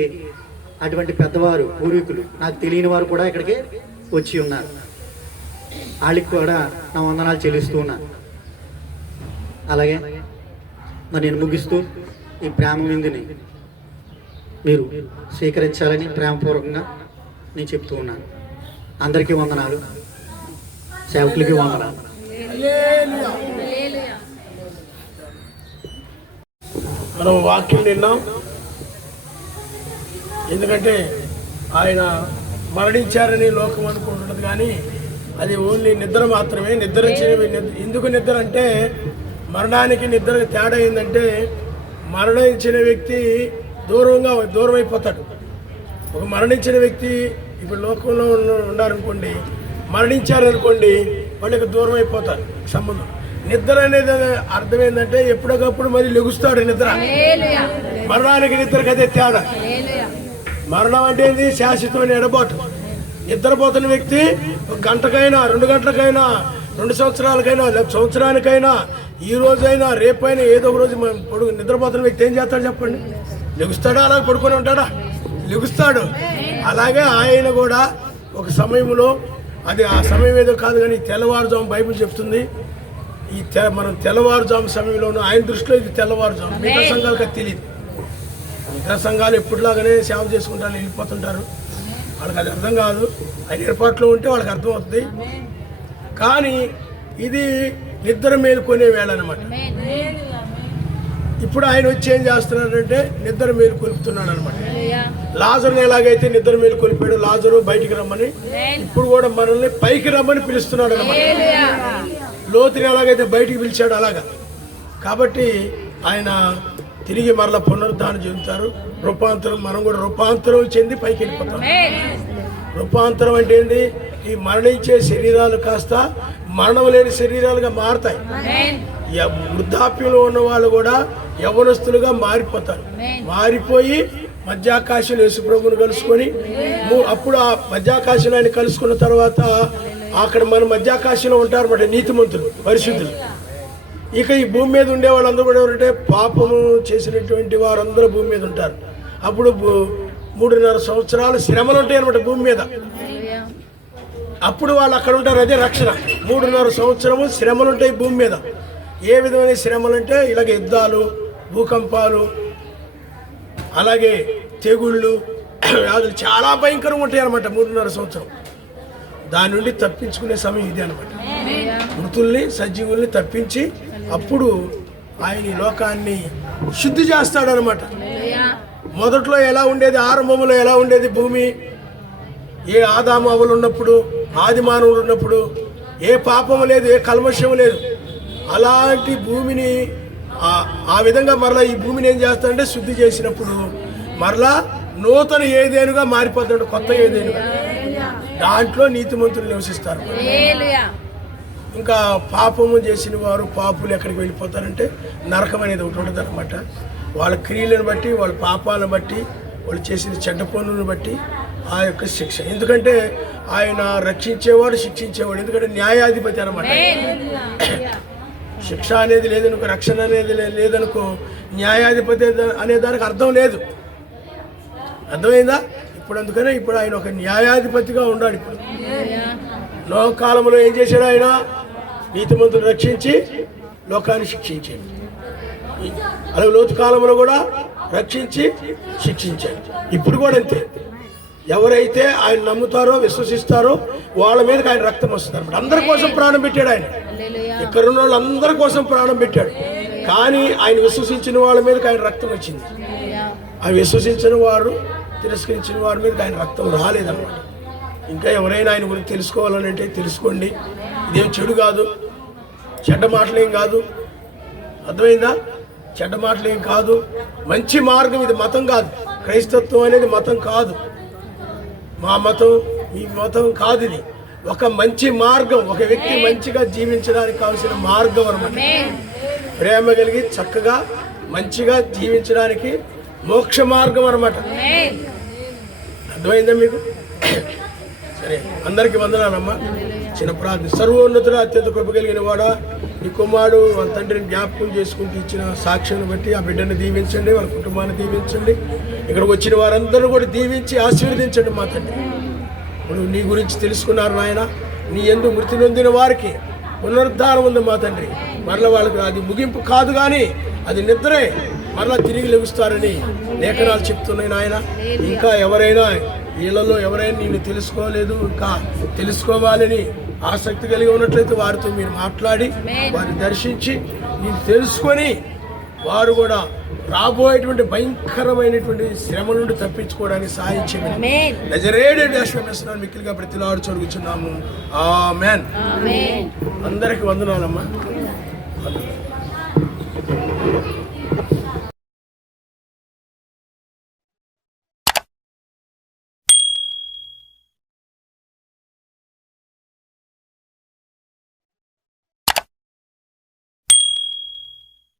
అటువంటి పెద్దవారు పూర్వీకులు నాకు తెలియని వారు కూడా ఇక్కడికి వచ్చి ఉన్నారు. వాళ్ళకి కూడా నా వందనాలు చెల్లిస్తూ ఉన్నాను. అలాగే మరి నేను ముగిస్తూ ఈ ప్రేమ విందుని మీరు స్వీకరించాలని ప్రేమపూర్వకంగా నేను చెప్తూ ఉన్నాను. అందరికీ వందనాలు, సేవకులకి వందనాలు. మనం వాక్యం విన్నాం. ఎందుకంటే ఆయన మరణించారని లోకం అనుకుంటున్నది, కానీ అది ఓన్లీ నిద్ర మాత్రమే. నిద్ర ఎందుకు నిద్ర అంటే మరణానికి నిద్రకు తేడా ఏంటంటే మరణించిన వ్యక్తి దూరం అయిపోతాడు. ఒక మరణించిన వ్యక్తి ఇప్పుడు లోకంలో ఉన్నారనుకోండి, మరణించారనుకోండి, వాళ్ళకి దూరం అయిపోతారు సంబంధం. నిద్ర అనేది అర్థం ఏంటంటే ఎప్పటికప్పుడు మరి లెగుస్తాడు నిద్ర. మరణానికి నిద్రకు అదే తేడా. మరణం అంటే ఏంది? శాశ్వతమైన ఎడబాటు. నిద్రపోతున్న వ్యక్తి ఒక గంటకైనా 2 గంటలకైనా 2 సంవత్సరాలకైనా లేదా సంవత్సరానికైనా ఈ రోజైనా రేపైనా ఏదో ఒక రోజు నిద్రపోతున్న వ్యక్తి ఏం చేస్తాడు చెప్పండి? లెగుస్తాడా? అలాగే పడుకొని ఉంటాడా? లెగుస్తాడు. అలాగే ఆయన కూడా ఒక సమయంలో, అది ఆ సమయం ఏదో కాదు కానీ తెల్లవారుజాము బైబిల్ చెప్తుంది. మనం తెల్లవారుజాము సమయంలోనూ ఆయన దృష్టిలో ఇది తెల్లవారుజాము. మిగతా సంఘాలకు అది తెలియదు. మిగతా సంఘాలు ఎప్పుడులాగానే సేవ చేసుకుంటారు, వెళ్ళిపోతుంటారు. వాళ్ళకి అది అర్థం కాదు. ఆయన ఏర్పాట్లో ఉంటే వాళ్ళకి అర్థం అవుతుంది. కానీ ఇది నిద్ర మేలుకొనే వేళ అనమాట. ఇప్పుడు ఆయన వచ్చి ఏం చేస్తున్నాడంటే నిద్ర మేలు కొలుపుతున్నాడు అనమాట. లాజరుని ఎలాగైతే నిద్ర మేలు కొలిపాడు, లాజరు బయటికి రమ్మని, ఇప్పుడు కూడా మనల్ని పైకి రమ్మని పిలుస్తున్నాడు అనమాట. లోతుని ఎలాగైతే బయటికి పిలిచాడు అలాగా. కాబట్టి ఆయన తిరిగి మరలా పునరుద్ధానం చెందుతారు. రూపాంతరం, మనం కూడా రూపాంతరం చెంది పైకి వెళ్ళిపోతాం. రూపాంతరం అంటే ఏంటి? ఈ మరణించే శరీరాలు కాస్త మరణం లేని శరీరాలుగా మారుతాయి. వృద్ధాప్యంలో ఉన్న వాళ్ళు కూడా యవనస్తులుగా మారిపోతారు. మారిపోయి మధ్యాకాశంలో యేసుప్రభువుని కలుసుకొని, అప్పుడు ఆ మధ్యాకాశంలో ఆయన కలుసుకున్న తర్వాత అక్కడ మన మధ్యాకాశంలో ఉంటారు అన్నమాట నీతిమంతులు, పరిశుద్ధులు. ఇక ఈ భూమి మీద ఉండే వాళ్ళందరూ కూడా ఎవరంటే పాపము చేసినటువంటి వారందరూ భూమి మీద ఉంటారు. అప్పుడు 3.5 సంవత్సరాలు శ్రమలు ఉంటాయి అన్నమాట భూమి మీద. అప్పుడు వాళ్ళు అక్కడ ఉంటారు. అదే రక్షణ. 3.5 సంవత్సరము శ్రమలు ఉంటాయి భూమి మీద. ఏ విధమైన శ్రమలు అంటే ఇలాగ యుద్ధాలు, భూకంపాలు, అలాగే తెగుళ్ళు, వ్యాధులు చాలా భయంకరంగా ఉంటాయి అన్నమాట 3.5 సంవత్సరం. దాని నుండి తప్పించుకునే సమయం ఇదే అనమాట. మృతుల్ని సజీవుల్ని తప్పించి అప్పుడు ఆయన ఈ లోకాన్ని శుద్ధి చేస్తాడనమాట. మొదట్లో ఎలా ఉండేది? ఆరంభంలో ఎలా ఉండేది భూమి? ఏ ఆదాము అవ్వలు ఉన్నప్పుడు, ఆది మానవులు ఉన్నప్పుడు ఏ పాపము లేదు, ఏ కల్మషము లేదు. అలాంటి భూమిని ఆ విధంగా మరలా ఈ భూమిని ఏం చేస్తాడంటే శుద్ధి చేసినప్పుడు మరలా నూతన ఏదేనుగా మారిపోతాడు, కొత్త ఏదేనుగా. దాంట్లో నీతిమంతులు నివసిస్తారు. ఇంకా పాపము చేసిన వారు, పాపులు ఎక్కడికి వెళ్ళిపోతారంటే నరకం అనేది ఒకటి ఉంటుంది అనమాట. వాళ్ళ క్రియలను బట్టి, వాళ్ళ పాపాలను బట్టి, వాళ్ళు చేసిన చెడ్డ పనులను బట్టి ఆ యొక్క శిక్ష. ఎందుకంటే ఆయన రక్షించేవాడు, శిక్షించేవాడు. ఎందుకంటే న్యాయాధిపతి అనమాట. శిక్ష అనేది లేదనుకో, రక్షణ అనేది లేదనుకో, న్యాయాధిపతి అనే దానికి అర్థం లేదు. అర్థమైందా? ఇప్పుడు అందుకనే ఇప్పుడు ఆయన ఒక న్యాయాధిపతిగా ఉన్నాడు. ఇప్పుడు లోకాలంలో ఏం చేశాడు? ఆయన నీతిమంతులు రక్షించి లోకాన్ని శిక్షించాడు. అలాగే లోతు కాలంలో కూడా రక్షించి శిక్షించాడు. ఇప్పుడు కూడా అంతే. ఎవరైతే ఆయన నమ్ముతారో, విశ్వసిస్తారో వాళ్ళ మీదకి ఆయన రక్తం వస్తుంది అనమాట. అందరి కోసం ప్రాణం పెట్టాడు ఆయన. ఇక్కడ ఉన్న వాళ్ళందరి కోసం ప్రాణం పెట్టాడు. కానీ ఆయన విశ్వసించిన వాళ్ళ మీదకి ఆయన రక్తం వచ్చింది. ఆయన విశ్వసించిన వారు, తిరస్కరించిన వారి మీదకి ఆయన రక్తం రాలేదన్నమాట. ఇంకా ఎవరైనా ఆయన గురించి తెలుసుకోవాలని అంటే తెలుసుకోండి. ఇదేం చెడు కాదు, చెడ్డ మాటలేం కాదు. అర్థమైందా? చెడ్డ మాటలేం కాదు, మంచి మార్గం. ఇది మతం కాదు. క్రైస్తత్వం అనేది మతం కాదు. మా మతం, మీ మతం కాదు. ఇది ఒక మంచి మార్గం. ఒక వ్యక్తి మంచిగా జీవించడానికి కావాల్సిన మార్గం అన్నమాట. ప్రేమ కలిగి చక్కగా మంచిగా జీవించడానికి మోక్ష మార్గం అన్నమాట. అర్థమైందా మీకు? సరే, అందరికీ వందనాలమ్మా. చిన్న ప్రార్థన. సర్వోన్నతుడు అత్యంత కృప కలిగిన వాడా, నీ కుమారుడు వాళ్ళ తండ్రిని జ్ఞాపకం చేసుకుంటూ ఇచ్చిన సాక్ష్యాన్ని బట్టి ఆ బిడ్డను దీవించండి, వాళ్ళ కుటుంబాన్ని దీవించండి. ఇక్కడికి వచ్చిన వారందరూ కూడా దీవించి ఆశీర్వదించండి మా తండ్రి. ఇప్పుడు నీ గురించి తెలుసుకున్నారు నాయన. నీ యందు మృతి నొందిన వారికి పునరుద్ధానం ఉంది మా తండ్రి. మరల వాళ్ళకి అది ముగింపు కాదు, కానీ అది నిద్రే. మరలా తిరిగి లెగుస్తారని లేఖనాలు చెప్తున్నాయి నాయన. ఇంకా ఎవరైనా వీళ్ళలో ఎవరైనా నిన్ను తెలుసుకోలేదు, ఇంకా తెలుసుకోవాలని ఆసక్తి కలిగి ఉన్నట్లయితే వారితో మీరు మాట్లాడి వారిని దర్శించి నేను తెలుసుకొని వారు కూడా రాబోయేటువంటి భయంకరమైనటువంటి శ్రమ నుండి తప్పించుకోవడానికి సహాయం చేయమని నజరేయుడైన యేసు మిక్కిలిగా ప్రతిలాడు చదువుచున్నాము. ఆమేన్. అందరికి వందనాలమ్మా.